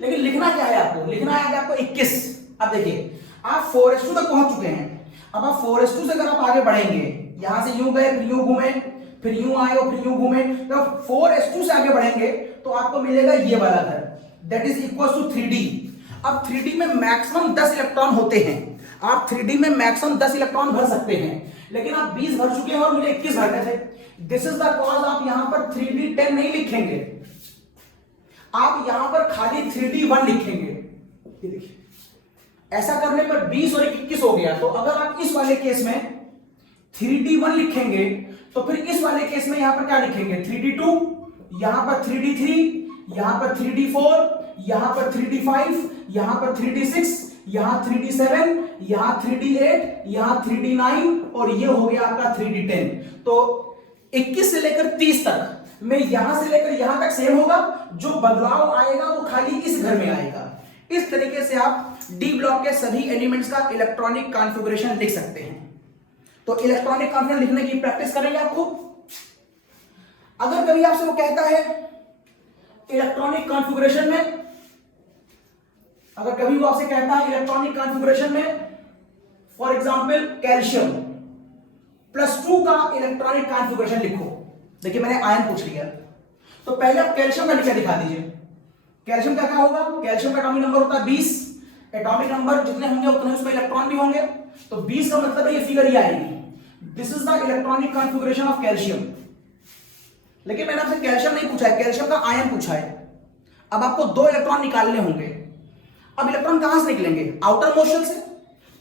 लेकिन लिखना क्या है आपको? लिखना है आपको 21। अब देखिए आप 4s2 तक पहुंच चुके हैं। अब आप 4s2 से अगर आप आगे बढ़ेंगे, यहां से यूं गए, फिर यूं घूमे, फिर यूं आए और फिर यूं घूमे, तो 4s2 से आगे बढ़ेंगे तो आपको मिलेगा ये वाला घर, that is equal to 3d। अब 3d में मैक्सिमम 10 इलेक्ट्रॉन होते हैं। आप 3d में मैक्सिमम 10 इलेक्ट्रॉन भर सकते हैं, लेकिन आप 20 भर चुके हैं और मुझे 21 भरने थे। दिस इज द कॉज आप यहां पर 3d10 नहीं लिखेंगे, आप यहां पर खाली 3d1 लिखेंगे। ये देखिए ऐसा करने पर 20 और 21 हो गया। तो अगर आप इस वाले केस में 3D1 लिखेंगे तो फिर इस वाले केस में यहां पर क्या लिखेंगे 3D2, यहां पर 3D3, यहां पर 3D4, यहां पर 3D5, यहां पर 3D6, यहां 3D7, यहां 3D8, यहां 3D9 और ये हो गया आपका 3D10। तो 21 से लेकर 30 तक में यहां से लेकर यहां तक सेम होगा, जो बदलाव आएगा वो खाली इस घर में आएगा। इस तरीके से आप डी ब्लॉक के सभी एलिमेंट्स का इलेक्ट्रॉनिक कॉन्फ़िगरेशन लिख सकते हैं। तो इलेक्ट्रॉनिक कॉन्फ़िगरेशन लिखने की प्रैक्टिस करेंगे आप खूब। अगर कभी आपसे वो कहता है इलेक्ट्रॉनिक कॉन्फ़िगरेशन में, अगर कभी वो आपसे कहता है इलेक्ट्रॉनिक कॉन्फ़िगरेशन में फॉर एग्जांपल कैल्शियम +2 का इलेक्ट्रॉनिक कॉन्फ़िगरेशन लिखो। देखिए मैंने आयन पूछ लिया, तो पहले आप कैल्शियम का लिख दिखा दीजिए। कैल्शियम का क्या होगा, कैल्शियम का एटॉमिक नंबर होता है 20, एटॉमिक नंबर जितने होंगे उतने उसमें इलेक्ट्रॉन भी होंगे, तो 20 का मतलब है ये फिगर ही आएगी। This is the electronic configuration of calcium. लेकिन मैंने आपसे कैल्शियम नहीं पूछा है, कैल्शियम का आयन पूछा है। अब आपको 2 इलेक्ट्रॉन निकालने होंगे। अब इलेक्ट्रॉन कहां से निकलेंगे, आउटर मोस्ट शेल से।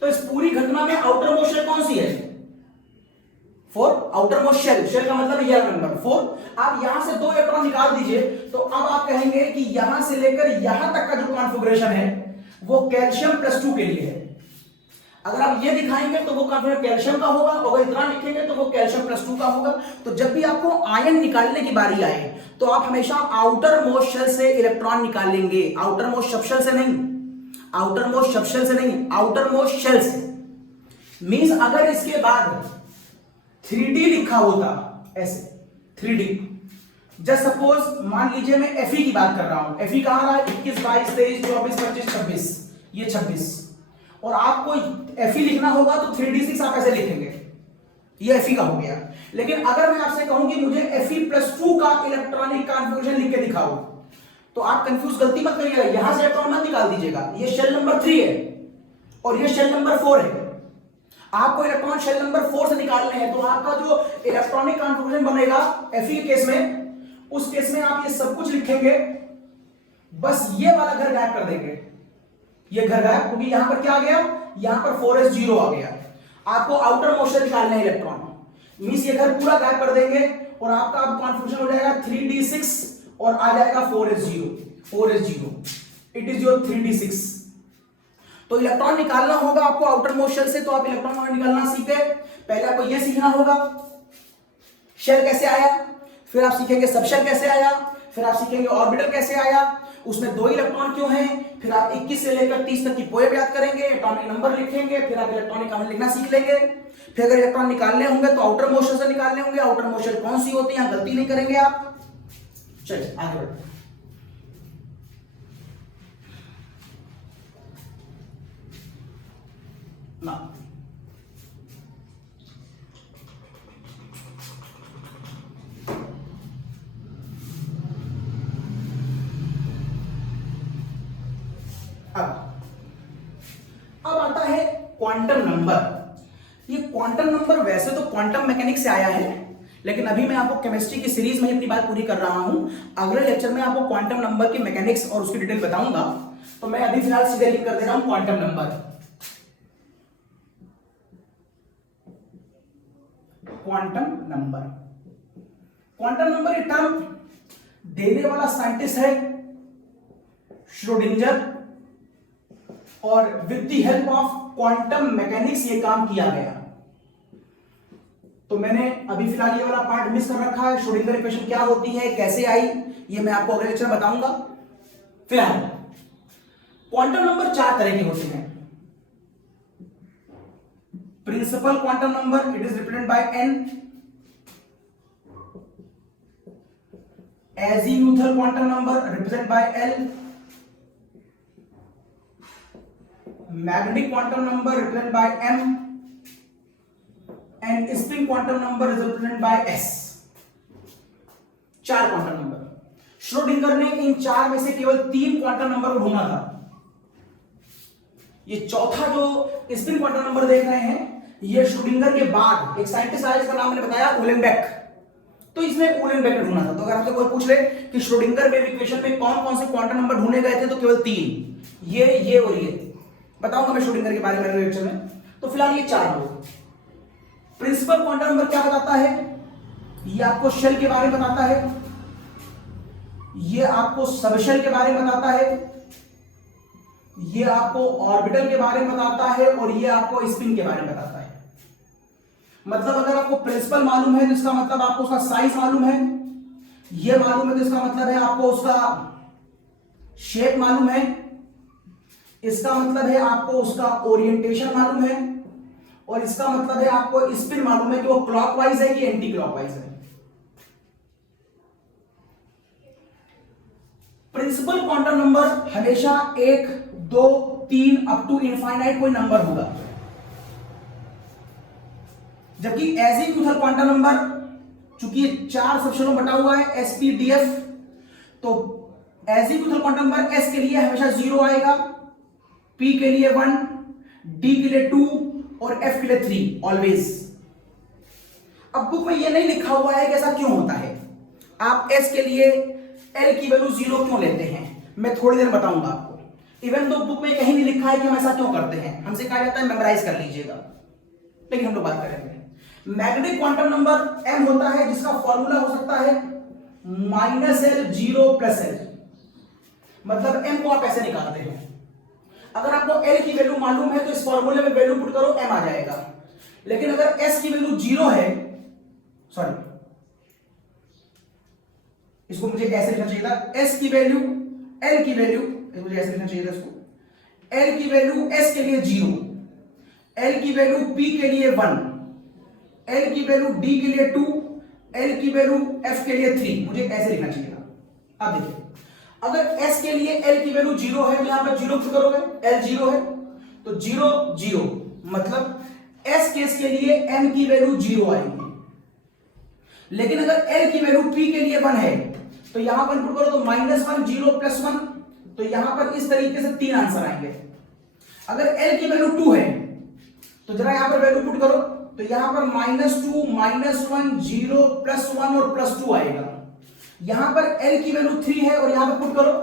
तो इस पूरी घटना में आउटर मोस्ट शेल कौन सी है, 4, आउटर मोस्ट शेल, शेल का मतलब ये नंबर 4। आप यहां से 2 इलेक्ट्रॉन निकाल दीजिए, तो अब आप कहेंगे कि यहां से लेकर यहां तक का जो कॉन्फ़िगरेशन है वो कैल्शियम +2 के लिए है। अगर आप ये दिखाएंगे तो वो कॉन्फ़िगरेशन कैल्शियम का होगा, अगर इतना लिखेंगे तो वो कैल्शियम +2 का होगा। तो जब भी आपको आयन निकालने की बारी आए तो आप हमेशा आउटर मोस्ट शेल से इलेक्ट्रॉन निकालेंगे, आउटर मोस्ट सबशेल से नहीं, आउटर मोस्ट सबशेल से नहीं, आउटर मोस्ट शेल से। मींस अगर इसके बाद 3D लिखा होता ऐसे 3D, जस्ट सपोज मान लीजिए मैं Fe की बात कर रहा हूं, Fe कहां रहा है 21, 22, 23, 24, 25, 26, ये 26, और आपको Fe लिखना होगा तो 3D6 आप ऐसे लिखेंगे, ये Fe का हो गया। लेकिन अगर मैं आपसे कहूं कि मुझे Fe+2 का इलेक्ट्रॉनिक कॉन्फ़िगरेशन लिख के दिखाओ, तो आप कंफ्यूज गलती मत करिएगा, यहां से इलेक्ट्रॉन मत निकाल दीजिएगा। ये शेल नंबर 3 है और ये शेल नंबर 4 है, आपको इलेक्ट्रॉन शेल नंबर 4 से निकालने हैं। तो आपका जो इलेक्ट्रॉनिक कॉन्फ़िगरेशन बनेगा Fe के केस में, उस केस में आप ये सब कुछ लिखेंगे, बस ये वाला घर गायब कर देंगे, ये घर गायब, क्योंकि यहां पर क्या आ गया, यहां पर 4s0 आ गया। आपको आउटर मोस्ट से निकालने हैं इलेक्ट्रॉन, मींस ये घर पूरा गायब कर देंगे और आपका अब कॉन्फ़िगरेशन हो जाएगा 3D6 और आ जाएगा 4s0, it is your 3D6। तो इलेक्ट्रॉन निकालना होगा आपको आउटर मोस्ट शेल से, तो आप इलेक्ट्रॉन निकालना सीखे। पहले आपको यह सीखना होगा शेल कैसे आया, फिर आप सीखेंगे सबशेल कैसे आया, फिर आप सीखेंगे ऑर्बिटल कैसे आया, उसमें 2 इलेक्ट्रॉन क्यों हैं, फिर आप 21 से लेकर 30 तक की पोएम याद करेंगे, एटॉमिक नंबर लिखेंगे, फिर आप इलेक्ट्रॉनिक कॉन्फ़िगरेशन लिखना सीख लेंगे। फिर अगर इलेक्ट्रॉन निकालने होंगे तो आउटर मोस्ट शेल से निकालने होंगे, आउटर मोस्ट शेल कौन सी होती है, यहां गलती नहीं करेंगे आप। चलिए आगे बढ़ते ना। अब आता है क्वांटम नंबर। ये क्वांटम नंबर वैसे तो क्वांटम मैकेनिक्स से आया है, लेकिन अभी मैं आपको केमिस्ट्री की सीरीज में अपनी बात पूरी कर रहा हूं। अगले लेक्चर में आपको क्वांटम नंबर की मैकेनिक्स और उसकी डिटेल बताऊंगा, तो मैं अभी फिलहाल सीधे लिंक कर दे रहा हूं quantum number. Quantum number, quantum number ये टर्म देने वाला साइंटिस्ट है श्रोडिंगर, और with the help of quantum mechanics ये काम किया गया। तो मैंने अभी फिलहाल ये वाला पार्ट मिस कर रखा है, श्रोडिंगर इक्वेशन क्या होती है, कैसे आई, ये मैं आपको अगले लेक्चर में बताऊंगा। फिलहाल क्वांटम नंबर 4 तरह के होते हैं। Principal quantum number, it is represented by n। Azimuthal quantum number represented by l। Magnetic quantum number represented by m, and spin quantum number is represented by s। 4 quantum number. Schrodinger ने इन 4 में से केवल 3 quantum number को ढूंढा था। ये चौथा जो स्प्रिंग क्वांटम नंबर देख रहे हैं, ये श्रोडिंगर के बाद एक साइंटिस्ट आया जिसका नाम मैंने बताया उलेनबेक, तो इसने उलेनबेक ने ढूंढा था। तो अगर आपसे कोई पूछ ले कि श्रोडिंगर वेव इक्वेशन में कौन कौन से क्वांटम नंबर ढूंढे गए थे, तो केवल 3, ये और ये। बताऊंगा मैं श्रोडिंगर के बारे में अगले लेक्चर में। तो फिलहाल ये 4 लोग। प्रिंसिपल क्वांटम नंबर क्या बताता है? ये आपको शेल के बारे में बताता है, ये आपको सबशेल के बारे में बताता है, ये आपको ऑर्बिटल के बारे में बताता है, और ये आपको स्पिन के बारे में बताता है। मतलब अगर आपको प्रिंसिपल मालूम है तो इसका मतलब आपको उसका साइज मालूम है, ये मालूम है तो इसका मतलब है आपको उसका शेप मालूम है, इसका मतलब है आपको उसका ओरिएंटेशन मालूम है, और इसका मतलब है आपको स्पिन मालूम है कि वो क्लॉकवाइज है कि एंटी क्लॉकवाइज है। प्रिंसिपल क्वांटम नंबर हमेशा 1, 2, 3 अप टू इनफाइनाइट कोई नंबर होगा, जबकि एजीम्यूथल क्वांटम नंबर चूंकि 4 सबशेलों बटा हुआ है एसपीडीएफ, तो एजीम्यूथल क्वांटम नंबर एस के लिए हमेशा 0 आएगा, पी के लिए 1, डी के लिए 2 और एफ के लिए 3 ऑलवेज। अब बुक में ये नहीं लिखा हुआ है कि ऐसा क्यों होता है, आप एस के लिए एल की वैल्यू 0 क्यों लेते हैं, मैं थोड़ी देर बताऊंगा आपको। इवन तो बुक में कहीं नहीं लिखा है कि हम ऐसा क्यों करते हैं, हमसे कहा जाता है मेमोराइज कर लीजिएगा, लेकिन हम लोग बात करेंगे। मैग्नेटिक क्वांटम नंबर m होता है जिसका फॉर्मूला हो सकता है -L 0 + L, मतलब m को आप ऐसे निकालते हैं। अगर आपको L की वैल्यू मालूम है तो इस फॉर्मूले में वैल्यू पुट करो m आ जाएगा, लेकिन अगर S की वैल्यू 0 है, सॉरी इसको मुझे ऐसे लिखना चाहिए था, S की वैल्यू L की वैल्यू मुझे ऐसे लिखना चाहिए था इसको, L की वैल्यू S के लिए 0, L की वैल्यू P के लिए 1, L की वैल्यू D के लिए 2, L की वैल्यू F के लिए 3, मुझे ऐसे लिखना चाहिए था। अब देखिए अगर S के लिए L की वैल्यू 0 है तो यहां पर 0 क्यों करोगे, L 0 है तो 0 0, मतलब S केस के लिए M की वैल्यू 0 आएगी, लेकिन अगर L की वैल्यू P के लिए 1 है तो यहां पर पुट करो तो -1 0 + 1, तो यहां पर इस तरीके से 3 आंसर आएंगे। अगर L की वैल्यू 2 है तो जरा यहां पर वैल्यू पुट करो, तो यहां पर -2 -1 0 +1 और +2 आएगा। यहां पर L की वैल्यू 3 है और यहां पर पुट करो,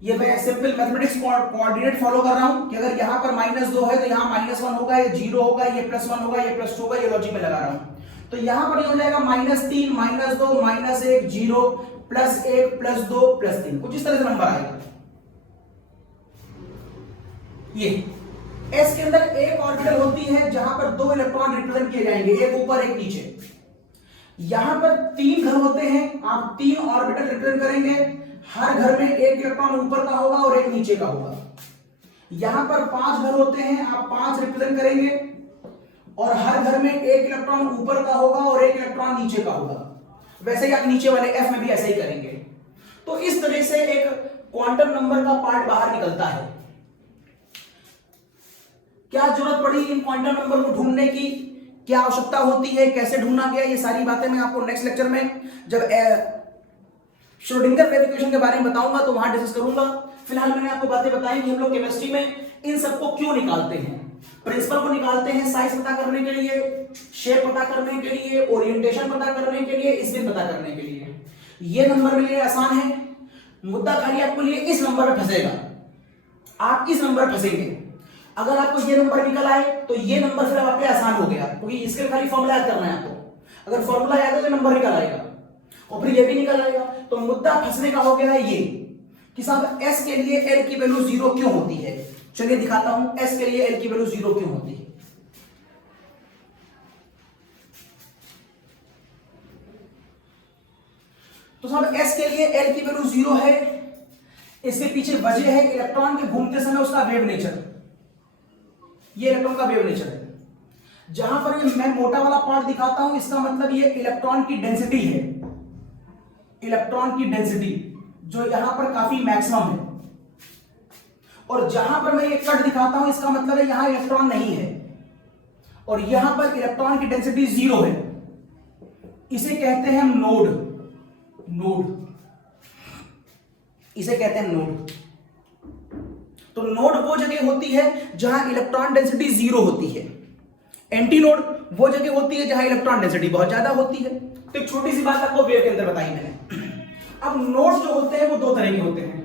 ये मैं सिंपल मैथमेटिक्स कोऑर्डिनेट फॉलो कर रहा हूं कि अगर यहां पर -2 है तो यहां -1 होगा, ये 0 होगा, ये +1 होगा, ये +2 होगा, ये लॉजिक में लगा रहा हूं। तो यहां पर ये हो जाएगा -3 -2 -1 0 +1 +2 +3, कुछ इस तरह से नंबर आएगा। ये S के अंदर एक ऑर्बिटल होती है जहां पर 2 इलेक्ट्रॉन रिप्रेजेंट किए जाएंगे, एक ऊपर एक नीचे। यहां पर 3 घर होते हैं, आप 3 ऑर्बिटल रिप्रेजेंट करेंगे, हर घर में एक इलेक्ट्रॉन ऊपर का होगा और एक नीचे का होगा। यहां पर 5 घर होते हैं, आप 5 रिप्रेजेंट करेंगे और हर घर में एक इलेक्ट्रॉन ऊपर का होगा और एक इलेक्ट्रॉन नीचे का होगा। वैसे ही आप नीचे वाले F में भी ऐसे ही करेंगे। तो इस तरह से एक क्वांटम नंबर का पार्ट बाहर निकलता है। क्या जरूरत पड़ी इन क्वांटम नंबर को ढूंढने की, क्या आवश्यकता होती है, कैसे ढूंढना गया, ये सारी बातें मैं आपको नेक्स्ट लेक्चर में जब श्रोडिंगर वेव इक्वेशन के बारे में बताऊंगा तो वहां डिस्कस करूंगा। फिलहाल मैंने आपको बातें बताई कि हम लोग केमिस्ट्री में इन सबको क्यों निकालते हैं। प्रिंसिपल को निकालते हैं साइज पता करने के लिए, शेप पता करने के लिए, ओरिएंटेशन पता करने के लिए, स्पिन पता करने के लिए। ये नंबर मेरे लिए आसान है, मुद्दा खाली आपको लिए इस नंबर में फंसेगा, आप इस नंबर फंसेंगे। अगर आपको ये नंबर निकल आए तो ये नंबर फिर आपके आसान हो गया, क्योंकि इसके खाली फॉर्मूला याद करना है आपको। अगर फॉर्मूला याद है तो नंबर निकल आएगा और फिर ये भी निकल आएगा। तो मुद्दा फंसने का हो गया है ये कि साहब S के लिए L की वैल्यू 0 क्यों होती है। चलिए दिखाता हूं S के लिए L की वैल्यू 0 क्यों होती है। तो साहब S के लिए L की वैल्यू 0 है, इसके पीछे वजह है इलेक्ट्रॉन के घूमते समय उसका वेव नेचर। ये इलेक्ट्रॉन का वेव नेचर है। जहां पर ये मैं मोटा वाला पार्ट दिखाता हूं, इसका मतलब ये इलेक्ट्रॉन की डेंसिटी है, इलेक्ट्रॉन की डेंसिटी जो यहां पर काफी मैक्सिमम है। और जहां पर मैं ये कट दिखाता हूं, इसका मतलब है यहां इलेक्ट्रॉन नहीं है और यहां पर इलेक्ट्रॉन की डेंसिटी 0 है। इसे कहते हैं नोड, नोड इसे कहते हैं नोड। तो नोड वो जगह होती है जहां इलेक्ट्रॉन डेंसिटी 0 होती है। एंटी नोड वो जगह होती है जहां इलेक्ट्रॉन डेंसिटी बहुत ज्यादा होती है। तो एक छोटी सी बात आपको वेव के अंदर बताई मैंने। अब नोड जो होते हैं वो 2 तरह के होते हैं।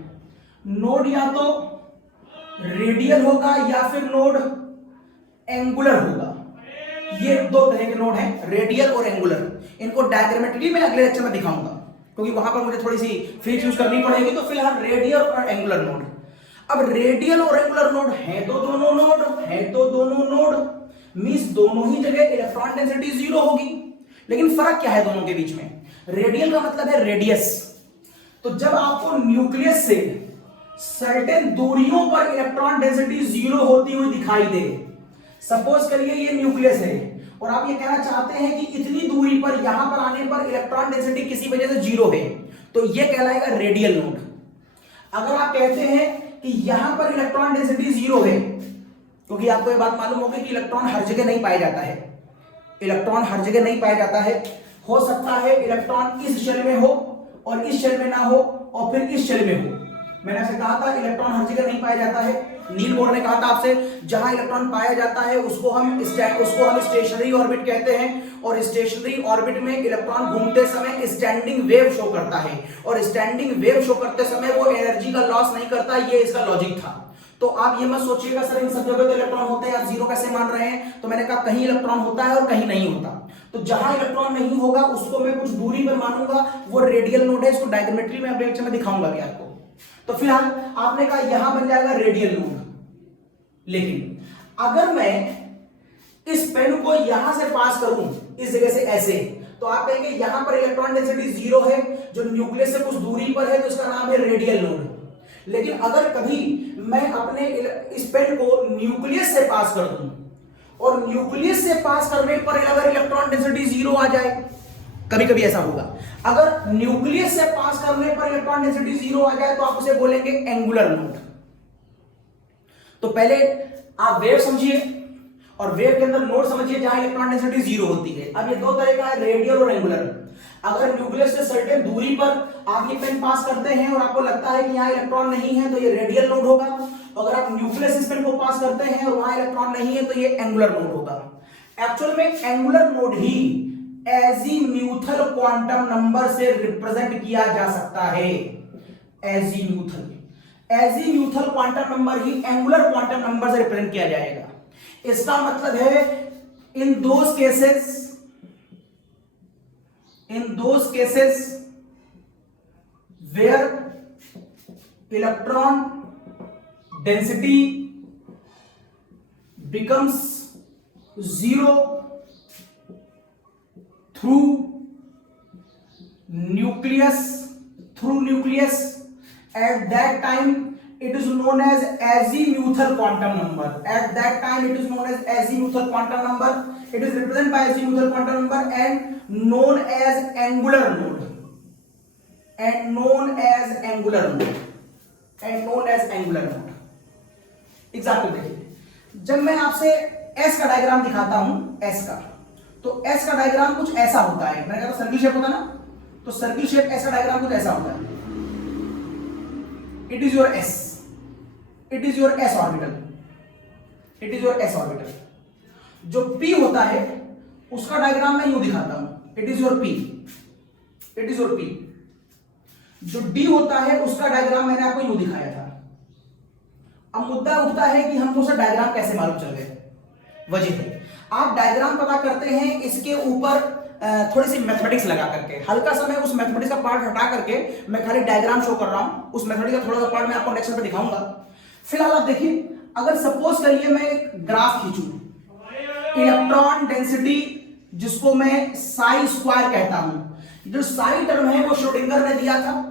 नोड या तो रेडियल होगा या फिर नोड एंगुलर होगा। ये दो तरह के नोड हैं, रेडियल और एंगुलर। इनको डायग्रामेटिकली मैं अगले लेक्चर में दिखाऊंगा, क्योंकि वहां पर मुझे थोड़ी सी फ्रेज यूज करनी पड़ेगी। तो फिलहाल रेडियल और एंगुलर नोड। अब रेडियल और एंगुलर नोड है तो दोनों नोड मींस दोनों ही जगह इलेक्ट्रॉन डेंसिटी 0 होगी। लेकिन फर्क क्या है दोनों के बीच में? रेडियल का मतलब है रेडियस। तो जब आपको न्यूक्लियस से सर्टेन दूरियों पर इलेक्ट्रॉन डेंसिटी 0 होती हुई दिखाई दे, सपोज करिए ये न्यूक्लियस है और आप ये कहना चाहते हैं कि इतनी दूरी पर यहां पर आने पर इलेक्ट्रॉन डेंसिटी किसी वजह से 0 है, तो ये कहलाएगा रेडियल नोड। अगर आप कहते हैं कि यहां पर इलेक्ट्रॉन डेंसिटी 0 है, क्योंकि आपको ये बात मालूम होगी कि इलेक्ट्रॉन हर जगह नहीं पाया जाता है, इलेक्ट्रॉन हर जगह नहीं पाया जाता है। हो सकता है इलेक्ट्रॉन इस शेल में हो और इस शेल में ना हो और फिर इस शेल में हो। मैंने आपसे कहा था इलेक्ट्रॉन हर जगह नहीं पाया जाता है। नील बोर ने कहा था आपसे जहां इलेक्ट्रॉन पाया जाता है उसको हम स्टेशनरी ऑर्बिट कहते हैं, और स्टेशनरी ऑर्बिट में इलेक्ट्रॉन घूमते समय स्टैंडिंग वेव शो करता है, और स्टैंडिंग वेव शो करते समय वो एनर्जी का लॉस नहीं करता। ये इसका लॉजिक था। तो आप ये मत सोचिएगा सर इन सब जगह तो इलेक्ट्रॉन होते हैं, आप 0 कैसे मान रहे हैं? तो मैंने कहा कहीं इलेक्ट्रॉन होता है और कहीं नहीं होता। तो जहां इलेक्ट्रॉन नहीं होगा उसको मैं कुछ दूरी पर मानूंगा, वो रेडियल नोड है। इसको डायग्रामेट्री में अगले लेक्चर में दिखाऊंगा भी आपको। तो फिलहाल आपने कहा यहां बन जाएगा रेडियल नोड। लेकिन अगर मैं इस पेन को यहां से पास करूं इस जगह से ऐसे, तो आप कहेंगे यहां पर इलेक्ट्रॉन डेंसिटी 0 है, जो न्यूक्लियस से कुछ दूरी पर है, तो इसका नाम है रेडियल नोड। लेकिन अगर कभी मैं अपने इस पेन को न्यूक्लियस से पास कर दूं और न्यूक्लियस से पास करने पर अगर इलेक्ट्रॉन डेंसिटी 0 आ जाए, कभी कभी ऐसा होगा, अगर न्यूक्लियस से पास करने पर इलेक्ट्रॉन डेंसिटी 0 आ जाए तो आप उसे बोलेंगे एंगुलर नोड। तो पहले आप वेव समझिए और वेव के अंदर नोड समझिए जहां इलेक्ट्रॉन डेंसिटी 0 होती है। अब ये दो तरह का है, रेडियल और एंगुलर। अगर न्यूक्लियस से सर्टेन दूरी पर आप ये पेन पास करते हैं और आपको लगता है कि यहां इलेक्ट्रॉन नहीं है, तो ये रेडियल नोड होगा। अगर आप न्यूक्लियस इस पेन को पास करते हैं और वहां इलेक्ट्रॉन नहीं है, तो ये एंगुलर नोड होगा। एक्चुअल में एंगुलर नोड ही एजीम्यूथल क्वांटम नंबर से रिप्रेजेंट किया जा सकता है। एजीम्यूथल क्वांटम नंबर ही एंगुलर क्वांटम नंबर से रिप्रेजेंट किया जाएगा। इसका मतलब है in those cases where electron density becomes 0 through nucleus, at that time it is known as azimuthal quantum number. At that time it is known as azimuthal quantum number. It is represented by azimuthal quantum number and known as angular node. Example देखिए, जब मैं आपसे S का diagram दिखाता हूं, S का, तो S का डायग्राम कुछ ऐसा होता है। मैंने कहा सर्किल शेप होता है ना, तो सर्किल शेप एस का डायग्राम कुछ ऐसा होता है। It is your S, it is your S orbital. जो पी होता है उसका डायग्राम मैं यूं दिखाता हूं, इट इज योर पी। जो डी होता है उसका डायग्राम मैंने आपको यूं दिखाया था। अब मुद्दा उठता है कि हमको उसका डायग्राम कैसे मालूम चल गए। वजह है आप डायग्राम पता करते हैं इसके ऊपर थोड़ी सी मैथमेटिक्स लगा करके, हल्का सा मैं उस मैथमेटिक्स का पार्ट हटा करके मैं खाली डायग्राम शो कर रहा हूं। उस मैथमेटिक्स का थोड़ा सा पार्ट मैं आपको लेक्चर पे दिखाऊंगा। फिलहाल आप देखिए, अगर सपोज करिए मैं एक ग्राफ खींचूं, इलेक्ट्रॉन डेंसिटी जिसको मैं साई स्क्वायर कहता हूं। जो साई टर्म है वो श्रोडिंगर ने दिया था।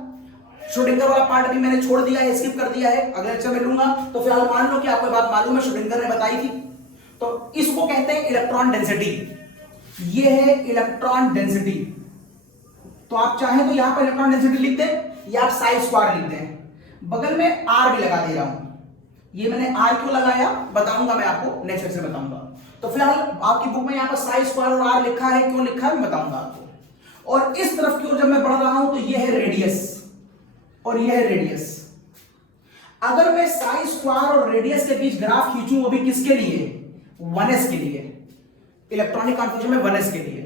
श्रोडिंगर वाला पार्ट भी मैंने छोड़ दिया है, स्किप कर दिया है, अगले लेक्चर में लूंगा। तो फिलहाल मान लो कि आपको बात मालूम है, श्रोडिंगर ने बताई थी। तो इसको कहते हैं इलेक्ट्रॉन डेंसिटी। ये है इलेक्ट्रॉन डेंसिटी। तो आप चाहें तो यहां पर इलेक्ट्रॉन डेंसिटी लिख दें या आप साई स्क्वायर लिख दें। बगल में आर भी लगा दे रहा हूं। ये मैंने आर क्यों लगाया बताऊंगा मैं आपको, नेक्स्ट लेक्चर में बताऊंगा। तो फिलहाल आपकी बुक में यहां पर साई स्क्वायर और आर लिखा है, क्यों लिखा है मैं बताऊंगा आपको। और इस तरफ की ओर जब मैं बढ़ रहा हूं तो ये है रेडियस और ये है रेडियस। अगर मैं साई स्क्वायर और रेडियस के बीच ग्राफ खींचूं, वो भी किसके लिए? 1s के लिए, इलेक्ट्रॉनिक कॉन्फ़िगरेशन में 1s के लिए।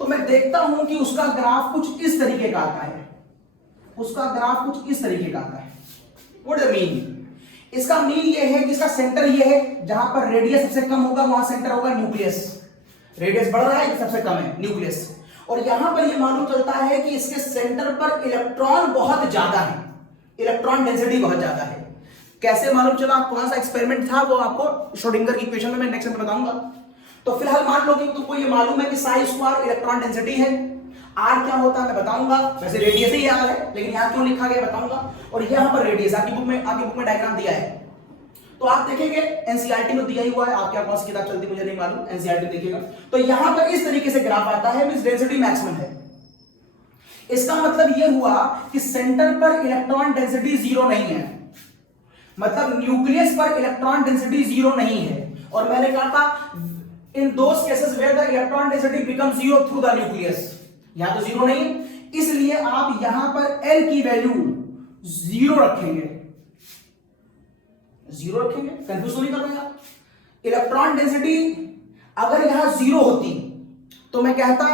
तो मैं देखता हूं कि उसका ग्राफ कुछ इस तरीके का आता है। What do you mean? इसका मीन ये है कि इसका सेंटर ये है, जहां पर रेडियस सबसे कम होगा वहां सेंटर होगा न्यूक्लियस। रेडियस बढ़ रहा है, सबसे कम है न्यूक्लियस। और यहां पर ये मालूम चलता है कि इसके सेंटर पर इलेक्ट्रॉन बहुत ज्यादा है, इलेक्ट्रॉन डेंसिटी बहुत ज्यादा है। कैसे मालूम चला, कौन सा एक्सपेरिमेंट था, वो आपको श्रोडिंगर की इक्वेशन में मैं नेक्स्ट में बताऊंगा। तो फिलहाल मान लो कि तुमको ये मालूम है कि साई स्क्वायर इलेक्ट्रॉन डेंसिटी है, आर क्या होता है मैं बताऊंगा, वैसे रेडियस ही याद है लेकिन यहां क्यों लिखा गया बताऊंगा। और यहां पर रेडियस आपकी बुक में डायग्राम दिया है, तो आप देखेंगे एनसीईआरटी में दिया ही हुआ है, आपके कौन सी किताब चलती मुझे नहीं मालूम, एनसीईआरटी देखिएगा। तो यहां पर इस तरीके से ग्राफ आता है, मींस डेंसिटी मैक्सिमम है। इसका मतलब यह हुआ कि सेंटर पर इलेक्ट्रॉन डेंसिटी जीरो नहीं है, मतलब न्यूक्लियस पर इलेक्ट्रॉन डेंसिटी जीरो नहीं है। और मैंने कहा था in those cases where the electron density become zero through the nucleus, यहां तो जीरो नहीं है, इसलिए आप यहां पर L की वैल्यू जीरो रखेंगे, जीरो रखेंगे, कंफ्यूज नहीं करेंगे आप। इलेक्ट्रॉन डेंसिटी अगर यहां जीरो होती तो मैं कहता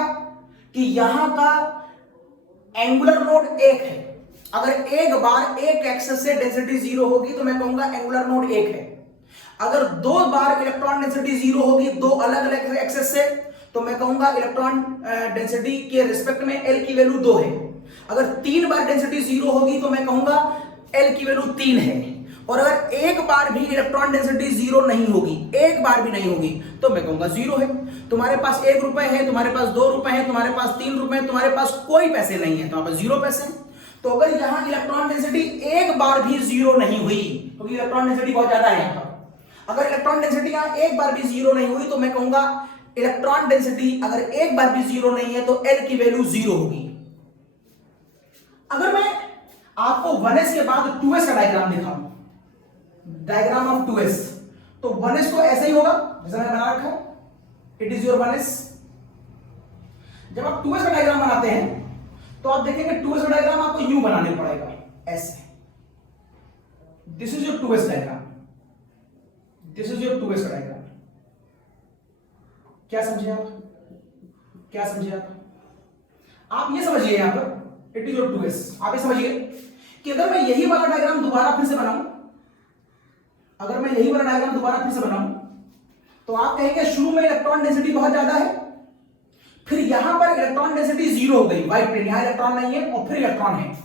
कि यहां का एंगुलर नोड 1 है, अगर एक बार एक एक्सेस से डेंसिटी जीरो होगी तो मैं कहूंगा एंगुलर नोड 1 है। अगर दो बार इलेक्ट्रॉन डेंसिटी जीरो होगी दो अलग अलग एक्सेस से तो मैं कहूंगा इलेक्ट्रॉन डेंसिटी के रिस्पेक्ट में L की वैल्यू 2 है। अगर तीन बार डेंसिटी जीरो होगी तो मैं कहूंगा L की वैल्यू 3 है। और अगर एक बार भी इलेक्ट्रॉन डेंसिटी जीरो नहीं होगी, एक बार भी नहीं होगी, तो मैं कहूंगा जीरो है। तुम्हारे पास 1 रुपए है, तुम्हारे पास 2 रुपए है, तुम्हारे पास 3 रुपए है, तुम्हारे पास कोई पैसे नहीं है, तुम्हारे पास जीरो पैसे हैं। तो अगर यहां इलेक्ट्रॉन डेंसिटी एक बार भी जीरो नहीं हुई, क्योंकि इलेक्ट्रॉन डेंसिटी बहुत ज्यादा है यहां, अगर इलेक्ट्रॉन डेंसिटी यहां एक बार भी जीरो नहीं हुई तो मैं कहूंगा इलेक्ट्रॉन डेंसिटी अगर एक बार भी जीरो नहीं है तो L की वैल्यू जीरो होगी। अगर मैं आपको 1s के बाद 2s का डायग्राम दिखाऊं, डायग्राम ऑफ 2s, तो 1s तो ऐसे ही होगा जैसा मैंने बना रखा है, इट इज योर 1s। जब आप 2s का डायग्राम बनाते हैं तो आप देखेंगे 2s का डायग्राम आपको यूं बनाने पड़ेगा, ऐसे। This is your 2s diagram, this is your 2s का डायग्राम। क्या समझे आप, क्या समझे आप ये समझिए यहां पर इट इज योर 2s। आप ये समझिए कि अगर मैं यही वाला डायग्राम दोबारा फिर से बनाऊं, अगर मैं यही वाला डायग्राम दोबारा फिर से बनाऊं तो आप कहेंगे शुरू में इलेक्ट्रॉन डेंसिटी बहुत ज्यादा है, फिर यहां पर इलेक्ट्रॉन डेंसिटी जीरो हो गई, व्हाइट प्लेन, यहां इलेक्ट्रॉन नहीं है और फिर इलेक्ट्रॉन है।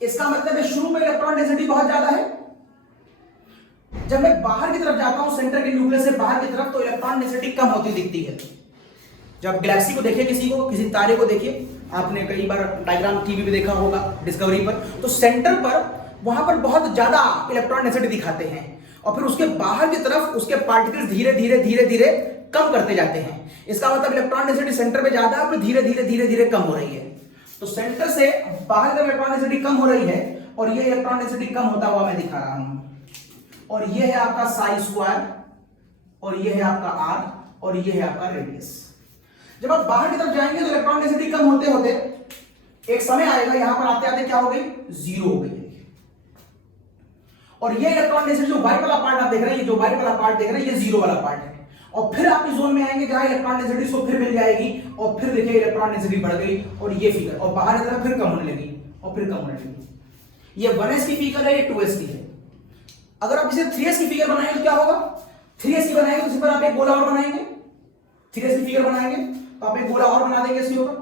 इसका मतलब है शुरू में इलेक्ट्रॉन डेंसिटी बहुत ज्यादा है, जब मैं बाहर की तरफ जाता हूं सेंटर के न्यूक्लियस से बाहर की तरफ तो इलेक्ट्रॉन डेंसिटी कम होती दिखती है। जब गैलेक्सी को देखिए, किसी तारे को देखिए, आपने कई बार डायग्राम टीवी पे देखा होगा डिस्कवरी पर, तो सेंटर पर वहां पर बहुत ज्यादा इलेक्ट्रॉन डेंसिटी दिखाते हैं और फिर उसके बाहर की तरफ उसके पार्टिकल्स धीरे धीरे धीरे धीरे कम करते जाते हैं। इसका मतलब इलेक्ट्रॉन डेंसिटी सेंटर में ज्यादा है, फिर धीरे धीरे धीरे धीरे कम हो रही है। तो सेंटर से बाहर की तरफ इलेक्ट्रॉन डेंसिटी कम हो रही है और ये इलेक्ट्रॉन डेंसिटी कम होता हुआ मैं दिखा रहा हूं। और ये है आपका साई स्क्वायर और ये है आपका आर और ये है आपका रेडियस। जब आप बाहर की तरफ जाएंगे तो इलेक्ट्रॉन डेंसिटी कम होते होते एक समय आएगा, यहां पर आते आते क्या हो गई, जीरो हो गई। और ये इलेक्ट्रॉन डेंसिटी जो व्हाइट वाला पार्ट आप देख रहे हैं, ये जो व्हाइट वाला पार्ट देख रहे हैं ये जीरो वाला पार्ट है। और फिर आप इस जोन में आएंगे जहां इलेक्ट्रॉन डेंसिटी को फिर मिल जाएगी और फिर देखिए इलेक्ट्रॉन डेंसिटी बढ़ गई और ये फिगर, और बाहर की तरफ फिर कम होने लगी और फिर कम होने लगी। ये 1s की फिगर है, ये 2s की है। अगर आप इसे 3s की फिगर बनाएंगे तो क्या होगा, 3s की बनाएंगे तो इस पर आप एक गोला और बनाएंगे, 3s की फिगर बनाएंगे तो आप एक गोला और बना देंगे इसके ऊपर,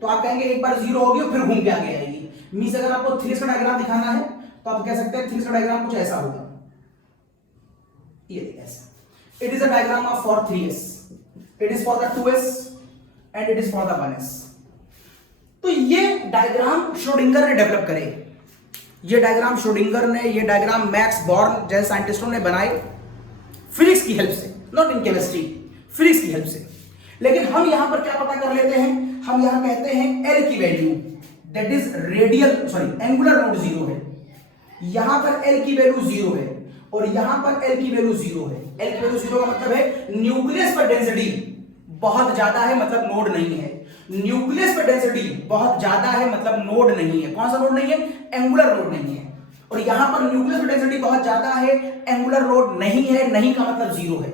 तो आप कहेंगे एक बार जीरो होगी और फिर घूम के आगे आएगी। मींस अगर आपको 3s का डायग्राम दिखाना है तो आप कह सकते हैं 3s का डायग्राम कुछ ऐसा होगा, ये ऐसा। It is a diagram of for 3s, it is for the 2s and it is for the 1s। तो ये डायग्राम श्रोडिंगर ने डेवलप करे, ये डायग्राम श्रोडिंगर ने, ये डायग्राम मैक्स बॉर्न जैसे साइंटिस्टों ने बनाए फिजिक्स की हेल्प से, नॉट इन केमिस्ट्री, फिजिक्स की हेल्प से। लेकिन हम यहां पर क्या पता कर लेते हैं, हम यहां कहते हैं L की value, that is radial sorry angular node zero है। यहां पर L की वैल्यू जीरो है और यहां पर L की वैल्यू जीरो है। L की वैल्यू जीरो का मतलब है न्यूक्लियस पर डेंसिटी बहुत ज्यादा है, मतलब नोड नहीं है। न्यूक्लियस पर डेंसिटी बहुत ज्यादा है, मतलब नोड नहीं है। कौन सा नोड नहीं है, एंगुलर नोड नहीं है। और यहां पर न्यूक्लियस पर डेंसिटी बहुत ज्यादा है, एंगुलर नोड नहीं है, नहीं का मतलब जीरो है।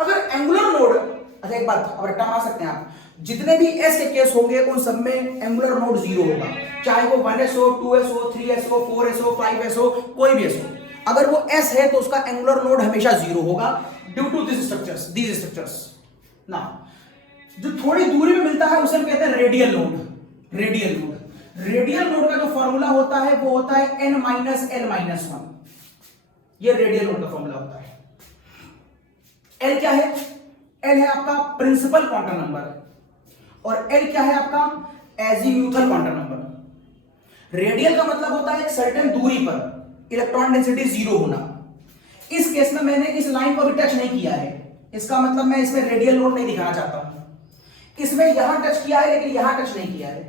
अगर एंगुलर नोड, अच्छा एक बात और रट्टा मार सकते हैं आप, जितने भी s के केस होंगे उन सब में एंगुलर नोड जीरो होगा, चाहे वो 1s हो, 2s हो, 3s हो, 4s हो, 5s हो, कोई भी s हो। अगर वो S है तो उसका एंगुलर नोड हमेशा 0 होगा ड्यू टू दिस स्ट्रक्चर्स ना। जो थोड़ी दूरी में मिलता है उसे हम कहते हैं रेडियल नोड। रेडियल नोड का जो फॉर्मूला होता है वो होता है n माइनस l माइनस 1। ये रेडियल नोड का फॉर्मूला होता है। l क्या है? l है आपका प्रिंसिपल क्वांटम नंबर और l क्या है आपका एजीम्यूथल क्वांटम नंबर। रेडियल का मतलब होता है एक सर्टेन दूरी पर इलेक्ट्रॉन डेंसिटी 0 होना। इस केस में मैंने इस लाइन को भी टच नहीं किया है, इसका मतलब मैं इसमें रेडियल नोड नहीं दिखाना चाहता हूं। इसमें यहां टच किया है लेकिन यहां टच नहीं किया है,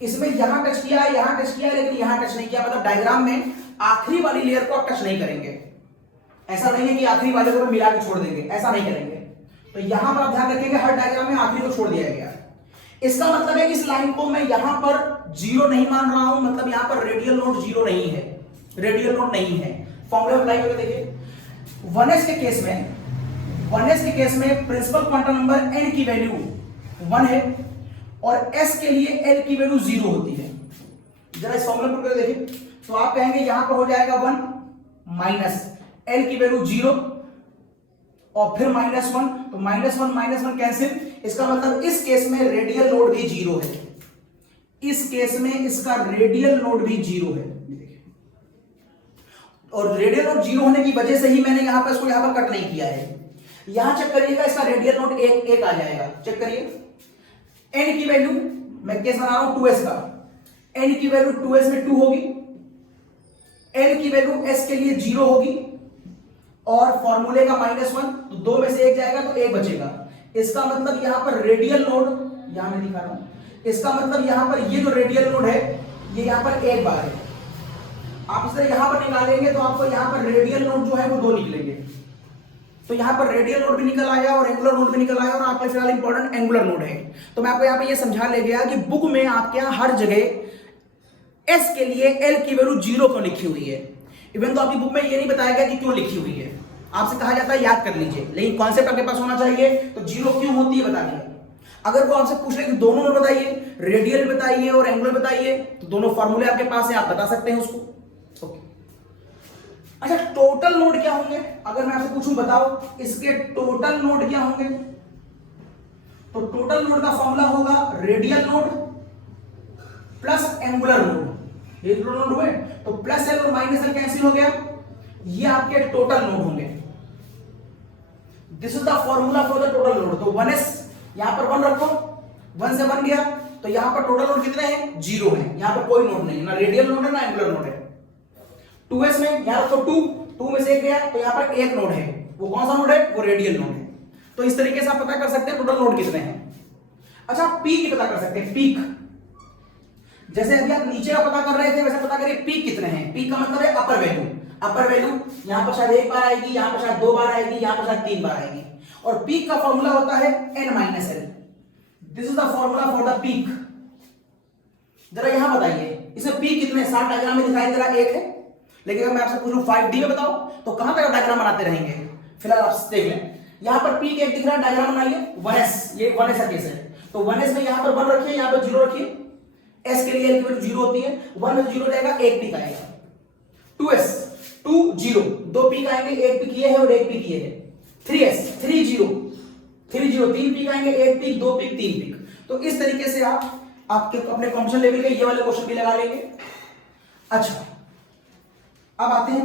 इसमें यहां टच किया है, यहां टच किया है लेकिन यहां टच नहीं किया। मतलब डायग्राम में आखिरी वाली लेयर को आप टच नहीं करेंगे। ऐसा नहीं है कि आखिरी वाले को मिला के छोड़ देंगे, ऐसा नहीं करेंगे। तो यहां पर आप ध्यान रखेंगे हर डायग्राम में आखिरी को छोड़ दिया गया। इसका मतलब है इस लाइन को मैं यहां पर 0 नहीं मान रहा हूं, मतलब यहां पर रेडियल नोड 0 नहीं है, रेडियल नोड नहीं है। फॉर्मूला अप्लाई करके देखिए। 1s के केस में प्रिंसिपल क्वांटम नंबर n की वैल्यू 1 है और s के लिए l की वैल्यू 0 होती है। जरा इस फॉर्मूला को देखिए तो आप कहेंगे यहां पर हो जाएगा 1 माइनस l की वैल्यू 0 और फिर -1, तो -1 कैंसिल। इसका मतलब इस केस में रेडियल नोड भी 0 है, इस केस में इसका रेडियल नोड भी 0 है। और रेडियल नोड 0 होने की वजह से ही मैंने यहां पर इसको यहां पर कट नहीं किया है। यहां चेक करिएगा इसका रेडियल नोड 1 आ जाएगा। चेक करिए n की वैल्यू, मैं केस बना रहा हूं 2s का, n की वैल्यू 2s में 2 होगी, l की वैल्यू s के लिए 0 होगी और फॉर्मूले का -1, तो 2 में से 1 जाएगा तो 1 बचेगा। इसका मतलब यहां पर रेडियल नोड, यहां मैं दिखा रहा हूं, इसका मतलब यहां पर ये जो रेडियल नोड है ये यहां पर 1 बार है। आप इसे यहां पर निकालेंगे तो आपको यहां पर रेडियल नोड जो है वो 2 निकलेंगे। तो यहां पर रेडियल नोड भी निकल आया और एंगुलर नोड भी निकल आया और आपके फिलहाल इंपॉर्टेंट एंगुलर नोड है। तो मैं आपको यहां पे ये समझा ले गया कि बुक में आपके यहां हर जगह s के लिए l की वैल्यू 0 क्यों लिखी हुई है। इवन तो आपकी बुक में ये नहीं बताया गया कि क्यों लिखी हुई है, आपसे कहा जाता है याद कर लीजिए, लेकिन कॉन्सेप्ट आपके पास होना चाहिए। तो 0 क्यों होती है बता दिया। अगर वो आपसे पूछ ले कि दोनों नोड बताइए, रेडियल बताइए और एंगुलर बताइए, तो दोनों फॉर्मूले आपके पास है, आप बता सकते हैं उसको। ओके, अच्छा टोटल नोड क्या होंगे? अगर मैं आपसे पूछूं बताओ इसके टोटल नोड क्या होंगे, तो टोटल नोड का फॉर्मूला होगा radial node plus angular node. ये टोटल नोड हुए तो प्लस एल और माइनस एल कैंसिल हो गया, ये आपके टोटल नोड होंगे। This is the formula for the total node. तो 1s यहां पर 1 रखो, 1 से 1 गया तो यहां पर टोटल नोड कितने हैं? 0 है। यहां पर कोई नोड नहीं, ना रेडियल नोड है ना एंगुलर नोड है। 2s में यहां रखो 2 में से 1 गया तो यहां पर 1 नोड है। वो कौन सा नोड है? वो रेडियल नोड है। तो इस तरीके से आप पता कर सकते हैं टोटल नोड कितने हैं। अच्छा पीक पता कर सकते हैं, पीक जैसे अभी आप नीचे का पता कर रहे थे वैसे पता करिए पीक कितने हैं। पीक का मतलब है अपर वैल्यू। अपर वैल्यू यहां पर शायद 1 बार आएगी, यहां पर शायद 2 बार आएगी, यहां पर शायद 3 बार आएगी। और पीक का फॉर्मूला होता है n minus L. This is the formula for the peak. जरा यहां बताइए इसमें पीक कितने? 7 डायग्राम में दिखाई दे रहा 1 है, लेकिन अगर मैं आपसे पूछूं 5D में बताओ तो कहां तक डायग्राम बनाते रहेंगे? फिलहाल आप देख लें, यहां पर पीक 1 दिख रहा है, डायग्राम बनाइए। 1s, ये 1s का केस है तो 1s में यहां पर 1 रखिए, यहां पर 0 रखिए। s के लिए l की वैल्यू 0 होती है, 1 में 0 जाएगा, 1 पीक आएगा। 2s 2 0 2 पीक आएंगे, 1 पीक ये है और 1 पीक ये है। 3s 3 0 3 पीक आएंगे, 1 पीक 2 पीक 3 पीक। तो इस तरीके से आप आपके अपने कॉम्पिटिशन लेवल के ये वाले क्वेश्चन भी लगा लेंगे। अच्छा अब आते हैं